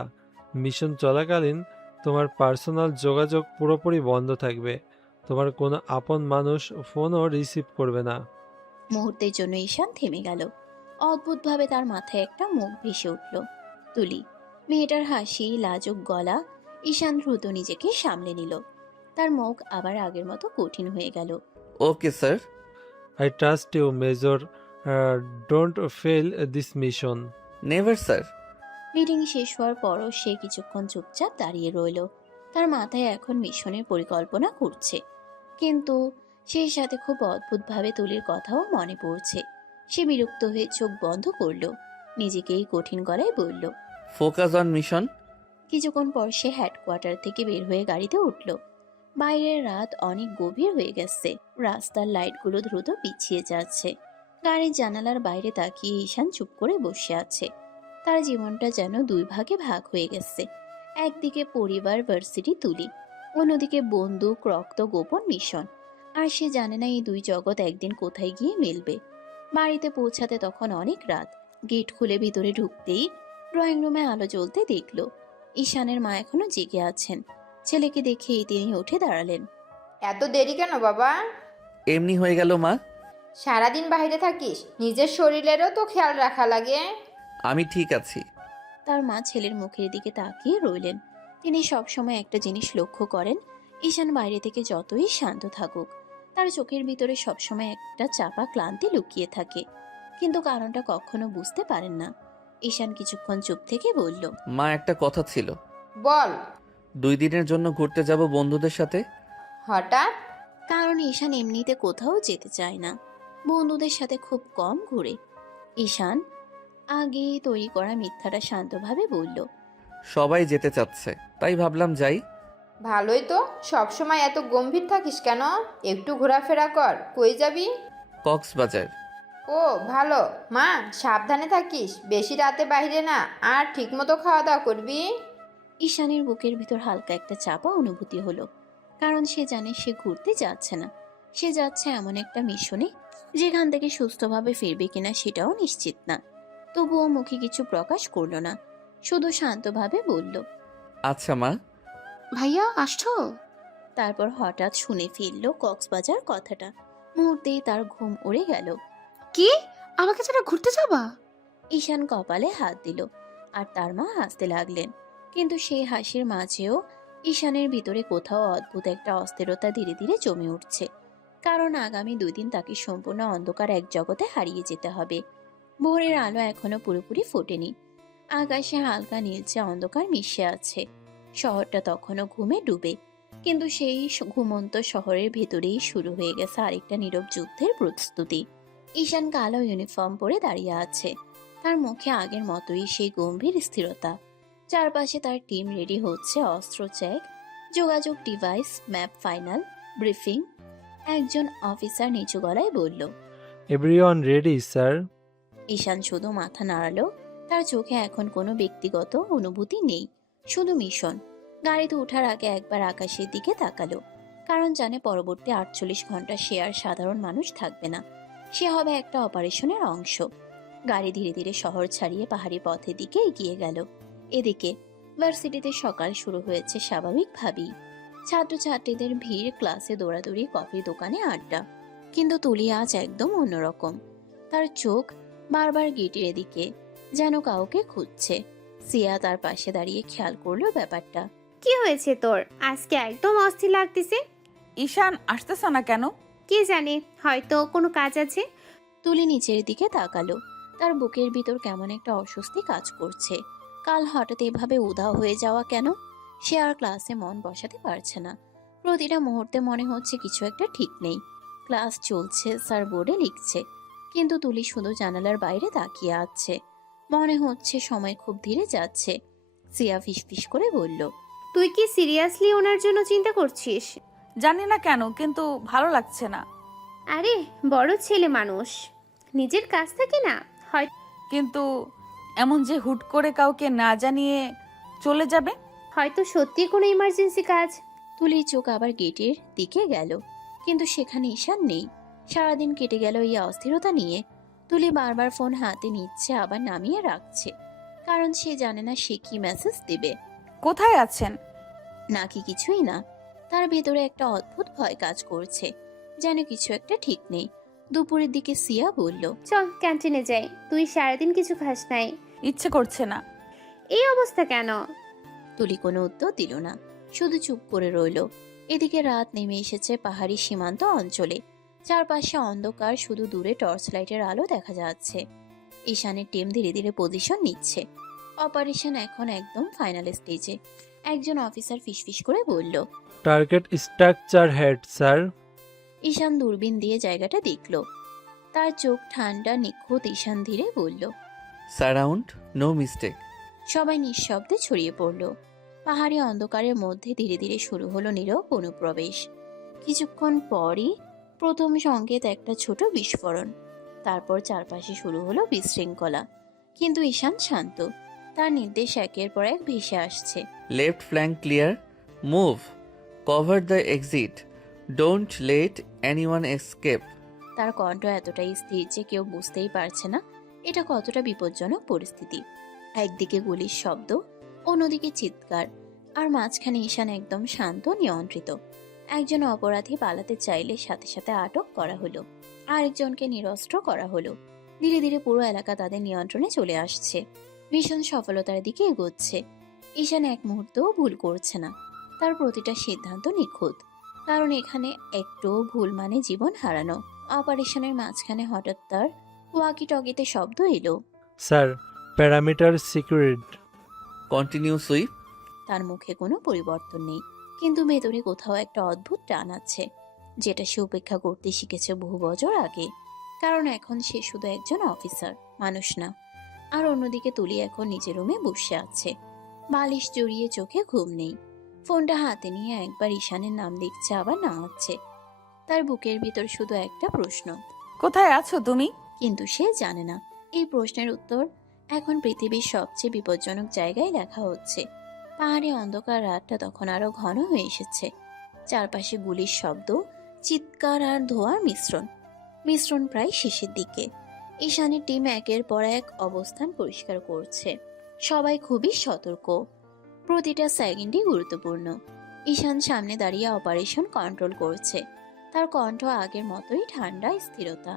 মিশন চলাকালীন তোমার পার্সোনাল যোগাযোগ পুরোপুরি বন্ধ থাকবে। তোমার কোনো আপন মানুষ ফোনও রিসিভ করবে না। মুহূর্তের জন্য ঈশান থেমে গেল। অদ্ভুতভাবে তার মাথায় একটা মুখ ভেসে উঠল, তুলি। মেয়েটার হাসি, লাজুক গলা। ঈশান দ্রুত নিজেকে সামলে নিল। তার মুখ আবার আগের মতো কঠিন হয়ে গেল। Okay sir. I trust you major, don't fail this mission. Never sir. Meeting শেষ হওয়ার পরও সে কিছুক্ষণ চুপচাপ দাঁড়িয়ে রইল। তার মাথায় এখন মিশনের পরিকল্পনা করছে, কিন্তু সেই সাথে খুব অদ্ভুতভাবে তুলির কথাও মনে পড়ছে। সে বিরক্ত হয়ে চোখ বন্ধ করল, নিজেকেই কঠিন গলায় বলল, ফোকাস অন মিশন। কিছুক্ষণ পর সে হেডকোয়ার্টার থেকে বের হয়ে গাড়িতে উঠল। বাইরের রাত অনেক গভীর হয়ে গেছে, রাস্তার লাইটগুলো দ্রুত পিছিয়ে যাচ্ছে। গাড়ির জানালার বাইরে তাকিয়ে ঈশান চুপ করে বসে আছে। তার জীবনটা যেন 2 ভাগে ভাগ হয়ে গেছে। একদিকে পরিবার, ভার্সিটি, তুলি, অন্যদিকে বন্দুক, রক্ত, গোপন মিশন। আর সে জানে না এই 2 জগৎ একদিন কোথায় গিয়ে মিলবে। বাড়িতে পৌঁছাতে তখন অনেক রাত। গেট খুলে ভিতরে ঢুকতেই ড্রয়িং রুমে আলো জ্বলতে দেখল ঈশানের মা এখনো জেগে আছেন। ছেলেকে দেখেই তিনি উঠে দাঁড়ালেন। এত দেরি কেন বাবা? এমনি হয়ে গেল মা। সারাদিন বাইরে থাকিস, নিজের শরীরেরও তো খেয়াল রাখা লাগে। আমি ঠিক আছি। তার মা ছেলের মুখের দিকে তাকিয়ে রইলেন। তিনি সবসময় একটা জিনিস লক্ষ্য করেন, ঈশান বাইরে থেকে যতই শান্ত থাকুক, তার চোখের ভিতরে সবসময় একটা চাপা ক্লান্তি লুকিয়ে থাকে, কিন্তু কারণটা কখনো বুঝতে পারেন না। ঈশান কিছুক্ষণ চুপ থেকে বলল, মা একটা কথা ছিল। বল। 2 দিনের জন্য ঘুরতে যাব বন্ধুদের সাথে। হঠাৎ? কারণ ঈশান এমনিতে কোথাও যেতে চায় না, বন্ধুদের সাথে খুব কম ঘুরে। ঈশান আগে তৈরি করা মিথ্যাটা শান্তভাবে বলল, সবাই যেতে চাচ্ছে, তাই ভাবলাম যাই। ভালোই তো, সবসময় এত গম্ভীর থাকিস কেন? একটু ঘোরাফেরা কর। কই যাবি? কক্সবাজার। ও ভালো। মা সাবধানে থাকিস, বেশি রাতে বাইরে না, আর ঠিকমতো খাওয়া দাওয়া করবি। ঈশানের বুকের ভিতর হালকা একটা চাপা অনুভূতি হলো, কারণ সে জানে সে ঘুরতে যাচ্ছে না, সে যাচ্ছে এমন একটা মিশনে যেখান থেকে সুস্থভাবে ফিরবে কিনা সেটাও নিশ্চিত না। তবুও মুখে কিছু প্রকাশ করলো না, শুধু শান্তভাবে বলল, আচ্ছা মা। ভাইয়া আসছো? তারপর হঠাৎ শুনে ফেলল কক্সবাজার কথাটা। মুহূর্তেই তার ঘুম উড়ে গেল। কি, আমাকে ছাড়া ঘুরতে যাবা? ঈশান কপালে হাত দিল আর তার মা হাসতে লাগলেন। কিন্তু সেই হাসির মাঝেও ঈশানের ভিতরে কোথাও অদ্ভুত একটা অস্থিরতা ধীরে ধীরে জমে উঠছে। কারণ আগামী 2 দিন তাকে সম্পূর্ণ অন্ধকার এক জগতে হারিয়ে যেতে হবে। ভোরের আলো এখনো পুরোপুরি ফোটেনি, আকাশে হালকা নীলচে অন্ধকার মিশে আছে। শহরটা তখনও ঘুমে ডুবে, কিন্তু সেই ঘুমন্ত শহরের ভেতরেই শুরু হয়ে গেছে আরেকটা নীরব যুদ্ধের প্রস্তুতি। ঈশান কালো ইউনিফর্ম পরে দাঁড়িয়ে আছে, তার মুখে আগের মতোই সেই গম্ভীর স্থিরতা। চারপাশে তার টিম রেডি হচ্ছে, অস্ত্র চেক, যোগাযোগ ডিভাইস, ম্যাপ ফাইনাল, ব্রিফিং। একজন অফিসার নিচু গলায় বলল, এভরিওয়ান রেডি স্যার। ঈশান শুধু মাথা নাড়ালো, তার চোখে এখন কোনো ব্যক্তিগত অনুভূতি নেই, শুধু মিশন। গাড়িতে ওঠার আগে একবার আকাশের দিকে তাকালো, কারণ জানে পরবর্তী 48 ঘন্টা সে আর সাধারণ মানুষ থাকবে না, সে হবে একটা অপারেশনের অংশ। গাড়ি ধীরে ধীরে শহর ছাড়িয়ে পাহাড়ি পথের দিকে এগিয়ে গেল। এদিকে ভার্সিটিতে সকাল শুরু হয়েছে স্বাভাবিকভাবেই। ছাত্রছাত্রীদের ভিড়, ক্লাসে দৌড়াদৌড়ি, কফির দোকানে আড্ডা। কিন্তু তুলি আজ একদম অন্যরকম। তার চোখ বারবার গেটের এদিকে, যেন কাউকে খুঁজছে। সিয়া তার পাশে দাঁড়িয়ে খেয়াল করলো ব্যাপারটা। কি হয়েছে তোর? আজকে একদম অস্থির লাগতেছে। ঈশান আসতেছে না কেন? কে জানে, হয়তো কোনো কাজ আছে। তুলি নিচের দিকে তাকালো, তার বুকের ভিতর কেমন একটা অস্বস্তি কাজ করছে। কাল হঠাৎ এভাবে উধাও হয়ে যাওয়া কেন? সে আর ক্লাসে মন বসাতে পারছে না। প্রতিটা মুহূর্তে মনে হচ্ছে কিছু একটা ঠিক নেই। ক্লাস চলছে, স্যার বোর্ডে লিখছে, কিন্তু তুলি শুধু জানালার বাইরে তাকিয়ে আছে। মনে হচ্ছে সময় খুব ধীরে যাচ্ছে। সিয়া ফিসফিস করে বলল, তুই কি সিরিয়াসলি ওনার জন্য চিন্তা করছিস? জানি না কেন, কিন্তু ভালো লাগছে না। আরে বড় ছেলে মানুষ, নিজের কাজ থাকে না হয়। কিন্তু এমন যে হুট করে কাউকে না জানিয়ে চলে যাবে, হয়তো সত্যি কোনো ইমার্জেন্সি কাজ। তুলির চোখ আবার গেটের দিকে গেল, কিন্তু সেখানে ঈশান নেই। সারাদিন কেটে গেল এই অস্থিরতা নিয়ে। তুলি বারবার ফোন হাতে নিচ্ছে, আবার নামিয়ে রাখছে, কারণ সে জানে না সে কি মেসেজ দেবে। কোথায় আছেন? নাকি কিছুই না। তার ভেতরে একটা অদ্ভুত ভয় কাজ করছে, যেন কিছু একটা ঠিক নেই। দুপুরের দিকে সিয়া বলল, চল ক্যান্টিনে যাই, তুই সারাদিন কিছু খাস নাই। ইচ্ছে করছে না। এই অবস্থা কেন? তুলি কোনো উত্তর দিল না, শুধু চুপ করে রইল। এদিকে রাত নেমে এসেছে পাহাড়ি সীমান্ত অঞ্চলে। চারপাশে অন্ধকার, শুধু দূরে টর্চ লাইটের আলো দেখা যাচ্ছে। ঈশানের টিম ধীরে ধীরে পজিশন নিচ্ছে। অপারেশন এখন একদম ফাইনাল স্টেজে। একজন অফিসার ফিসফিস করে বলল, টার্গেট স্ট্রাকচার হেড স্যার। ঈশান দূরবীন দিয়ে জায়গাটা দেখল, তার চোখ ঠান্ডা, নিখুঁত। ঈশান ধীরে বলল, সারাউন্ড, নো মিস্টেক। সবাই নিঃশব্দে ছড়িয়ে পড়ল। পাহাড়ি অন্ধকারের মধ্যে ধীরে ধীরে শুরু হলো নীরব অনুপ্রবেশ। কিছুক্ষণ পরই প্রথম সংকেত একটা ছোট বিস্ফোরণ। তারপর চারপাশে শুরু হলো বিশৃঙ্খলা। কিন্তু ঈশান শান্ত, তার নির্দেশ একের পর এক ভেসে আসছে। Left flank clear, move, cover the exit, don't let anyone escape. তার কণ্ঠ এতটাই স্থির যে কেউ বুঝতেই পারছে না এটা কতটা বিপজ্জনক পরিস্থিতি। একদিকে গুলির শব্দ, অন্যদিকে চিৎকার, আর মাঝখানে ঈশান একদম শান্ত, নিয়ন্ত্রিত। একজন অপরাধী পালাতে চাইলে সাথে সাথে আটক করা হলো, আরেকজনকে নিরস্ত্র করা হলো। ধীরে ধীরে পুরো এলাকা তাদের নিয়ন্ত্রণে চলে আসছে, ভীষণ সফলতার দিকে এগোচ্ছে। ঈশান এক মুহূর্তও ভুল করছে না, তার প্রতিটা সিদ্ধান্ত নিখুঁত, কারণ এখানে একটু ভুল মানে জীবন হারানো। অপারেশনের মাঝখানে হঠাৎ তার ওয়াকি টকিতে শব্দ এলো, sir, parameter secured. Continue sweep. তার মুখে কোনো পরিবর্তন নেই, কিন্তু ভেতরে কোথাও একটা অদ্ভুত টান আছে, যেটা সে উপেক্ষা করতে শিখেছে বহু বছর আগে। কারণ এখন সে শুধু একজন অফিসার, মানুষ না। আর অন্যদিকে তুলি এখন নিজের রুমে বসে আছে, বালিশ জড়িয়ে, চোখে ঘুম নেই। ফোনটা হাতে নিয়ে একবার ঈশানের নাম লিখছে, আবার নামাচ্ছে। তার বুকের ভিতর শুধু একটা প্রশ্ন, কোথায় আছো তুমি? কিন্তু সে জানে না এই প্রশ্নের উত্তর এখন পৃথিবীর সবচেয়ে বিপজ্জনক জায়গায় লেখা হচ্ছে। পাহাড়ে অন্ধকার রাতটা তখন আরো ঘন হয়ে এসেছে। চারপাশে গুলির শব্দ, চিৎকার আর ধোঁয়ার মিশ্রণ প্রায় শেষের দিকে। ঈশানের টিম একের পর এক অবস্থান পরিষ্কার করছে। সবাই খুবই সতর্ক, প্রতিটা সেকেন্ডই গুরুত্বপূর্ণ। ঈশান সামনে দাঁড়িয়ে অপারেশন কন্ট্রোল করছে, তার কণ্ঠ আগের মতোই ঠান্ডা স্থিরতা।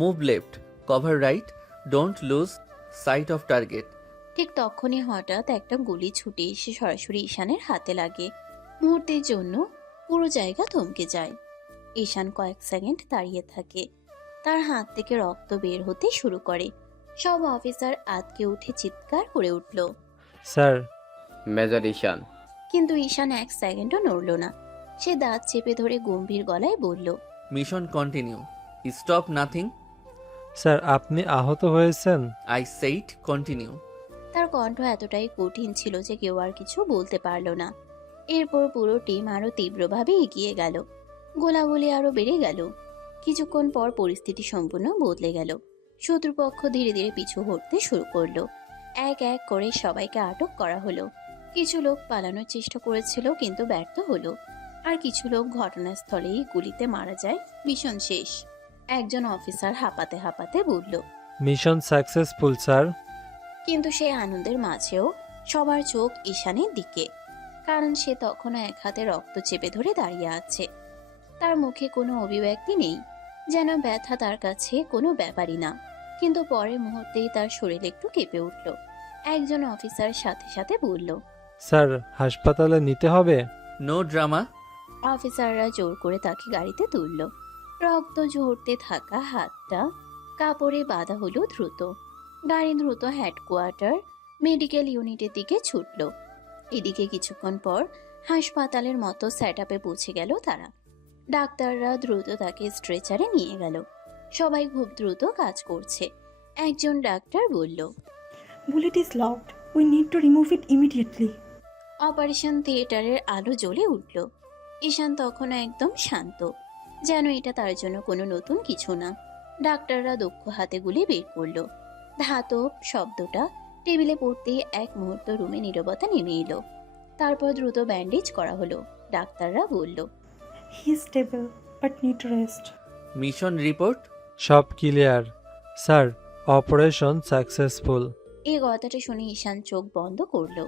Move left, cover right, don't lose sight of target. ঠিক তখনই হঠাৎ একটা গুলি ছুটে এসে সরাসরি ঈশানের হাতে লাগে। মুহূর্তের জন্য পুরো জায়গা থমকে যায়। ঈশান কয়েক সেকেন্ড দাঁড়িয়ে থাকে, তার হাত থেকে রক্ত বের হতে শুরু করে। সব অফিসার আতকে উঠে চিৎকার করে উঠল, স্যার। মেজর ঈশান। কিন্তু ঈশান এক সেকেন্ডও নড়ল না। সে দাঁত চেপে ধরে গম্ভীর গলায় বলল, mission continue, stop nothing. Sir, আপনি আহত হয়েছেন? I said continue. তার কণ্ঠ এতটাই কঠিন ছিল যে কেউ আর কিছু বলতে পারল না। এরপর পুরো টিম আরো তীব্রভাবে এগিয়ে গেল। গোলাগুলি আরো বেড়ে গেল। কিছুক্ষণ পর পরিস্থিতি সম্পূর্ণ বদলে গেল। শত্রুপক্ষ ধীরে ধীরে পিছু হটতে শুরু করলো। এক এক করে সবাইকে আটক করা হলো। কিছু লোক পালানোর চেষ্টা করেছিল কিন্তু ব্যর্থ হলো, আর কিছু লোক ঘটনাস্থলেই গুলিতে মারা যায়। মিশন শেষ। একজন অফিসার হাঁপাতে হাঁপাতে বলল, মিশন সাকসেসফুল স্যার। কিন্তু সেই আনন্দের মাঝেও সবার চোখ ঈশানের দিকে, কারণ সে তখনও এক হাতে রক্ত চেপে ধরে দাঁড়িয়ে আছে। তার মুখে কোনো অভিব্যক্তি নেই, যেন ব্যথা তার কাছে কোনো ব্যাপারই না। কিন্তু পরের মুহূর্তেই তার শরীর একটু কেঁপে উঠল। একজন অফিসার সাথে সাথে বলল, স্যার, হাসপাতালে নিতে হবে। No drama. অফিসাররা জোর করে তাকে গাড়িতে তুলল। রক্ত ঝরতে থাকা হাতটা কাপড়ে বাঁধা হলো দ্রুত। গাড়ি দ্রুত হেডকোয়ার্টার মেডিকেল ইউনিটের দিকে ছুটল। এদিকে কিছুক্ষণ পর হাসপাতালের মতো সেট আপে পৌঁছে গেল তারা। ডাক্তাররা দ্রুত তাকে স্ট্রেচারে নিয়ে গেল। সবাই খুব দ্রুত কাজ করছে। একজন ডাক্তার বলল, bullet is locked, we need to remove it immediately. Operation থিয়েটারের আলো জ্বলে উঠল। ঈশান তখনও একদম শান্ত, যেন এটা তার জন্য কোনো নতুন কিছু না। ডাক্তাররা দক্ষ হাতে গুলি বের করলো। ধাতব শব্দটা টেবিলে পড়তেই এক মুহূর্ত রুমে নীরবতা নেমে এলো। তারপর দ্রুত ব্যান্ডেজ করা হলো। ডাক্তাররা বলল, he is stable but need rest. Mission report. সব ক্লিয়ার স্যার, অপারেশন সাকসেসফুল। এই কথাটা শুনে ঈশান চোখ বন্ধ করলো।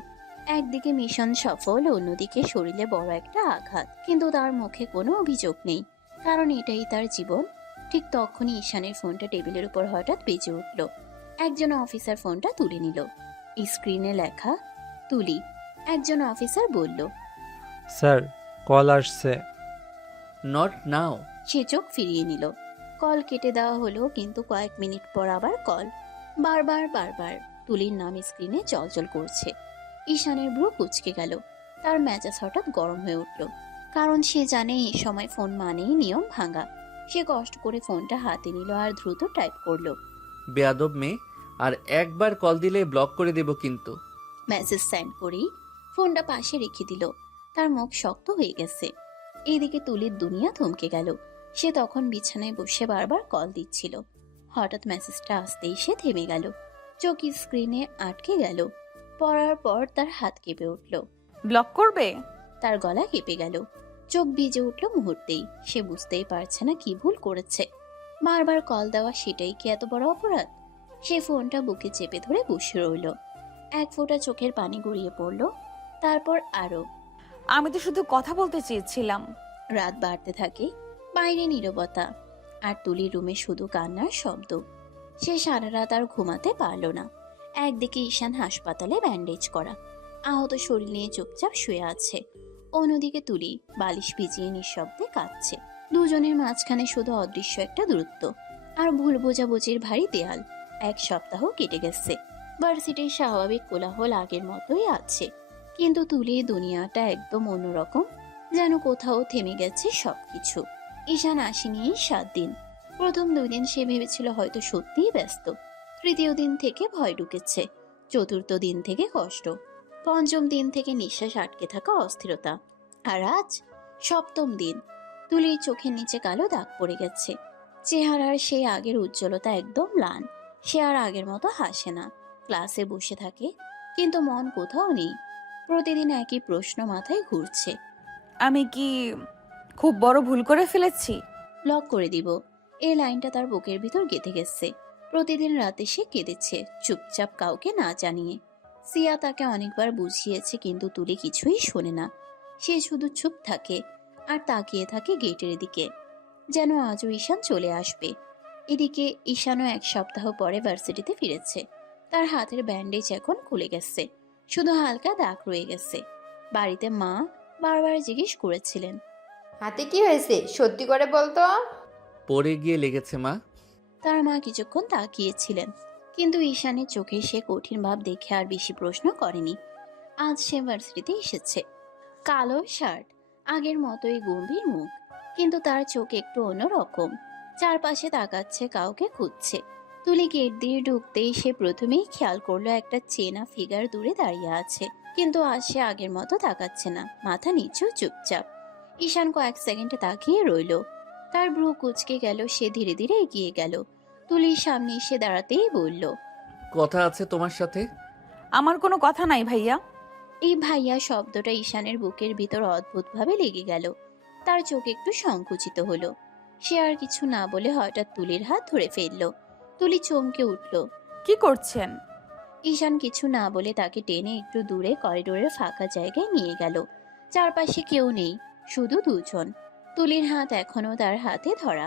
একদিকে মিশন সফল, অন্যদিকে শরীরে বড় একটা আঘাত, কিন্তু তার মুখে কোনো অভিযোগ নেই, কারণ এটাই তার জীবন। ঠিক তখনই ঈশানের ফোনটা টেবিলের উপর হঠাৎ বেজে উঠল। একজন অফিসার ফোনটা তুলে নিল। স্ক্রিনে লেখা তুলি। একজন অফিসার বলল, স্যার, কল আসছে। Not now. সে চোখ ফিরিয়ে নিল। কল কেটে দেওয়া হলো, কিন্তু কয়েক মিনিট পর আবার কল। বারবার তুলির নাম স্ক্রিনে চলচল করছে। ঈশানের ভ্রু কুঁচকে গেল। তার মেজাজ হঠাৎ গরম হয়ে উঠল, কারণ সে জানে এই সময় ফোন মানেই নিয়ম ভাঙা। সে কষ্ট করে ফোনটা হাতে নিল আর দ্রুত টাইপ করলো, বেয়াদব মেয়ে, আর একবার কল দিলে ব্লক করে দেব কিন্তু। মেসেজ সেন্ড করেই ফোনটা পাশে রেখে দিল। তার মুখ শক্ত হয়ে গেছে। এদিকে তুলির দুনিয়া থমকে গেল। সে তখন বিছানায় বসে বারবার কল দিচ্ছিল। হঠাৎ মেসেজটা আসতেই সে থেমে গেল। চোখ স্ক্রিনে আটকে গেল। পড়ার পর তার হাত কেঁপে উঠল। ব্লক করবে? তার গলা কেঁপে গেল। চোখ ভিজে উঠল মুহূর্তেই। সে বুঝতেই পারছে না কি ভুল করেছে। বারবার কল দেওয়া সেটাই কি এত বড় অপরাধ? সে ফোনটা বুকে চেপে ধরে বসে রইল। এক ফোঁটা চোখের পানি গড়িয়ে পড়ল, তারপর আরো। আমি তো শুধু কথা বলতে চেয়েছিলাম। রাত বাড়তে থাকে। বাইরে নীরবতা, আর তুলির রুমে শুধু কান্নার শব্দ। সে সারা রাত আর ঘুমাতে পারল না। একদিকে ঈশান হাসপাতালে ব্যান্ডেজ করা, আহত শরীর নিয়ে চুপচাপ শুয়ে আছে। অন্যদিকে তুলি বালিশ ভিজিয়ে নিঃশব্দে কাঁদছে। দুজনের মাঝখানে শুধু অদৃশ্য একটা দূরত্ব আর ভুল বোঝাবুঝির ভারী দেয়াল। এক সপ্তাহ কেটে গেছে। ভার্সিটির স্বাভাবিক কোলাহল আগের মতোই আছে, কিন্তু তুলির দুনিয়াটা একদম অন্যরকম, যেন কোথাও থেমে গেছে সবকিছু। ঈশান আসেনি 7 দিন। প্রথম 2 দিন সে ভেবেছিল হয়তো সত্যিই ব্যস্ত। তৃতীয় দিন থেকে ভয় ঢুকেছে, চতুর্থ দিন থেকে কষ্ট, পঞ্চম দিন থেকে নিঃশ্বাস আটকে থাকা অস্থিরতা, আর আজ 7ম দিন। তুলির চোখের নিচে কালো দাগ পড়ে গেছে। চেহারার সেই আগের উজ্জ্বলতা একদম ম্লান। সে আর আগের মতো হাসে না। ক্লাসে বসে থাকে, কিন্তু মন কোথাও নেই। প্রতিদিন একই প্রশ্ন মাথায় ঘুরছে, আমি কি খুব বড় ভুল করে ফেলেছি। ব্লক করে দিব। এই লাইনটা তার বুকের ভিতর গেঁথে গেছে। প্রতিদিন রাতে সে কেঁদেছে, চুপচাপ, কাউকে না জানিয়ে। সিয়া তাকে অনেকবার বুঝিয়েছে, কিন্তু তুলি কিছুই শোনে না। সে শুধু চুপ থাকে আর তাকিয়ে থাকে গেটের দিকে, যেন আজও ঈশান চলে আসবে। এদিকে ঈশানও 1 সপ্তাহ পরে ভার্সিটিতে ফিরেছে। তার হাতের ব্যান্ডেজ এখন খুলে গেছে, শুধু হালকা দাগ রয়ে গেছে। বাড়িতে মা বারবার জিজ্ঞেস করেছিলেন, হাতে কি হয়েছে সত্যি করে বলতো। পড়ে গিয়ে লেগেছে মা। তার মা কিছুক্ষণ তাকিয়েছিলেন, কিন্তু ঈশানের চোখে সে কঠিন ভাব দেখে আর বেশি প্রশ্ন করেনি। আজ সে ভার্সিটিতে এসেছে। কালো শার্ট, আগের মতোই গম্ভীর মুখ, কিন্তু তার চোখ একটু অন্যরকম। চারপাশে তাকাচ্ছে, কাউকে খুঁজছে। তুলি গেট দিয়ে ঢুকতেই সে প্রথমেই খেয়াল করলো একটা চেনা ফিগার দূরে দাঁড়িয়ে আছে, কিন্তু আজ সে আগের মতো তাকাচ্ছে না, মাথা নিচু, চুপচাপ। ঈশান কয়েক সেকেন্ডে তাকিয়ে রইল। তার ভ্রু কুঁচকে গেল, সে ধীরে ধীরে এগিয়ে গেল। তুলির সামনে এসে দাঁড়াতেই বলল, কথা আছে তোমার সাথে। আমার কোনো কথা নাই ভাইয়া। এই ভাইয়া শব্দটা ঈশানের বুকের ভিতর অদ্ভুতভাবে লেগে গেল। তার চোখ একটু সংকুচিত হলো। সে আর কিছু না বলে হঠাৎ তুলির হাত ধরে ফেলল। তুলি চমকে উঠল। কি করছেন? ঈশান কিছু না বলে তাকে টেনে একটু দূরে করিডোরের ফাঁকা জায়গায় নিয়ে গেল। চারপাশে কেউ নেই, শুধু দুজন। তুলির হাত এখনো তার হাতে ধরা।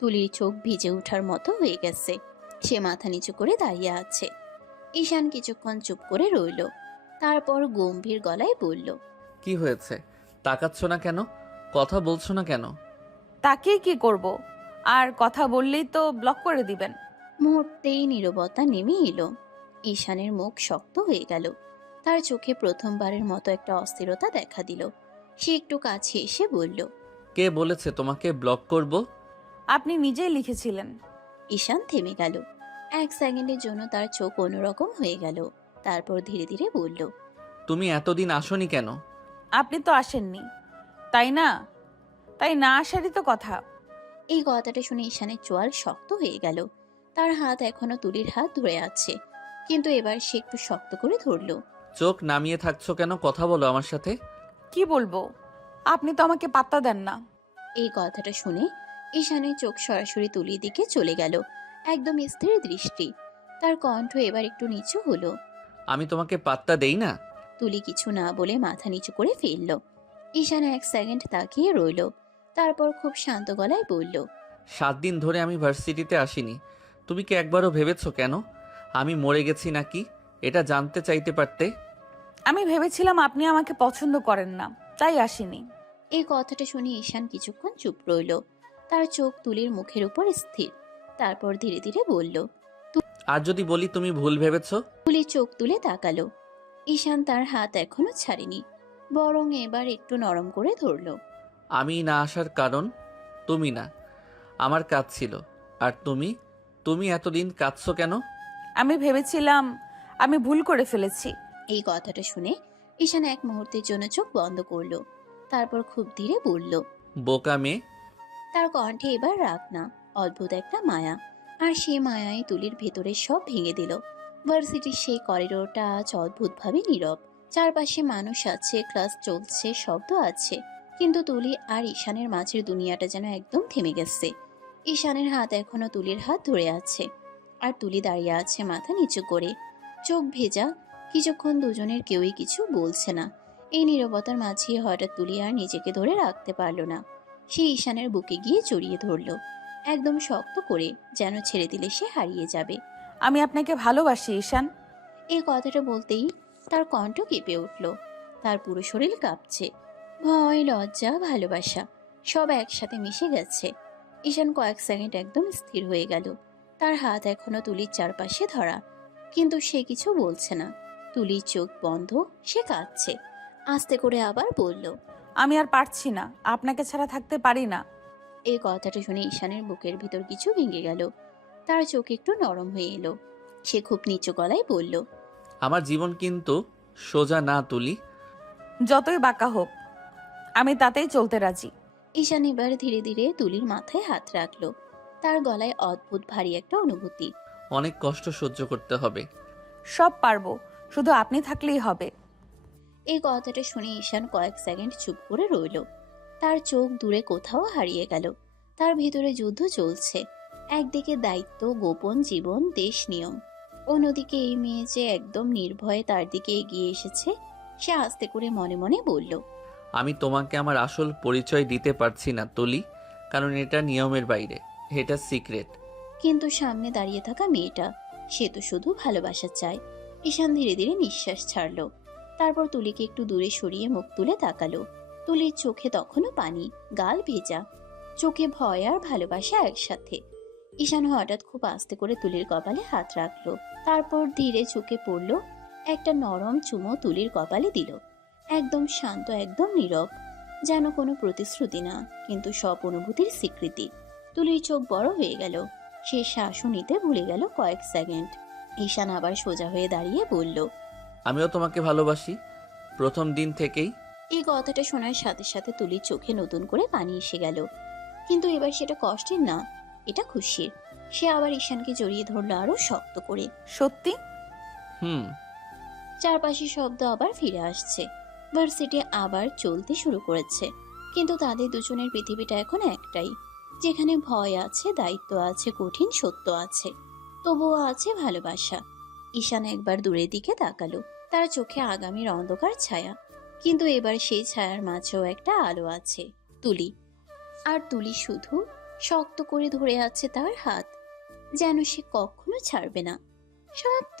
তুলির চোখ ভিজে ওঠার মতো হয়ে গেছে। সে মাথা নিচু করে দাঁড়িয়ে আছে। ঈশান কিছুক্ষণ চুপ করে রইল, তারপর গম্ভীর গলায় বলল, কি হয়েছে? তাকাচ্ছ না কেন? কথা বলছো না কেন? তাকেই কি করব? আর কথা বললেই তো ব্লক করে দিবেন। মুহূর্তেই নীরবতা নেমে এলো। ঈশানের মুখ শক্ত হয়ে গেল। তার চোখে প্রথমবারের মতো একটা অস্থিরতা দেখা দিল। সে একটু কাছে এসে বলল, কে বলেছে তোমাকে ব্লক করব? আপনি নিজেই লিখেছিলেন। ঈশান থেমে গেল। 1 সেকেন্ডের জন্য তার চোখ অন্যরকম হয়ে গেল। তারপর ধীরে ধীরে বলল, তুমি এতদিন আসোনি কেন? আপনি তো আসেননি, তাই না? তাই না আসারই তো কথা। এই কথাটা শুনে ঈশানের চোয়াল শক্ত হয়ে গেল। তার হাত এখনো তুলির হাত ধরে আছে, কিন্তু এবার সে একটু শক্ত করে ধরল। চোখ নামিয়ে থাকছো কেন? কথা বলো আমার সাথে। কি বলবো? আপনি তো আমাকে পাত্তা দেন না। এই কথাটা শুনে ঈশানের চোখ সরাসরি তুলির দিকে চলে গেল, একদম স্থির দৃষ্টি। তার কণ্ঠ এবার একটু নিচু হলো। আমি তোমাকে পাত্তা দেই না? তুলি কিছু না বলে মাথা নিচু করে ফেলল। ঈশান 1 সেকেন্ড তাকিয়ে রইল, তারপর খুব শান্ত গলায় বলল, 7 দিন ধরে আমি ভার্সিটিতে আসিনি। তুমি কি একবারও ভেবেছো কেন আমি মরে গেছি নাকি? এটা জানতে চাইতে পারতে। আমি ভেবেছিলাম আপনি আমাকে পছন্দ করেন না, তাই আসিনি। এই কথাটা শুনে ঈশান কিছুক্ষণ চুপ রইল। তার চোখ তুলির মুখের উপর স্থির। তারপর ধীরে ধীরে বলল, আর যদি বলি তুমি ভুল ভেবেছো? তুলি চোখ তুলে তাকালো। ঈশান তার হাত এখনো ছাড়েনি, বরং এবার একটু নরম করে ধরল। আমি না আসার কারণ তুমি না, আমার কাজ ছিল। আর তুমি এতদিন কাঁদছো কেন? আমি ভেবেছিলাম আমি ভুল করে ফেলেছি। এই কথাটা শুনে ঈশান 1 মুহূর্তের জন্য চোখ বন্ধ করলো। তারপর খুব ধীরে বলল, বোকা মেয়ে। তার কণ্ঠে এবার রাগ না, অদ্ভুত একটা মায়া। আর সেই মায়ায় তুলির ভেতরে সব ভেঙে দিল। ভার্সিটির সেই করিডোরটা আজ অদ্ভুতভাবে নীরব। চারপাশে মানুষ আছে, ক্লাস চলছে, শব্দ আছে, কিন্তু তুলি আর ঈশানের মাঝের দুনিয়াটা যেন একদম থেমে গেছে। ঈশানের হাত এখনো তুলির হাত ধরে আছে, আর তুলি দাঁড়িয়ে আছে মাথা নিচু করে, চোখ ভেজা। কিছুক্ষণ দুজনের কেউই কিছু বলছে না। এই নীরবতার মাঝে হঠাৎ তুলি আর নিজেকে ধরে রাখতে পারল না। সে ঈশানের বুকে গিয়ে জড়িয়ে ধরল, একদম শক্ত করে, যেন ছেড়ে দিলে সে হারিয়ে যাবে। আমি আপনাকে ভালোবাসি ঈশান। এই কথাটা বলতেই তার কণ্ঠ কেঁপে উঠল। তার পুরো শরীর কাঁপছে। ভয়, লজ্জা, ভালোবাসা সব একসাথে মিশে গেছে। ঈশান কয়েক সেকেন্ড একদম স্থির হয়ে গেল। তার হাত এখনো তুলির চারপাশে ধরা, কিন্তু সে কিছু বলছে না। তুলির চোখ বন্ধ, সে কাঁদছে। আস্তে করে আবার বলল, আমি আর পারছি না, আপনাকে ছাড়া থাকতে পারি না। এই কথাটা শুনে ঈশানের বুকের ভিতর কিছু ভেঙে গেল। তার চোখ একটু নরম হয়ে এলো। সে খুব নিচু গলায় বলল, আমার জীবন কিন্তু সোজা না তুলি। যতই বাঁকা হোক আমি তাতেই চলতে রাজি। ঈশান এবার ধীরে ধীরে তুলির মাথায় হাত রাখলো। তার গলায় অদ্ভুত ভারী একটা অনুভূতি। অনেক কষ্ট সহ্য করতে হবে। সব পারবো, শুধু আপনি থাকলেই হবে। এই কথাটা শুনে ঈশান কয়েক সেকেন্ড চুপ করে রইল। তার চোখ দূরে কোথাও হারিয়ে গেল। তার ভিতরে যুদ্ধ চলছে। একদিকে দায়িত্ব, গোপন জীবন, দেশ নিয়ম, অন্যদিকে এই মেয়ে যে একদম নির্ভয়ে তার দিকে এগিয়ে এসেছে। সে আস্তে করে মনে মনে বলল, আমি তোমাকে আমার আসল পরিচয় দিতে পারছি না তুলি, কারণ এটা নিয়মের বাইরে, এটা সিক্রেট। কিন্তু সামনে দাঁড়িয়ে থাকা মেয়েটা, সে তো শুধু ভালোবাসা চায়। ঈশান ধীরে ধীরে নিঃশ্বাস ছাড়ল। তারপর তুলিকে একটু দূরে সরিয়ে মুখ তুলে তাকালো। তুলির চোখে তখনও পানি, গাল ভেজা, চোখে ভয় আর ভালোবাসা একসাথে। ঈশান হঠাৎ খুব আস্তে করে তুলির কপালে হাত রাখলো। তারপর ধীরে চোখে পড়ল, একটা নরম চুমো তুলির কপালে দিল। একদম শান্ত, একদম নীরব, যেন কোনো প্রতিশ্রুতি না, কিন্তু সব অনুভূতির স্বীকৃতি। তুলির চোখ বড় হয়ে গেল। সে শ্বাসও নিতে ভুলে গেল কয়েক সেকেন্ড। ঈশান আবার সোজা হয়ে দাঁড়িয়ে বলল, আমিও তোমাকে ভালোবাসি, প্রথম দিন থেকেই। এই কথাটা শোনার সাথে সাথে তুলির চোখে নতুন করে পানি এসে গেল। কিন্তু এবার সেটা কষ্টের না, এটা খুশির। সে আবার ঈশানকে জড়িয়ে ধরলো আরো শক্ত করে। সত্যি? হুম। চারপাশে শব্দ আবার ফিরে আসছে। ভার্সিটি আবার চলতে শুরু করেছে। কিন্তু তাদের দুজনের পৃথিবীটা এখন একটাই, যেখানে ভয় আছে, দায়িত্ব আছে, কঠিন সত্য আছে, তবুও আছে ভালোবাসা। ঈশান একবার দূরের দিকে তাকালো। তার চোখে আগামীর অন্ধকার ছায়া, কিন্তু এবার সেই ছায়ার মাঝেও একটা আলো আছে, তুলি। আর তুলি শুধু শক্ত করে ধরে আছে তার হাত, যেন সে কখনো ছাড়বে না। শক্ত।